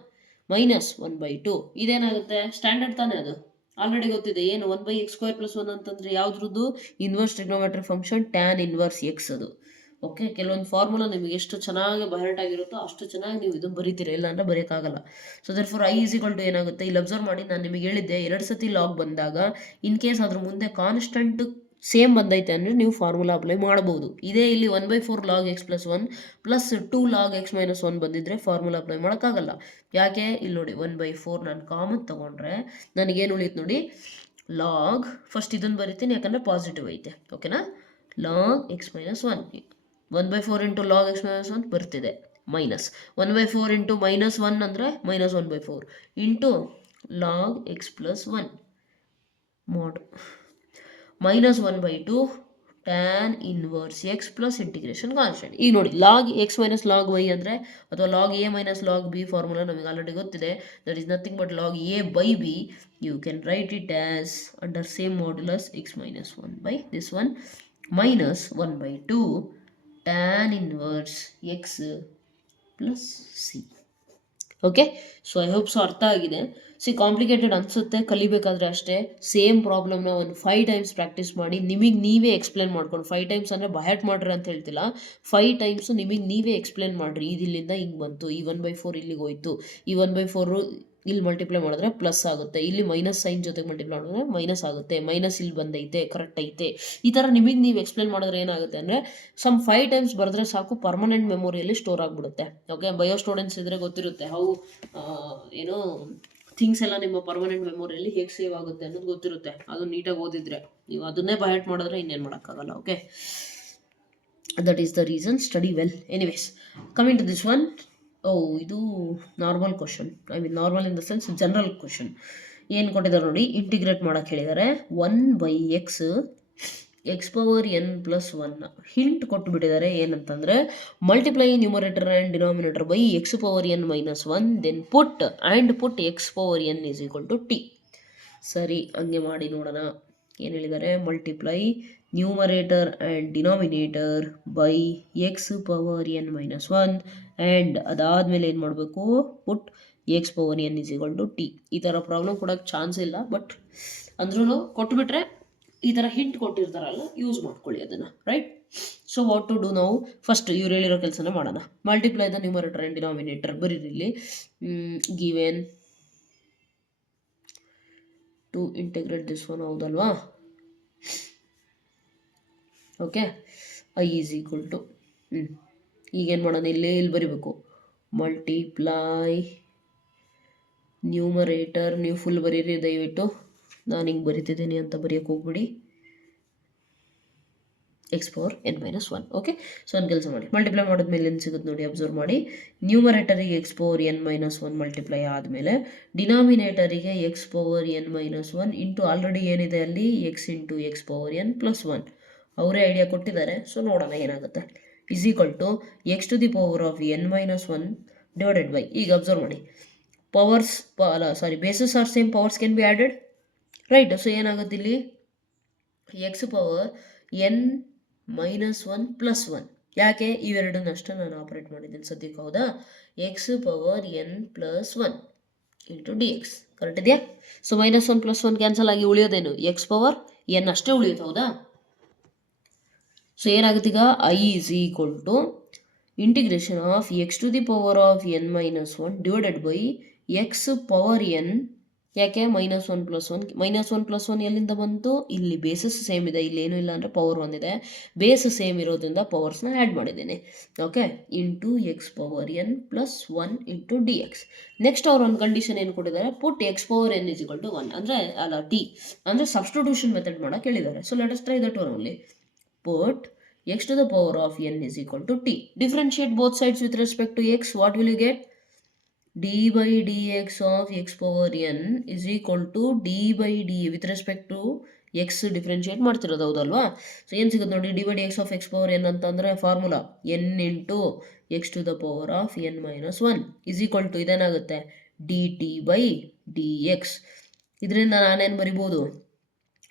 ಮೈನಸ್ 1/2. ಇದೇನಾಗುತ್ತೆ ಸ್ಟ್ಯಾಂಡರ್ಡ್ ತಾನೇ, ಅದು ಆಲ್ರೆಡಿ ಗೊತ್ತಿದೆ. ಏನು 1/x² + 1 ಅಂತಂದರೆ ಯಾವುದ್ರದ್ದು, inverse trigonometric function tan inverse x ಅದು. ಓಕೆ, ಕೆಲವೊಂದು ಫಾರ್ಮುಲಾ ನಿಮಗೆ ಎಷ್ಟು ಚೆನ್ನಾಗಿ ಬಹರ್ಟ್ ಆಗಿರುತ್ತೋ ಅಷ್ಟು ಚೆನ್ನಾಗಿ ನೀವು ಇದನ್ನು ಬರೀತೀರಿ, ಇಲ್ಲ ಅಂದರೆ ಬರೆಯೋಕ್ಕಾಗಲ್ಲ. So therefore I is equal to ಏನಾಗುತ್ತೆ, ಇಲ್ಲಿ ಅಬ್ಸರ್ವ್ ಮಾಡಿ, ನಾನು ನಿಮಗೆ ಹೇಳಿದ್ದೆ 2 ಸತಿ ಲಾಗ್ ಬಂದಾಗ ಇನ್ ಕೇಸ್ ಅದ್ರ ಮುಂದೆ ಕಾನ್ಸ್ಟೆಂಟ್ ಸೇಮ್ ಬಂದೈತೆ ಅಂದರೆ ನೀವು ಫಾರ್ಮುಲಾ ಅಪ್ಲೈ ಮಾಡ್ಬೋದು. ಇದೇ ಇಲ್ಲಿ 1/4 log x + 1 plus 2 log x - 1 ಬಂದಿದ್ರೆ ಫಾರ್ಮುಲಾ ಅಪ್ಲೈ ಮಾಡೋಕ್ಕಾಗಲ್ಲ. ಯಾಕೆ, ಇಲ್ಲಿ ನೋಡಿ 1/4 ನಾನು ಕಾಮನ್ ತೊಗೊಂಡ್ರೆ ನನಗೇನು ಉಳಿಯುತ್ತೆ ನೋಡಿ, ಲಾಗ್, ಫಸ್ಟ್ ಇದನ್ನು ಬರಿತೀನಿ ಯಾಕಂದರೆ ಪಾಸಿಟಿವ್ ಐತೆ, ಓಕೆನಾ. Log x - 1 1/4 into log x - 1 ಬರ್ತಿದೆ, ಮೈನಸ್ 1/4 ಇಂಟು -1 ಅಂದರೆ -1/4 into log x + 1 mod -1/2 tan inverse x plus integration constant. ಈಗ ನೋಡಿ, ಲಾಗ್ x - ಲಾಗ್ y ಅಂದರೆ, ಅಥವಾ log a - log b formula ನಮಗೆ ಆಲ್ರೆಡಿ ಗೊತ್ತಿದೆ, that is nothing but log a/b. You can write it as under same modulus x - 1 by this one minus 1/2 tan inverse x plus C. Okay, so I hope so ಅರ್ಥ ಆಗಿದೆ. Complicated ಅನಿಸುತ್ತೆ ಕಲಿಬೇಕಾದ್ರೆ ಅಷ್ಟೇ. Same ಪ್ರಾಬ್ಲಮ್ನ ಒಂದು 5 times practice ಮಾಡಿ, ನಿಮಗೆ ನೀವೇ explain ಮಾಡ್ಕೊಂಡು, 5 times ಅಂದರೆ ಬಹ್ಯಾಟ್ ಮಾಡ್ರಿ ಅಂತ ಹೇಳ್ತಿಲ್ಲ, 5 ಟೈಮ್ಸು ನಿಮಗೆ ನೀವೇ ಎಕ್ಸ್ಪ್ಲೇನ್ ಮಾಡಿರಿ. ಇದಿಲ್ಲಿಂದ ಹಿಂಗೆ ಬಂತು, ಈ 1/4 ಇಲ್ಲಿಗೆ ಹೋಯ್ತು, ಈ 1/4 ಇಲ್ಲಿ ಮಲ್ಟಿಪ್ಲೈ ಮಾಡಿದ್ರೆ ಪ್ಲಸ್ ಆಗುತ್ತೆ, ಇಲ್ಲಿ ಮೈನಸ್ ಸೈನ್ ಜೊತೆಗೆ ಮಲ್ಟಿಪ್ಲೈ ಮಾಡಿದ್ರೆ ಮೈನಸ್ ಆಗುತ್ತೆ, ಮೈನಸ್ ಇಲ್ಲಿ ಬಂದೈತೆ, ಕರೆಕ್ಟ್ ಐತೆ. ಈ ಥರ ನಿಮಗೆ ನೀವು ಎಕ್ಸ್ಪ್ಲೇನ್ ಮಾಡಿದ್ರೆ ಏನಾಗುತ್ತೆ ಅಂದರೆ, ಸಮ್ 5 ಟೈಮ್ಸ್ ಬರೆದ್ರೆ ಸಾಕು, ಪರ್ಮನೆಂಟ್ ಮೆಮೊರಿಯಲ್ಲಿ ಸ್ಟೋರ್ ಆಗಿಬಿಡುತ್ತೆ. ಓಕೆ, ಬಯೋ ಸ್ಟೂಡೆಂಟ್ಸ್ ಇದ್ದರೆ ಗೊತ್ತಿರುತ್ತೆ, ಹೌ ಏನೋ ಥಿಂಗ್ಸ್ ಎಲ್ಲ ನಿಮ್ಮ ಪರ್ಮನೆಂಟ್ ಮೆಮೊರಿಯಲ್ಲಿ ಹೇಗೆ ಸೇವ್ ಆಗುತ್ತೆ ಅನ್ನೋದು ಗೊತ್ತಿರುತ್ತೆ. ಅದು ನೀಟಾಗಿ ಓದಿದ್ರೆ, ನೀವು ಅದನ್ನೇ ಬಹ್ಯಾಟ್ ಮಾಡಿದ್ರೆ ಇನ್ನೇನು ಮಾಡೋಕ್ಕಾಗಲ್ಲ. Okay, that is the reason, study well. Anyways, coming to this one. ಇದು normal question, I mean normal in the sense general question. ಏನು ಕೊಟ್ಟಿದ್ದಾರೆ ನೋಡಿ, ಇಂಟಿಗ್ರೇಟ್ ಮಾಡೋಕ್ಕೆ ಹೇಳಿದ್ದಾರೆ. 1/x x⁻n+1 ಹಿಂಟ್ ಕೊಟ್ಟುಬಿಟ್ಟಿದ್ದಾರೆ. ಏನಂತಂದರೆ, multiply numerator and denominator by x⁻n - 1 then put x⁻n = t. ಸರಿ, ಹಂಗೆ ಮಾಡಿ ನೋಡೋಣ. ಏನು ಹೇಳಿದ್ದಾರೆ, multiply numerator and denominator by x⁻n - 1 and ಅದಾದಮೇಲೆ ಏನು ಮಾಡಬೇಕು, ಪುಟ್ x⁻n = t. ಈ ಥರ ಪ್ರಾಬ್ಲಮ್ ಕೊಡೋಕ್ಕೆ ಚಾನ್ಸ್ ಇಲ್ಲ, ಬಟ್ ಅಂದ್ರೂ ಕೊಟ್ಟುಬಿಟ್ರೆ ಈ ಥರ ಹಿಂಟ್ ಕೊಟ್ಟಿರ್ತಾರಲ್ಲ, ಯೂಸ್ ಮಾಡ್ಕೊಳ್ಳಿ ಅದನ್ನು, right. So what to do ನಾವು, ಫಸ್ಟ್ ಇವ್ರು ಹೇಳಿರೋ ಕೆಲಸನ ಮಾಡೋಣ. Multiply the numerator and denominator ಬರೀರಿ ಇಲ್ಲಿ, given to integrate this one, ಹೌದಲ್ವಾ? Okay, I is equal to ಈಗೇನು ಮಾಡೋಣ, ಇಲ್ಲಿ ಬರಿಬೇಕು ಮಲ್ಟಿಪ್ಲೈ ನ್ಯೂಮರೇಟರ್. ನೀವು ಫುಲ್ ಬರೀರಿ ದಯವಿಟ್ಟು, ನಾನು ಹಿಂಗೆ ಬರಿತಿದ್ದೀನಿ ಅಂತ ಬರೆಯೋಕ್ಕೆ ಹೋಗ್ಬಿಡಿ. X power n minus one. Okay, so ಒಂದು ಕೆಲಸ ಮಾಡಿ, ಮಲ್ಟಿಪ್ಲೈ ಮಾಡಿದ್ಮೇಲೆ ಏನು ಸಿಗುತ್ತೆ ನೋಡಿ, ಅಬ್ಸರ್ವ್ ಮಾಡಿ. ನ್ಯೂಮರೇಟರಿಗೆ x power n minus one multiply ಆದಮೇಲೆ ಡಿನಾಮಿನೇಟರಿಗೆ x power n minus one into already ಏನಿದೆ ಅಲ್ಲಿ x into x power n plus one. ಅವರೇ ಐಡಿಯಾ ಕೊಟ್ಟಿದ್ದಾರೆ, ಸೊ ನೋಡೋಣ ಏನಾಗುತ್ತೆ. Is equal to x to the power of n minus one divided by, ಈಗ observe ಮಾಡಿ, powers bases are same, powers can be added, right? So ಏನಾಗುತ್ತೆ ಇಲ್ಲಿ, x power n minus one plus one. ಯಾಕೆ ಇವೆರಡನ್ನಷ್ಟು ನಾನು operate ಮಾಡಿದ್ದೀನಿ ಸದ್ಯಕ್ಕೆ, ಹೌದಾ? X power n plus one into D x, correct ಇದೆಯಾ? So minus one plus one cancel ಆಗಿ ಉಳಿಯೋದೇನು, ಎಕ್ಸ್ ಪವರ್ ಎನ್ ಅಷ್ಟೇ ಉಳಿಯುತ್ತೆ, ಹೌದಾ? ಸೊ ಏನಾಗುತ್ತೆ ಈಗ, I is equal to integration of x to the power of n minus one divided by x power n. ಯಾಕೆ minus one plus one ಎಲ್ಲಿಂದ ಬಂತು, ಇಲ್ಲಿ ಬೇಸಸ್ ಸೇಮ್ ಇದೆ, ಇಲ್ಲಿ ಏನೂ ಇಲ್ಲ ಅಂದರೆ ಪವರ್ ಒಂದಿದೆ, ಬೇಸ್ ಸೇಮ್ ಇರೋದ್ರಿಂದ ಪವರ್ಸ್ನ ಆ್ಯಡ್ ಮಾಡಿದ್ದೀನಿ. Okay, into x power n plus one into D x. Next ಅವ್ರು ಒಂದು ಕಂಡೀಷನ್ ಏನು ಕೊಟ್ಟಿದ್ದಾರೆ, put x power n is equal to one, ಅಂದರೆ ಅಲ್ಲ ಟಿ, ಅಂದರೆ ಸಬ್ಸ್ಟಿಟ್ಯೂಷನ್ ಮೆಥಡ್ ಮಾಡೋಕೆ ಹೇಳಿದ್ದಾರೆ. So let us try that one only. Put x to the power of n is equal to t. Differentiate both sides with respect to x. What will you get? d by dx of x power n is equal to d by d with respect to x differentiate ಮಾಡ್ತಿರೋದು, ಹೌದಲ್ವಾ? So ಏನು ಸಿಗುತ್ತೆ ನೋಡಿ, d by dx of x power n ಅಂತಂದರೆ formula n into x to the power of n minus one is equal to ಇದೇನಾಗುತ್ತೆ D T by D x. ಇದರಿಂದ ನಾನೇನು ಬರಿಬೋದು,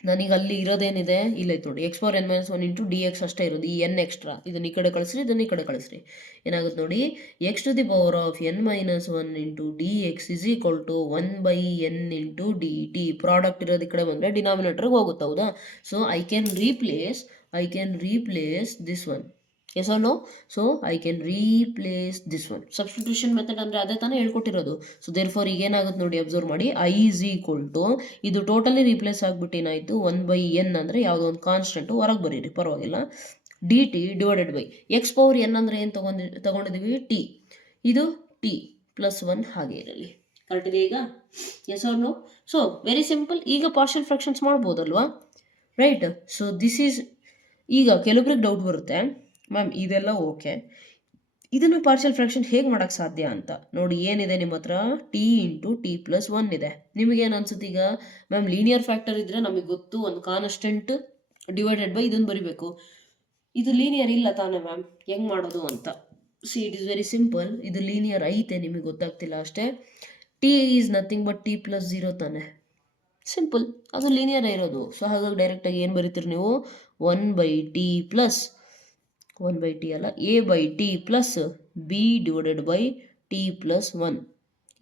ನನಗೆ ಅಲ್ಲಿ ಇರೋದೇನಿದೆ ಇಲ್ಲ ಇತ್ತು ನೋಡಿ, x power n minus one into D x ಅಷ್ಟೇ ಇರೋದು, ಈ ಎನ್ ಎಕ್ಸ್ಟ್ರಾ ಇದನ್ನು ಈ ಕಡೆ ಕಳಿಸ್ರಿ, ಇದನ್ನು ಈ ಕಡೆ ಕಳಿಸ್ರಿ, ಏನಾಗುತ್ತೆ ನೋಡಿ, x to the power of n minus one into D x is equal to one by n into d t. Product ಇರೋದು ಈ ಕಡೆ ಬಂದರೆ ಡಿನಾಮಿನೇಟರ್ಗೆ ಹೋಗುತ್ತೆ, ಹೌದಾ? So I can replace this one. Yes R no? So I can replace this one. Substitution method ಅಂದರೆ ಅದೇ ತಾನೇ ಹೇಳ್ಕೊಟ್ಟಿರೋದು. ಸೊ ದೇರ್ ಫಾರ್ ಈಗ ಏನಾಗುತ್ತೆ ನೋಡಿ, ಅಬ್ಸರ್ವ್ ಮಾಡಿ, ಐ ಈಸ್ ಈಕ್ವಲ್ ಟು ಇದು ಟೋಟಲಿ ರೀಪ್ಲೇಸ್ ಆಗಿಬಿಟ್ಟು ಏನಾಯಿತು, ಒನ್ ಬೈ ಎನ್ ಅಂದರೆ ಯಾವುದೋ ಒಂದು ಕಾನ್ಸ್ಟೆಂಟು ಹೊರಗೆ ಬರೀರಿ ಪರವಾಗಿಲ್ಲ, D T divided by x power N ಅಂದರೆ ಏನು ತೊಗೊಂಡಿದ್ದೀವಿ, ಟಿ, ಇದು ಟಿ ಪ್ಲಸ್ ಒನ್ ಹಾಗೆ ಇರಲಿ, ಕರೆಕ್ಟ್ ಇದೆ ಈಗ? Yes R no? So very simple. ಈಗ ಪಾರ್ಷಿಯಲ್ ಫ್ರಾಕ್ಷನ್ಸ್ ಮಾಡ್ಬೋದಲ್ವಾ, ರೈಟ್? ಸೊ ದಿಸ್ ಈಸ್, ಈಗ ಕೆಲವೊಬ್ರಿಗೆ ಡೌಟ್ ಬರುತ್ತೆ, ಮ್ಯಾಮ್ ಇದೆಲ್ಲ ಓಕೆ, ಇದನ್ನು ಪಾರ್ಷಿಯಲ್ ಫ್ರಾಕ್ಷನ್ ಹೇಗೆ ಮಾಡೋಕ್ಕೆ ಸಾಧ್ಯ ಅಂತ. ನೋಡಿ ಏನಿದೆ ನಿಮ್ಮ ಹತ್ರ, T into T plus one ಇದೆ. ನಿಮಗೇನು ಅನ್ಸುತ್ತೆ ಈಗ, ಮ್ಯಾಮ್ ಲೀನಿಯರ್ ಫ್ಯಾಕ್ಟರ್ ಇದ್ದರೆ ನಮಗೆ ಗೊತ್ತು, ಒಂದು ಕಾನ್ಸ್ಟೆಂಟ್ ಡಿವೈಡೆಡ್ ಬೈ ಇದನ್ನು ಬರಿಬೇಕು, ಇದು ಲೀನಿಯರ್ ಇಲ್ಲ ತಾನೇ ಮ್ಯಾಮ್, ಹೆಂಗೆ ಮಾಡೋದು ಅಂತ. See it is very simple, ಇದು ಲೀನಿಯರ್ ಐತೆ, ನಿಮಗೆ ಗೊತ್ತಾಗ್ತಿಲ್ಲ ಅಷ್ಟೇ. T is nothing but T plus zero ತಾನೆ, ಸಿಂಪಲ್, ಅದು ಲೀನಿಯರ್ ಇರೋದು. ಸೊ ಹಾಗಾಗಿ ಡೈರೆಕ್ಟಾಗಿ ಏನು ಬರೀತೀರಿ ನೀವು, one by T plus one by T ಅಲ್ಲ, A by T plus B divided by T plus one.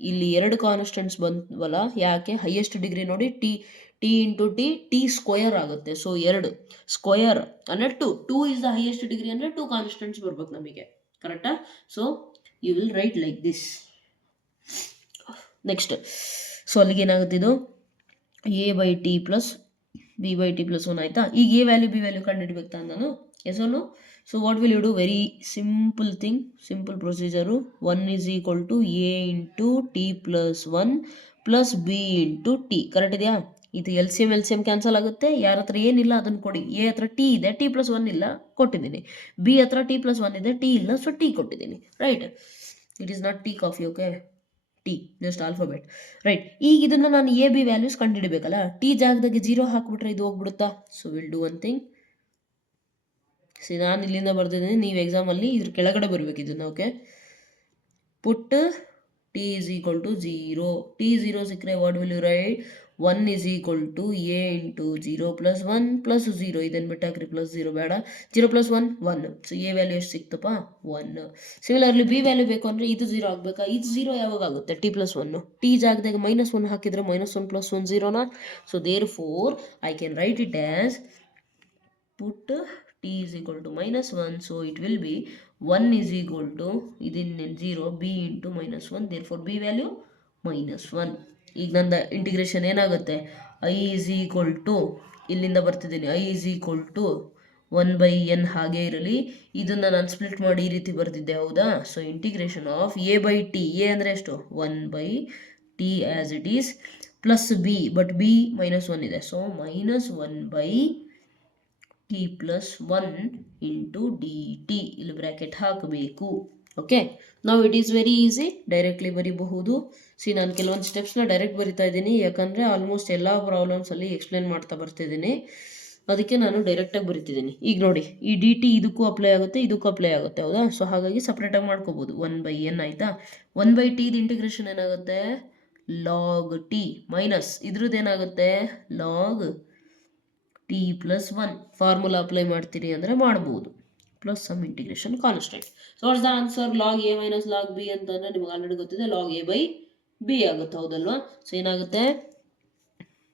ಇಲ್ಲಿ ಎರಡು ಕಾನ್ಸ್ಟೆಂಟ್ಸ್ ಬಂದ್ವಲ್ಲ, ಯಾಕೆ, ಹೈಯೆಸ್ಟ್ ಡಿಗ್ರಿ ನೋಡಿ, ಟಿ ಇಂಟು ಟಿ ಸ್ಕ್ವಯರ್ ಆಗುತ್ತೆ. ಸೊ ಎರಡು ಸ್ಕ್ವಯರ್ ಅಂದರೆ two is the highest degree ಅಂದರೆ ಟೂ ಕಾನ್ಸ್ಟೆಂಟ್ಸ್ ಬರ್ಬೇಕು ನಮಗೆ, ಕರೆಕ್ಟಾ? So you will write like this. Next, so ಅಲ್ಲಿಗೆ ಏನಾಗುತ್ತೆ, ಇದು a by T plus b by T plus one ಆಯಿತಾ. ಈಗ ಎ ವ್ಯಾಲ್ಯೂ ಬಿ ವ್ಯಾಲ್ಯೂ ಕಂಡುಹಿಡ್ಬೇಕು ತಾನು ನಾನು, yes R no? So what will you do? Very simple thing, simple procedure. 1 is equal to a into t plus 1 plus b into t. Correct ಇದೆಯಾ? ಇದು L C M cancel ಆಗುತ್ತೆ. ಯಾರ ಹತ್ರ ಏನಿಲ್ಲ ಅದನ್ನು ಕೊಡಿ. ಎ ಹತ್ರ ಟಿ ಇದೆ, ಟಿ ಪ್ಲಸ್ ಒನ್ ಇಲ್ಲ, ಕೊಟ್ಟಿದ್ದೀನಿ. ಬಿ ಹತ್ರ ಟಿ ಪ್ಲಸ್ ಒನ್ ಇದೆ, ಟಿ ಇಲ್ಲ, ಸೊ ಟಿ ಕೊಟ್ಟಿದ್ದೀನಿ, right? It is not tea coffee, okay? T just alphabet, right? ಈಗ ಇದನ್ನು ನಾನು ಎ ಬಿ ವ್ಯಾಲ್ಯೂಸ್ ಕಂಡುಹಿಡಬೇಕಲ್ಲ, ಟಿ ಜಾಗದಾಗೆ ಜೀರೋ ಹಾಕ್ಬಿಟ್ರೆ ಇದು ಹೋಗ್ಬಿಡುತ್ತಾ? So will do one thing. See ನಾನು ಇಲ್ಲಿಂದ ಬರ್ತಿದ್ದೀನಿ, ನೀವು ಎಕ್ಸಾಮಲ್ಲಿ ಇದ್ರ ಕೆಳಗಡೆ ಬರಬೇಕು ಇದನ್ನು, okay? Put T is equal to zero. T zero ಸಿಕ್ಕರೆ what will you write? 1 is equal to a into 0 plus 1 plus 0. ಇದನ್ನು ಬಿಟ್ಟಾಕ್ರಿ, ಪ್ಲಸ್ 0 ಬೇಡ. 0 plus 1 1. ಸೊ ಎ ವ್ಯಾಲ್ಯೂ ಎಷ್ಟು ಸಿಕ್ತಪ್ಪ? 1. ಸಿಮಿಲರ್ಲಿ ಬಿ ವ್ಯಾಲ್ಯೂ ಬೇಕು ಅಂದರೆ ಇದು 0 ಆಗಬೇಕಾ? ಇದು 0 ಯಾವಾಗ ಆಗುತ್ತೆ? T plus 1. ಟಿ ಜಾಗದಾಗ -1 ಹಾಕಿದರೆ -1 plus 1 0ನಾ? So therefore I can write it as put t is equal to -1, so it will be 1 is equal to ಇದin 0 b into -1, therefore b value -1. ಈಗ ನನ್ನ ಇಂಟಿಗ್ರೇಷನ್ ಏನಾಗುತ್ತೆ? ಐ ಈಸ್ ಈಕ್ವಲ್ ಟು ಇಲ್ಲಿಂದ ಬರ್ತಿದ್ದೀನಿ I is equal to 1/n ಹಾಗೆ ಇರಲಿ. ಇದನ್ನು ನಾನು split ಮಾಡಿ ಈ ರೀತಿ ಬರ್ತಿದ್ದೆ ಹೌದಾ. So integration of a by t, a ಅಂದರೆ ಎಷ್ಟು 1/t as it is, plus b, but b -1 ಇದೆ, so -1/t plus 1 into d t, ಇಲ್ಲಿ ಬ್ರ್ಯಾಕೆಟ್ ಹಾಕಬೇಕು. ಓಕೆ, ನಾವು it is very easy, directly ಬರೀಬಹುದು. ನಾನು ಕೆಲವೊಂದು ಸ್ಟೆಪ್ಸ್ನ ಡೈರೆಕ್ಟ್ ಬರಿತಾ ಇದ್ದೀನಿ, ಯಾಕಂದರೆ ಆಲ್ಮೋಸ್ಟ್ ಎಲ್ಲ ಪ್ರಾಬ್ಲಮ್ಸಲ್ಲಿ ಎಕ್ಸ್ಪ್ಲೇನ್ ಮಾಡ್ತಾ ಬರ್ತಿದ್ದೀನಿ, ಅದಕ್ಕೆ ನಾನು ಡೈರೆಕ್ಟಾಗಿ ಬರಿತಿದ್ದೀನಿ. ಈಗ ನೋಡಿ, ಈ ಡಿ ಟಿ ಇದಕ್ಕೂ ಅಪ್ಲೈ ಆಗುತ್ತೆ, ಇದಕ್ಕೂ ಅಪ್ಲೈ ಆಗುತ್ತೆ ಹೌದಾ. ಸೊ ಹಾಗಾಗಿ ಸಪ್ರೇಟಾಗಿ ಮಾಡ್ಕೋಬೋದು. 1/n ಆಯಿತಾ. 1/tದು ಇಂಟಿಗ್ರೇಷನ್ ಏನಾಗುತ್ತೆ ಲಾಗ್ ಟಿ, ಮೈನಸ್ ಇದ್ರದ್ದು ಏನಾಗುತ್ತೆ log t plus 1. Formula apply ಮಾಡ್ತೀರಿ ಅಂದರೆ ಮಾಡ್ಬೋದು, plus some integration constant. So what's the answer log a minus log b ಅಂತಂದರೆ ನಿಮಗೆ ಆಲ್ರೆಡಿ ಗೊತ್ತಿದೆ, ಲಾಗ್ ಎ ಬೈ ಬಿ ಆಗುತ್ತೆ ಹೌದಲ್ವಾ. ಸೊ ಏನಾಗುತ್ತೆ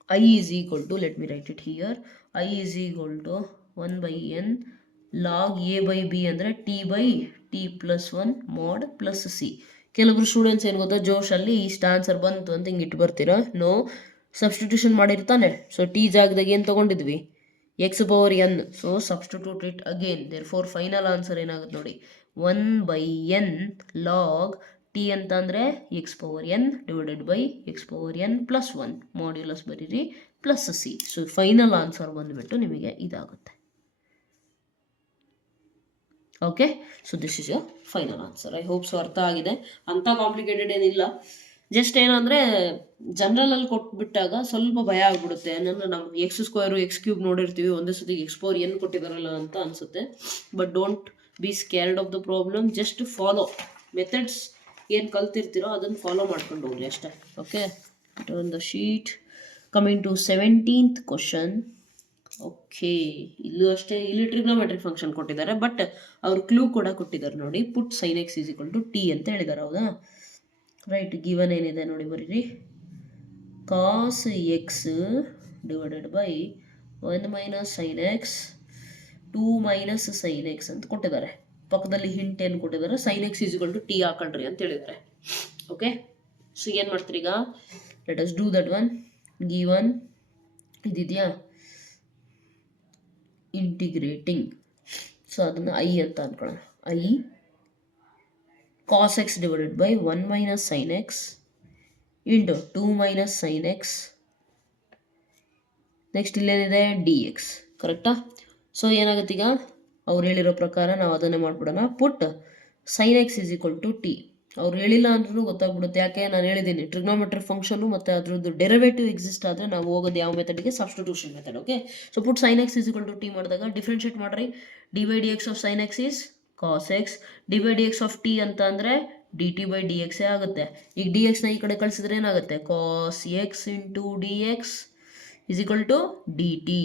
I is equal to, let me write it here, I is equal to 1/n log a by b ಅಂದರೆ t by T plus 1 mod plus c. ಕೆಲವರು students ಏನು ಗೊತ್ತಾ, ಜೋಶಲ್ಲಿ ಇಷ್ಟು answer ಬಂತು ಅಂತ ಹಿಂಗೆ ಇಟ್ಟು ಬರ್ತೀರಾ. ನೋ, ಸಬ್ಸ್ಟಿಟ್ಯೂಷನ್ ಮಾಡಿರ್ತಾನೆ. ಸೊ ಟಿ ಜಾಗದಾಗ ಏನು ತೊಗೊಂಡಿದ್ವಿ x/n, so substitute it again. Therefore final answer ಏನಾಗುತ್ತೆ ನೋಡಿ 1/n ಲಾಗ್ ಟಿ ಅಂತ ಅಂದರೆ x/n divided by x/n plus 1 modulus ಬರೀರಿ plus c. So final answer ಬಂದುಬಿಟ್ಟು ನಿಮಗೆ ಇದಾಗುತ್ತೆ. Okay, so this is your final answer. I hope so ಅರ್ಥ ಆಗಿದೆ. ಅಂಥ ಕಾಂಪ್ಲಿಕೇಟೆಡ್ ಏನಿಲ್ಲ, ಜಸ್ಟ್ ಏನಂದರೆ ಜನರಲಲ್ಲಿ ಕೊಟ್ಬಿಟ್ಟಾಗ ಸ್ವಲ್ಪ ಭಯ ಆಗಿಬಿಡುತ್ತೆ. ನಾವು x² x³ ನೋಡಿರ್ತೀವಿ, ಒಂದೇ ಸತಿ x/n ಕೊಟ್ಟಿದ್ದಾರಲ್ಲ ಅಂತ ಅನಿಸುತ್ತೆ. But don't be scared of the problem, just follow methods ಏನು ಕಲ್ತಿರ್ತೀರೋ ಅದನ್ನು ಫಾಲೋ ಮಾಡ್ಕೊಂಡು ಹೋಗ್ರಿ ಅಷ್ಟೇ. Okay, turn the sheet. Coming to 17th question. Okay, ಇಲ್ಲೂ ಅಷ್ಟೇ, ಇಲ್ಲಿ ಟ್ರಿಗ್ನೋಮೆಟ್ರಿಕ್ ಫಂಕ್ಷನ್ ಕೊಟ್ಟಿದ್ದಾರೆ, ಬಟ್ ಅವರು ಕ್ಲೂ ಕೂಡ ಕೊಟ್ಟಿದ್ದಾರೆ ನೋಡಿ. Put sin x is equal to t ಅಂತ ಹೇಳಿದ್ದಾರೆ ಹೌದಾ. ರೈಟ್, ಗಿವನ್ ಏನಿದೆ ನೋಡಿ ಬರೀರಿ, cos x divided by 1 - sin x 2 - sin x ಅಂತ ಕೊಟ್ಟಿದ್ದಾರೆ. ಪಕ್ಕದಲ್ಲಿ ಹಿಂಟ್ ಏನು ಕೊಟ್ಟಿದ್ದಾರೆ, sin x is equal to t ಹಾಕೊಂಡ್ರಿ ಅಂತ ಹೇಳಿದ್ದಾರೆ. ಓಕೆ, ಸೊ ಏನು ಮಾಡ್ತೀರಿ ಈಗ, let us do that one. Given ಇದಿದೆಯಾ ಇಂಟಿಗ್ರೇಟಿಂಗ್, ಸೊ ಅದನ್ನು ಐ ಅಂತ ಅನ್ಕೊಳ್ಳೋಣ. I cos x divided by 1 - sin x into 2 - sin x. Next ಇಲ್ಲೇನಿದೆ ಡಿ ಎಕ್ಸ್, ಕರೆಕ್ಟಾ. ಸೊ ಏನಾಗುತ್ತೆ ಈಗ, ಅವ್ರು ಹೇಳಿರೋ ಪ್ರಕಾರ ನಾವು ಅದನ್ನೇ ಮಾಡ್ಬಿಡೋಣ. Put sin x is equal to t. ಅವ್ರು ಹೇಳಿಲ್ಲ ಅಂದ್ರೂ ಗೊತ್ತಾಗ್ಬಿಡುತ್ತೆ, ಯಾಕೆ ನಾನು ಹೇಳಿದ್ದೀನಿ ಟ್ರಿಗ್ನೋಮೆಟ್ರಿಕ್ ಫಂಕ್ಷನು ಮತ್ತು ಅದ್ರದ್ದು ಡೆರಿವೇಟಿವ್ ಎಕ್ಸಿಸ್ಟ್ ಆದರೆ ನಾವು ಹೋಗೋದು ಯಾವ ಮೆಥಡ್ಗೆ, substitution method. Okay, so put sin x is equal to t ಮಾಡಿದಾಗ ಡಿಫ್ರೆನ್ಷಿಯೇಟ್ ಮಾಡಿರಿ. D by D x of sin x is cos x, d by D x of t ಅಂತ ಅಂದರೆ ಡಿ ಟಿ ಬೈ ಡಿ ಎಕ್ಸೇ ಆಗುತ್ತೆ. ಈಗ D ಎಕ್ಸ್ನ ಈ ಕಡೆ ಕಳಿಸಿದ್ರೆ ಏನಾಗುತ್ತೆ, cos x into D x is equal to d t.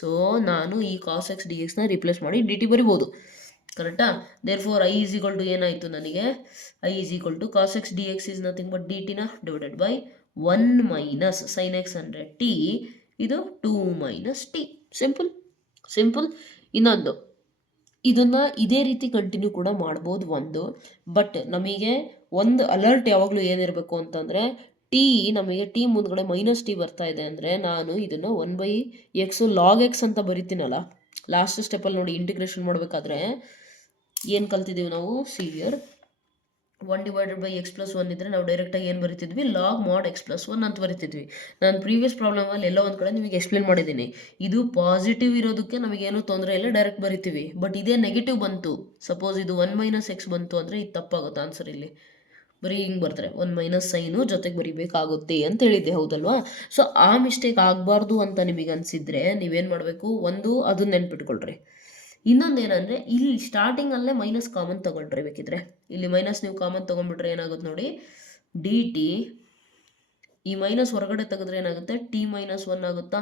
So ನಾನು ಈ cos x ಡಿ ಎಕ್ಸ್ನ ರಿಪ್ಲೇಸ್ ಮಾಡಿ ಡಿ ಟಿ ಬರಿಬೋದು, ಕರೆಕ್ಟಾ. Therefore I is equal to ಏನಾಯಿತು ನನಗೆ, I is equal to cos x d x is nothing but d ಟಿನ divided by 1 - sin x ಅಂದರೆ ಟಿ, ಇದು 2 - ಟಿ. ಸಿಂಪಲ್. ಇನ್ನೊಂದು, ಇದನ್ನು ಇದೇ ರೀತಿ ಕಂಟಿನ್ಯೂ ಕೂಡ ಮಾಡ್ಬೋದು ಒಂದು. ಬಟ್ ನಮಗೆ ಒಂದು ಅಲರ್ಟ್ ಯಾವಾಗಲೂ ಏನಿರಬೇಕು ಅಂತಂದರೆ, ಟಿ ನಮಗೆ ಟಿ ಮುಂದ್ಗಡೆ -t ಬರ್ತಾ ಇದೆ ಅಂದರೆ ನಾನು ಇದನ್ನು 1/x log x ಅಂತ ಬರಿತೀನಲ್ಲ ಲಾಸ್ಟ್ ಸ್ಟೆಪ್ಪಲ್ಲಿ ನೋಡಿ. ಇಂಟಿಗ್ರೇಷನ್ ಮಾಡಬೇಕಾದ್ರೆ ಏನು ಕಲ್ತಿದ್ದೀವಿ ನಾವು, ಸಿವಿಯರ್ 1 / x + 1 ಇದ್ದರೆ ನಾವು ಡೈರೆಕ್ಟಾಗಿ ಏನು ಬರಿತಿದ್ವಿ, ಲಾಗ್ mod x + 1 ಅಂತ ಬರಿತಿದ್ವಿ. ನಾನು ಪ್ರೀವಿಯಸ್ ಪ್ರಾಬ್ಲಮಲ್ಲಿ ಎಲ್ಲೋ ಒಂದು ಕಡೆ ನಿಮಗೆ ಎಕ್ಸ್ಪ್ಲೇನ್ ಮಾಡಿದ್ದೀನಿ. ಇದು ಪಾಸಿಟಿವ್ ಇರೋದಕ್ಕೆ ನಮಗೇನು ತೊಂದರೆ ಇಲ್ಲ, ಡೈರೆಕ್ಟ್ ಬರಿತೀವಿ. ಬಟ್ ಇದೇ ನೆಗೆಟಿವ್ ಬಂತು, ಸಪೋಸ್ ಇದು 1 - x ಬಂತು ಅಂದರೆ ಇದು ತಪ್ಪಾಗುತ್ತೆ ಆನ್ಸರ್. ಇಲ್ಲಿ ಬರೀ ಹಿಂಗೆ ಬರ್ತಾರೆ, 1 - ಸೈನು ಜೊತೆಗೆ ಬರಿಬೇಕಾಗುತ್ತೆ ಅಂತ ಹೇಳಿದ್ದೆ ಹೌದಲ್ವಾ. ಸೊ ಆ ಮಿಸ್ಟೇಕ್ ಆಗಬಾರ್ದು ಅಂತ ನಿಮಗೆ ಅನಿಸಿದ್ರೆ ನೀವೇನು ಮಾಡಬೇಕು, ಒಂದು ಅದನ್ನ ನೆನ್ಪಿಟ್ಕೊಳ್ರಿ. ಇನ್ನೊಂದು ಏನಂದರೆ, ಇಲ್ಲಿ ಸ್ಟಾರ್ಟಿಂಗಲ್ಲೇ ಮೈನಸ್ ಕಾಮನ್ ತೊಗೊಳ್ರಿ. ಬೇಕಿದ್ರೆ ಇಲ್ಲಿ ಮೈನಸ್ ನೀವು ಕಾಮನ್ ತೊಗೊಂಡ್ಬಿಟ್ರೆ ಏನಾಗುತ್ತೆ ನೋಡಿ, ಡಿ ಟಿ ಈ ಮೈನಸ್ ಹೊರಗಡೆ ತೆಗೆದ್ರೆ ಏನಾಗುತ್ತೆ, ಟಿ -1 ಆಗುತ್ತಾ.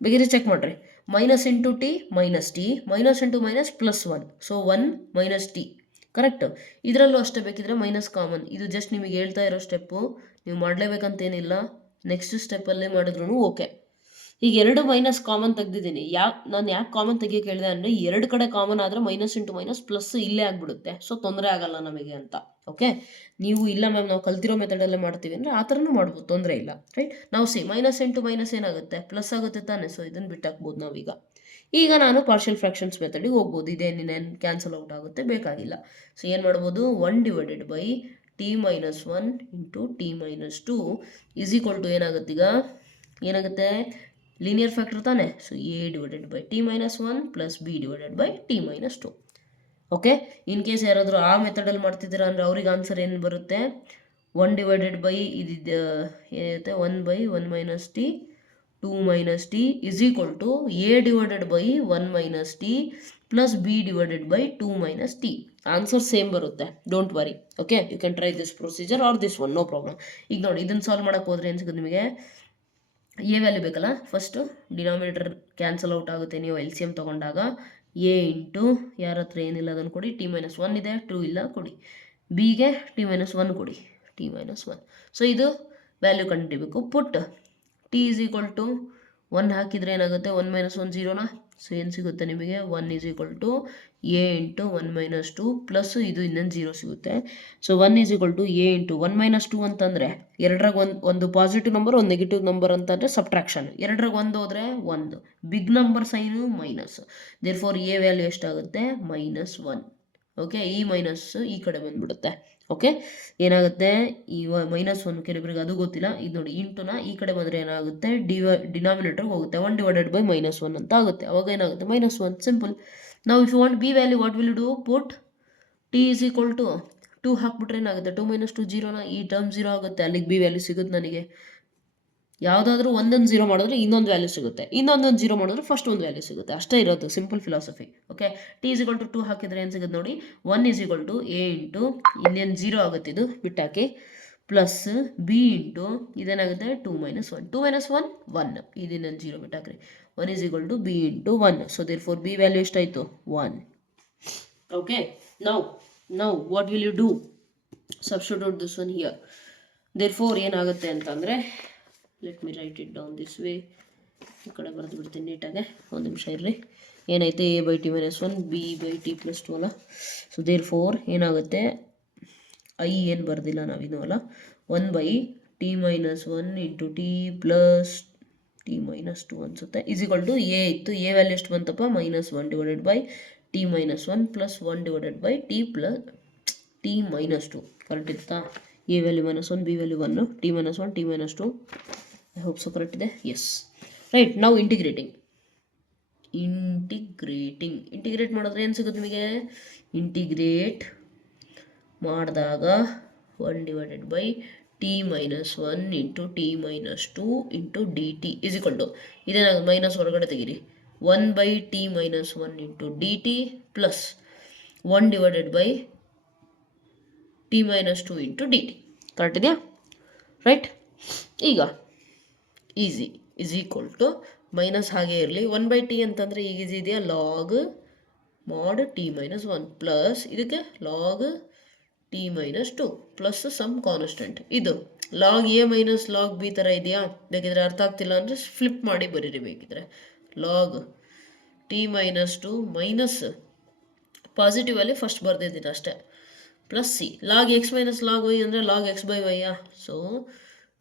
ಬೇಕಿದ್ರೆ ಚೆಕ್ ಮಾಡಿರಿ. Minus into t minus T, minus into minus +1, so 1 - T, correct. ಇದರಲ್ಲೂ ಅಷ್ಟೇ, ಬೇಕಿದ್ರೆ ಮೈನಸ್ ಕಾಮನ್. ಇದು ಜಸ್ಟ್ ನಿಮಗೆ ಹೇಳ್ತಾ ಇರೋ ಸ್ಟೆಪ್ಪು, ನೀವು ಮಾಡಲೇಬೇಕಂತೇನಿಲ್ಲ, ನೆಕ್ಸ್ಟ್ ಸ್ಟೆಪ್ಪಲ್ಲೇ ಮಾಡಿದ್ರು ಓಕೆ. ಈಗ 2 ಮೈನಸ್ ಕಾಮನ್ ತೆಗ್ದಿದ್ದೀನಿ. ನಾನು ಯಾಕೆ ಕಾಮನ್ ತೆಗಿಯೋಕೆ ಹೇಳಿದೆ ಅಂದರೆ 2 ಕಡೆ ಕಾಮನ್ ಆದರೆ ಮೈನಸ್ ಇಂಟು ಮೈನಸ್ ಪ್ಲಸ್ ಇಲ್ಲೇ ಆಗಿಬಿಡುತ್ತೆ. ಸೊ ತೊಂದರೆ ಆಗಲ್ಲ ನಮಗೆ ಅಂತ. ಓಕೆ, ನೀವು ಇಲ್ಲ ಮ್ಯಾಮ್ ನಾವು ಕಲ್ತಿರೋ ಮೆಥಡಲ್ಲೇ ಮಾಡ್ತೀವಿ ಅಂದರೆ ಆ ಥರನೂ ಮಾಡ್ಬೋದು, ತೊಂದರೆ ಇಲ್ಲ. ರೈಟ್, ನಾವು ಮೈನಸ್ ಇಂಟು ಮೈನಸ್ ಏನಾಗುತ್ತೆ, ಪ್ಲಸ್ ಆಗುತ್ತೆ ತಾನೆ. ಸೊ ಇದನ್ನು ಬಿಟ್ಟಾಕ್ಬೋದು ನಾವೀಗ. ಈಗ ನಾನು ಪಾರ್ಷಿಯಲ್ ಫ್ರಾಕ್ಷನ್ಸ್ ಮೆಥಡಿಗೆ ಹೋಗ್ಬೋದು. ಇದೇನೇನು ಕ್ಯಾನ್ಸಲ್ ಔಟ್ ಆಗುತ್ತೆ, ಬೇಕಾಗಿಲ್ಲ. ಸೊ ಏನು ಮಾಡ್ಬೋದು, 1 divided by t minus 1 into t minus 2 is equal to ಏನಾಗುತ್ತೆ, ಈಗ ಏನಾಗುತ್ತೆ, ಲೀನಿಯರ್ ಫ್ಯಾಕ್ಟರ್ ತಾನೆ. So a divided by t minus 1 plus b divided by t minus 2. Okay, in case ಯಾರಾದರೂ ಆ ಮೆಥಡಲ್ಲಿ ಮಾಡ್ತಿದ್ದೀರಾ ಅಂದರೆ ಅವ್ರಿಗೆ ಆನ್ಸರ್ ಏನು ಬರುತ್ತೆ, 1 ಡಿವೈಡೆಡ್ ಬೈ ಇದು ಏನಿರುತ್ತೆ 1 by 1 minus t 2 minus t is equal to a divided by 1 minus t plus b divided by 2 minus t. Answer same ಬರುತ್ತೆ, don't worry. Okay, you can try this procedure or this one, no problem. ಈಗ ನೋಡಿ, ಇದನ್ನು solve ಮಾಡೋಕ್ಕೆ ಹೋದ್ರೆ ಏನು ಸಿಗುತ್ತೆ ನಿಮಗೆ, a value ಬೇಕಲ್ಲ. ಫಸ್ಟು ಡಿನಾಮಿನೇಟರ್ ಕ್ಯಾನ್ಸಲ್ ಔಟ್ ಆಗುತ್ತೆ ನೀವು ಎಲ್ ಸಿ ಎಮ್ ತೊಗೊಂಡಾಗ. ಎ ಇಂಟು ಯಾರ ಹತ್ರ ಏನಿಲ್ಲ ಅದನ್ನು ಕೊಡಿ, ಟಿ ಮೈನಸ್ 1 ಇದೆ, 2 ಇಲ್ಲ ಕೊಡಿ. ಬಿಗೆ ಟಿ ಮೈನಸ್ 1 ಕೊಡಿ, ಟಿ ಮೈನಸ್ 1. ಸೊ ಇದು ವ್ಯಾಲ್ಯೂ ಕಂಡುಹಿಡಿಬೇಕು. ಪುಟ್ ಟಿ ಈಸ್ ಈಕ್ವಲ್ ಟು 1 ಹಾಕಿದರೆ ಏನಾಗುತ್ತೆ, 1 ಮೈನಸ್ 1 0ನಾ. ಸೊ ಏನು ಸಿಗುತ್ತೆ ನಿಮಗೆ, 1 is equal to A into 1 minus 2 plus ಇದು ಇನ್ನೊಂದು 0 ಸಿಗುತ್ತೆ. So 1 is equal to A into 1 minus 2 ಅಂತಂದರೆ ಎರಡರಾಗ ಒಂದು ಪಾಸಿಟಿವ್ ನಂಬರ್ ಒಂದು ನೆಗೆಟಿವ್ ನಂಬರ್ ಅಂತಂದರೆ ಸಬ್ಟ್ರಾಕ್ಷನ್. ಎರಡರಾಗ ಒಂದು ಹೋದರೆ 1, big number sign minus. Therefore a value ಎಷ್ಟಾಗುತ್ತೆ, ಮೈನಸ್ 1. ಓಕೆ, ಈ ಮೈನಸ್ ಈ ಕಡೆ ಬಂದುಬಿಡುತ್ತೆ. ಓಕೆ, ಏನಾಗುತ್ತೆ, ಈ ಮೈನಸ್ 1 ಕೆಲವರಿಗೆ ಅದು ಗೊತ್ತಿಲ್ಲ. ಇದು ನೋಡಿ, ಇಂಟುನ ಈ ಕಡೆ ಬಂದರೆ ಏನಾಗುತ್ತೆ, ಡಿನಾಮಿನೇಟರ್ಗೆ ಹೋಗುತ್ತೆ, 1 ಡಿವೈಡೆಡ್ ಬೈ ಮೈನಸ್ 1 ಅಂತ ಆಗುತ್ತೆ. ಅವಾಗ ಏನಾಗುತ್ತೆ, ಮೈನಸ್ 1. ಸಿಂಪಲ್. ನಾವು if you want b value, what will you do, put T is equal to 2 ಹಾಕ್ಬಿಟ್ರೆ ಏನಾಗುತ್ತೆ, 2 ಮೈನಸ್ 2 0ನಾ. ಈ ಟರ್ಮ್ 0 ಆಗುತ್ತೆ, ಅಲ್ಲಿಗೆ ಬಿ ವ್ಯಾಲ್ಯೂ ಸಿಗುತ್ತೆ ನನಗೆ. ಯಾವುದಾದ್ರೂ ಒಂದೊಂದು 0 ಮಾಡಿದ್ರೆ ಇನ್ನೊಂದು ವ್ಯಾಲ್ಯೂ ಸಿಗುತ್ತೆ, ಇನ್ನೊಂದೊಂದು 0 ಮಾಡಿದ್ರೆ ಫಸ್ಟ್ ಒಂದು ವ್ಯಾಲ್ಯೂ ಸಿಗುತ್ತೆ. ಅಷ್ಟೇ ಇರೋದು, simple philosophy. Okay, t is equal to 2 ಹಾಕಿದರೆ ಏನು ಸಿಗುತ್ತೆ ನೋಡಿ, 1 is equal to A into ಇನ್ನೇನು 0 ಆಗುತ್ತೆ, ಇದು ಬಿಟ್ಟಾಕಿ, ಪ್ಲಸ್ ಬಿ ಇಂಟು ಇದೇನಾಗುತ್ತೆ 2 ಮೈನಸ್ 1. 2 ಮೈನಸ್ 1 1, ಇದನ್ನೇನು 0 ಬಿಟ್ಟಾಕ್ರಿ. 1 is equal to B into 1. So therefore b value ಎಷ್ಟಾಯಿತು, 1. Okay, now what will you do, substitute this one here. therefore ಏನಾಗುತ್ತೆ ಅಂತಂದರೆ, let me write it down this way. ಈ ಕಡೆ ಬರೆದು ಬಿಡ್ತೀನಿ ನೀಟಾಗೆ, ಒಂದು ನಿಮಿಷ ಇರಲಿ. ಏನೈತೆ, A by t minus 1 B by T plus 2 ಅಲ್ಲ. ಸೊ ದೇರ್ ಫೋರ್ ಏನಾಗುತ್ತೆ, ಐ ಏನು ಬರ್ದಿಲ್ಲ ನಾವಿನ್ನೂ ಅಲ್ಲ, 1 by t minus 1 into T plus t minus 2 ಅನಿಸುತ್ತೆ, ಈಸ್ ಈಕ್ವಲ್ ಟು ಎ ಇತ್ತು. ಎ ವ್ಯಾಲ್ಯೂ ಎಷ್ಟು ಬಂತಪ್ಪ, minus 1 divided by t minus 1 plus 1 divided by T plus t minus 2. Correct ಇತ್ತಾ, a value minus 1, b value 1, t minus 1, t minus 2. I hope so correct ಇದೆ. Yes, right. ನಾವು integrate ಮಾಡಿದ್ರೆ ಏನು ಸಿಗುತ್ತೆ ನಿಮಗೆ, integrate ಮಾಡಿದಾಗ 1 divided by t minus 1 into t minus 2 into d t is equal to ಇದೇನಾಗುತ್ತೆ, minus ಹೊರಗಡೆ ತೆಗೀರಿ, 1 by t minus 1 into d t plus 1 divided by t minus 2 into d t. Correct ಇದೆಯಾ, right. ಈಗ easy is equal to minus ಹಾಗೆ ಇರಲಿ, 1 by T ಅಂತಂದರೆ ಈಗ easy ಇದೆಯಾ, log mod t minus 1 plus ಇದಕ್ಕೆ log t minus 2 plus some constant. ಇದು log a minus log b ಥರ ಇದೆಯಾ, ಬೇಕಿದ್ರೆ ಅರ್ಥ ಆಗ್ತಿಲ್ಲ ಅಂದರೆ ಫ್ಲಿಪ್ ಮಾಡಿ ಬರೀರಿ. ಬೇಕಿದ್ರೆ log t minus 2 minus positive ಅಲ್ಲಿ ಫಸ್ಟ್ ಬರ್ದಿದ್ದೀನಿ ಅಷ್ಟೇ, plus c log x minus log y ಅಂದರೆ ಲಾಗ್ ಎಕ್ಸ್ ಬೈ ವೈಯಾ. So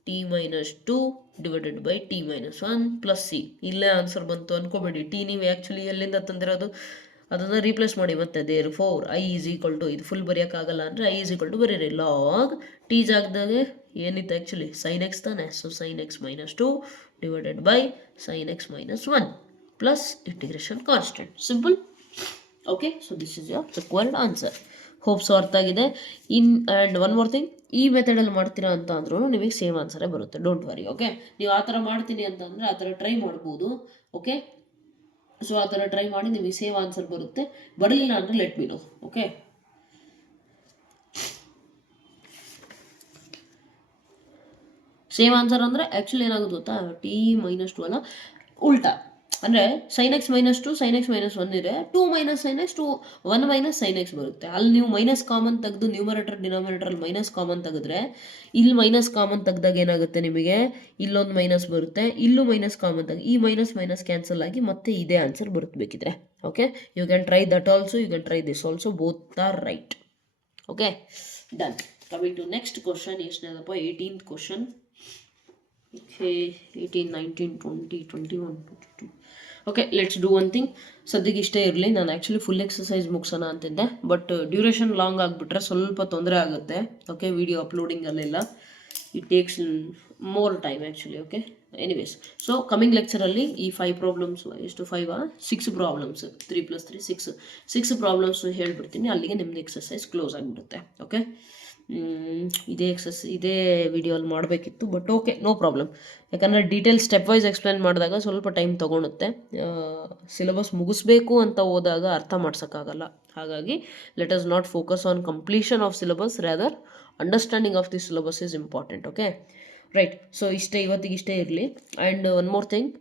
t minus 2 divided by t minus 1 plus c. ಇಲ್ಲೇ ಆನ್ಸರ್ ಬಂತು ಅನ್ಕೋಬೇಡಿ, ಟಿ ನೀವು ಆ್ಯಕ್ಚುಲಿ ಎಲ್ಲಿಂದ ತಂದಿರೋದು ಅದನ್ನು ರೀಪ್ಲೇಸ್ ಮಾಡಿ ಮತ್ತೆ. Therefore I is equal to, ಇದು ಫುಲ್ ಬರೆಯೋಕ್ಕಾಗಲ್ಲ ಅಂದರೆ ಐ ಈಸ್ ಈಕ್ವಲ್ ಟು ಬರೀರಿ, ಲಾಗ್ ಟಿ ಜಾಗದಾಗೆ ಏನಿತ್ತು ಆ್ಯಕ್ಚುಲಿ ಸೈನ್ ಎಕ್ಸ್ ತಾನೆ. So sine x minus 2 divided by sine x minus 1 plus integration constant. Simple. Okay, so this is your required answer. Hope so ಅರ್ಥ ಆಗಿದೆ. And one more thing, ಈ ಮೆಥಡಲ್ಲಿ ಮಾಡ್ತೀರಾ ಅಂತ ಅಂದ್ರೂ ನಿಮಗೆ ಸೇಮ್ ಆನ್ಸರೇ ಬರುತ್ತೆ, ಡೋಂಟ್ ವರಿ. ಓಕೆ, ನೀವು ಆ ಥರ ಮಾಡ್ತೀನಿ ಅಂತಂದರೆ ಆ ಥರ ಟ್ರೈ ಮಾಡ್ಬೋದು. ಓಕೆ, ಸೊ ಆ ಥರ ಟ್ರೈ ಮಾಡಿ ನಿಮಗೆ ಸೇಮ್ ಆನ್ಸರ್ ಬರುತ್ತೆ. ಬರಲಿಲ್ಲ ಅಂದರೆ let me no. Okay, same answer ಅಂದರೆ ಆ್ಯಕ್ಚುಲಿ ಏನಾಗುತ್ತೆ ಗೊತ್ತಾ, ಟಿ ಮೈನಸ್ 2 ಅಲ್ಲ, ಉಲ್ಟಾ ಅಂದರೆ sin x minus 2 sin x minus 1 ಇದೆ, 2 minus sin x 2 1 minus sin x ಬರುತ್ತೆ. ಅಲ್ಲಿ ನೀವು ಮೈನಸ್ ಕಾಮನ್ ತೆಗೆದು ನ್ಯೂಮರೇಟರ್ ಡಿನಾಮಿನೇಟರಲ್ಲಿ ಮೈನಸ್ ಕಾಮನ್ ತೆಗೆದ್ರೆ ಇಲ್ಲಿ ಮೈನಸ್ ಕಾಮನ್ ತೆಗ್ದಾಗ ಏನಾಗುತ್ತೆ ನಿಮಗೆ, ಇಲ್ಲೊಂದು ಮೈನಸ್ ಬರುತ್ತೆ, ಇಲ್ಲೂ ಮೈನಸ್ ಕಾಮನ್ ತೆಗೆ, ಈ ಮೈನಸ್ ಮೈನಸ್ ಕ್ಯಾನ್ಸಲ್ ಆಗಿ ಮತ್ತೆ ಇದೇ ಆನ್ಸರ್ ಬರುತ್ತೆ ಬೇಕಿದ್ರೆ. Okay, you can try that also, you can try this also, both are right. Okay, done. Coming to next question. ಎಷ್ಟನೇದಪ್ಪ? 18th question. Okay, 18, 19, 20, 21, 22. Okay, let's do one thing. ಸದ್ಯಕ್ಕೆ ಇಷ್ಟೇ ಇರಲಿ. ನಾನು ಆ್ಯಕ್ಚುಲಿ ಫುಲ್ ಎಕ್ಸಸೈಸ್ ಮುಗಿಸೋಣ ಅಂತಿದ್ದೆ, but duration long ಆಗಿಬಿಟ್ರೆ ಸ್ವಲ್ಪ ತೊಂದರೆ ಆಗುತ್ತೆ. ಓಕೆ, ವಿಡಿಯೋ ಅಪ್ಲೋಡಿಂಗಲ್ಲೆಲ್ಲ it takes more time actually. Okay, anyways, so coming ಲೆಕ್ಚರಲ್ಲಿ ಈ 5 ಪ್ರಾಬ್ಲಮ್ಸ್, ಎಷ್ಟು 5 6 ಪ್ರಾಬ್ಲಮ್ಸ್, 3 + 3 6 ಪ್ರಾಬ್ಲಮ್ಸು ಹೇಳ್ಬಿಡ್ತೀನಿ. ಅಲ್ಲಿಗೆ ನಿಮ್ಮದು ಎಕ್ಸಸೈಸ್ ಕ್ಲೋಸ್ ಆಗಿಬಿಡುತ್ತೆ. ಓಕೆ, ಇದೇ ವಿಡಿಯೋಲ್ಲಿ ಮಾಡಬೇಕಿತ್ತು, ಬಟ್ ಓಕೆ, ನೋ ಪ್ರಾಬ್ಲಮ್. ಯಾಕಂದರೆ ಡೀಟೇಲ್ ಸ್ಟೆಪ್ ವೈಸ್ ಎಕ್ಸ್ಪ್ಲೇನ್ ಮಾಡಿದಾಗ ಸ್ವಲ್ಪ ಟೈಮ್ ತೊಗೊಳುತ್ತೆ. ಸಿಲೆಬಸ್ ಮುಗಿಸ್ಬೇಕು ಅಂತ ಹೋದಾಗ ಅರ್ಥ ಮಾಡ್ಸೋಕ್ಕಾಗಲ್ಲ. ಹಾಗಾಗಿ let us not focus on completion of syllabus, rather understanding of the syllabus is important. Okay, right. So ಇವತ್ತಿಗಿಷ್ಟೇ ಇರಲಿ. And one more thing,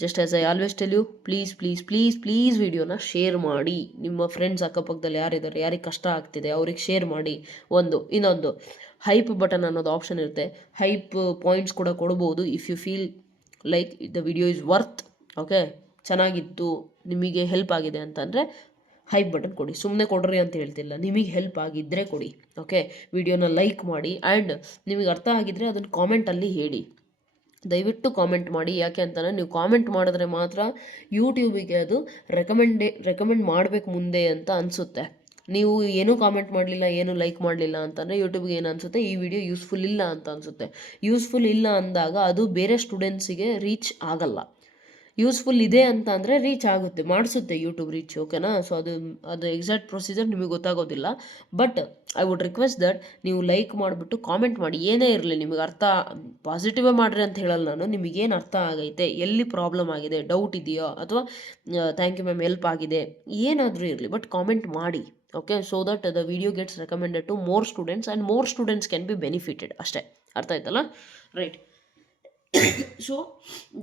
just as I always tell you, please ವಿಡಿಯೋನ share ಮಾಡಿ. ನಿಮ್ಮ ಫ್ರೆಂಡ್ಸ್ ಅಕ್ಕಪಕ್ಕದಲ್ಲಿ ಯಾರಿದ್ದಾರೆ, ಯಾರಿಗೆ ಕಷ್ಟ ಆಗ್ತಿದೆ ಅವ್ರಿಗೆ ಶೇರ್ ಮಾಡಿ. ಇನ್ನೊಂದು ಹೈಪ್ ಬಟನ್ ಅನ್ನೋದು ಆಪ್ಷನ್ ಇರುತ್ತೆ. ಹೈಪ್ ಪಾಯಿಂಟ್ಸ್ ಕೂಡ ಕೊಡ್ಬೋದು if you feel like the video is worth. Okay, ಚೆನ್ನಾಗಿತ್ತು, ನಿಮಗೆ ಹೆಲ್ಪ್ ಆಗಿದೆ ಅಂತಂದರೆ ಹೈಪ್ ಬಟನ್ ಕೊಡಿ. ಸುಮ್ಮನೆ ಕೊಡ್ರಿ ಅಂತ ಹೇಳ್ತಿಲ್ಲ, ನಿಮಗೆ ಹೆಲ್ಪ್ ಆಗಿದ್ದರೆ ಕೊಡಿ. ಓಕೆ, ವಿಡಿಯೋನ ಲೈಕ್ ಮಾಡಿ. ಆ್ಯಂಡ್ ನಿಮಗೆ ಅರ್ಥ ಆಗಿದ್ದರೆ ಅದನ್ನು ಕಾಮೆಂಟಲ್ಲಿ ಹೇಳಿ. ದಯವಿಟ್ಟು ಕಾಮೆಂಟ್ ಮಾಡಿ. ಯಾಕೆ ಅಂತಂದರೆ ನೀವು ಕಾಮೆಂಟ್ ಮಾಡಿದ್ರೆ ಮಾತ್ರ ಯೂಟ್ಯೂಬಿಗೆ ಅದು ರೆಕಮೆಂಡ್ ಮಾಡಬೇಕು ಮುಂದೆ ಅಂತ ಅನಿಸುತ್ತೆ. ನೀವು ಏನೂ ಕಾಮೆಂಟ್ ಮಾಡಲಿಲ್ಲ, ಏನೂ ಲೈಕ್ ಮಾಡಲಿಲ್ಲ ಅಂತಂದರೆ ಯೂಟ್ಯೂಬ್ಗೆ ಏನು ಅನಿಸುತ್ತೆ, ಈ ವಿಡಿಯೋ ಯೂಸ್ಫುಲ್ ಇಲ್ಲ ಅಂತ ಅನಿಸುತ್ತೆ. ಯೂಸ್ಫುಲ್ ಇಲ್ಲ ಅಂದಾಗ ಅದು ಬೇರೆ ಸ್ಟೂಡೆಂಟ್ಸಿಗೆ ರೀಚ್ ಆಗಲ್ಲ. ಯೂಸ್ಫುಲ್ ಇದೆ ಅಂತ ಅಂದರೆ ರೀಚ್ ಆಗುತ್ತೆ, ಮಾಡಿಸುತ್ತೆ ಯೂಟ್ಯೂಬ್ ರೀಚ್. ಓಕೆನಾ? ಸೊ ಅದು ಎಕ್ಸಾಕ್ಟ್ ಪ್ರೊಸೀಜರ್ ನಿಮಗೆ ಗೊತ್ತಾಗೋದಿಲ್ಲ. But I would request that ನೀವು ಲೈಕ್ ಮಾಡಿಬಿಟ್ಟು ಕಾಮೆಂಟ್ ಮಾಡಿ. ಏನೇ ಇರಲಿ, ನಿಮಗೆ ಅರ್ಥ ಪಾಸಿಟಿವೇ ಮಾಡಿರಿ ಅಂತ ಹೇಳಲ್ಲ ನಾನು. ನಿಮಗೇನು ಅರ್ಥ ಆಗೈತೆ, ಎಲ್ಲಿ ಪ್ರಾಬ್ಲಮ್ ಆಗಿದೆ, ಡೌಟ್ ಇದೆಯೋ, ಅಥವಾ ಥ್ಯಾಂಕ್ ಯು ಮ್ಯಾಮ್ ಹೆಲ್ಪ್ ಆಗಿದೆ, ಏನಾದರೂ ಇರಲಿ, ಬಟ್ ಕಾಮೆಂಟ್ ಮಾಡಿ. Okay, so that the video gets recommended to more students and more students can be benefited. ಅಷ್ಟೇ, ಅರ್ಥ ಆಯ್ತಲ್ಲ? Right. So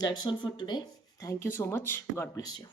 that's all for today. Thank you so much. God bless you.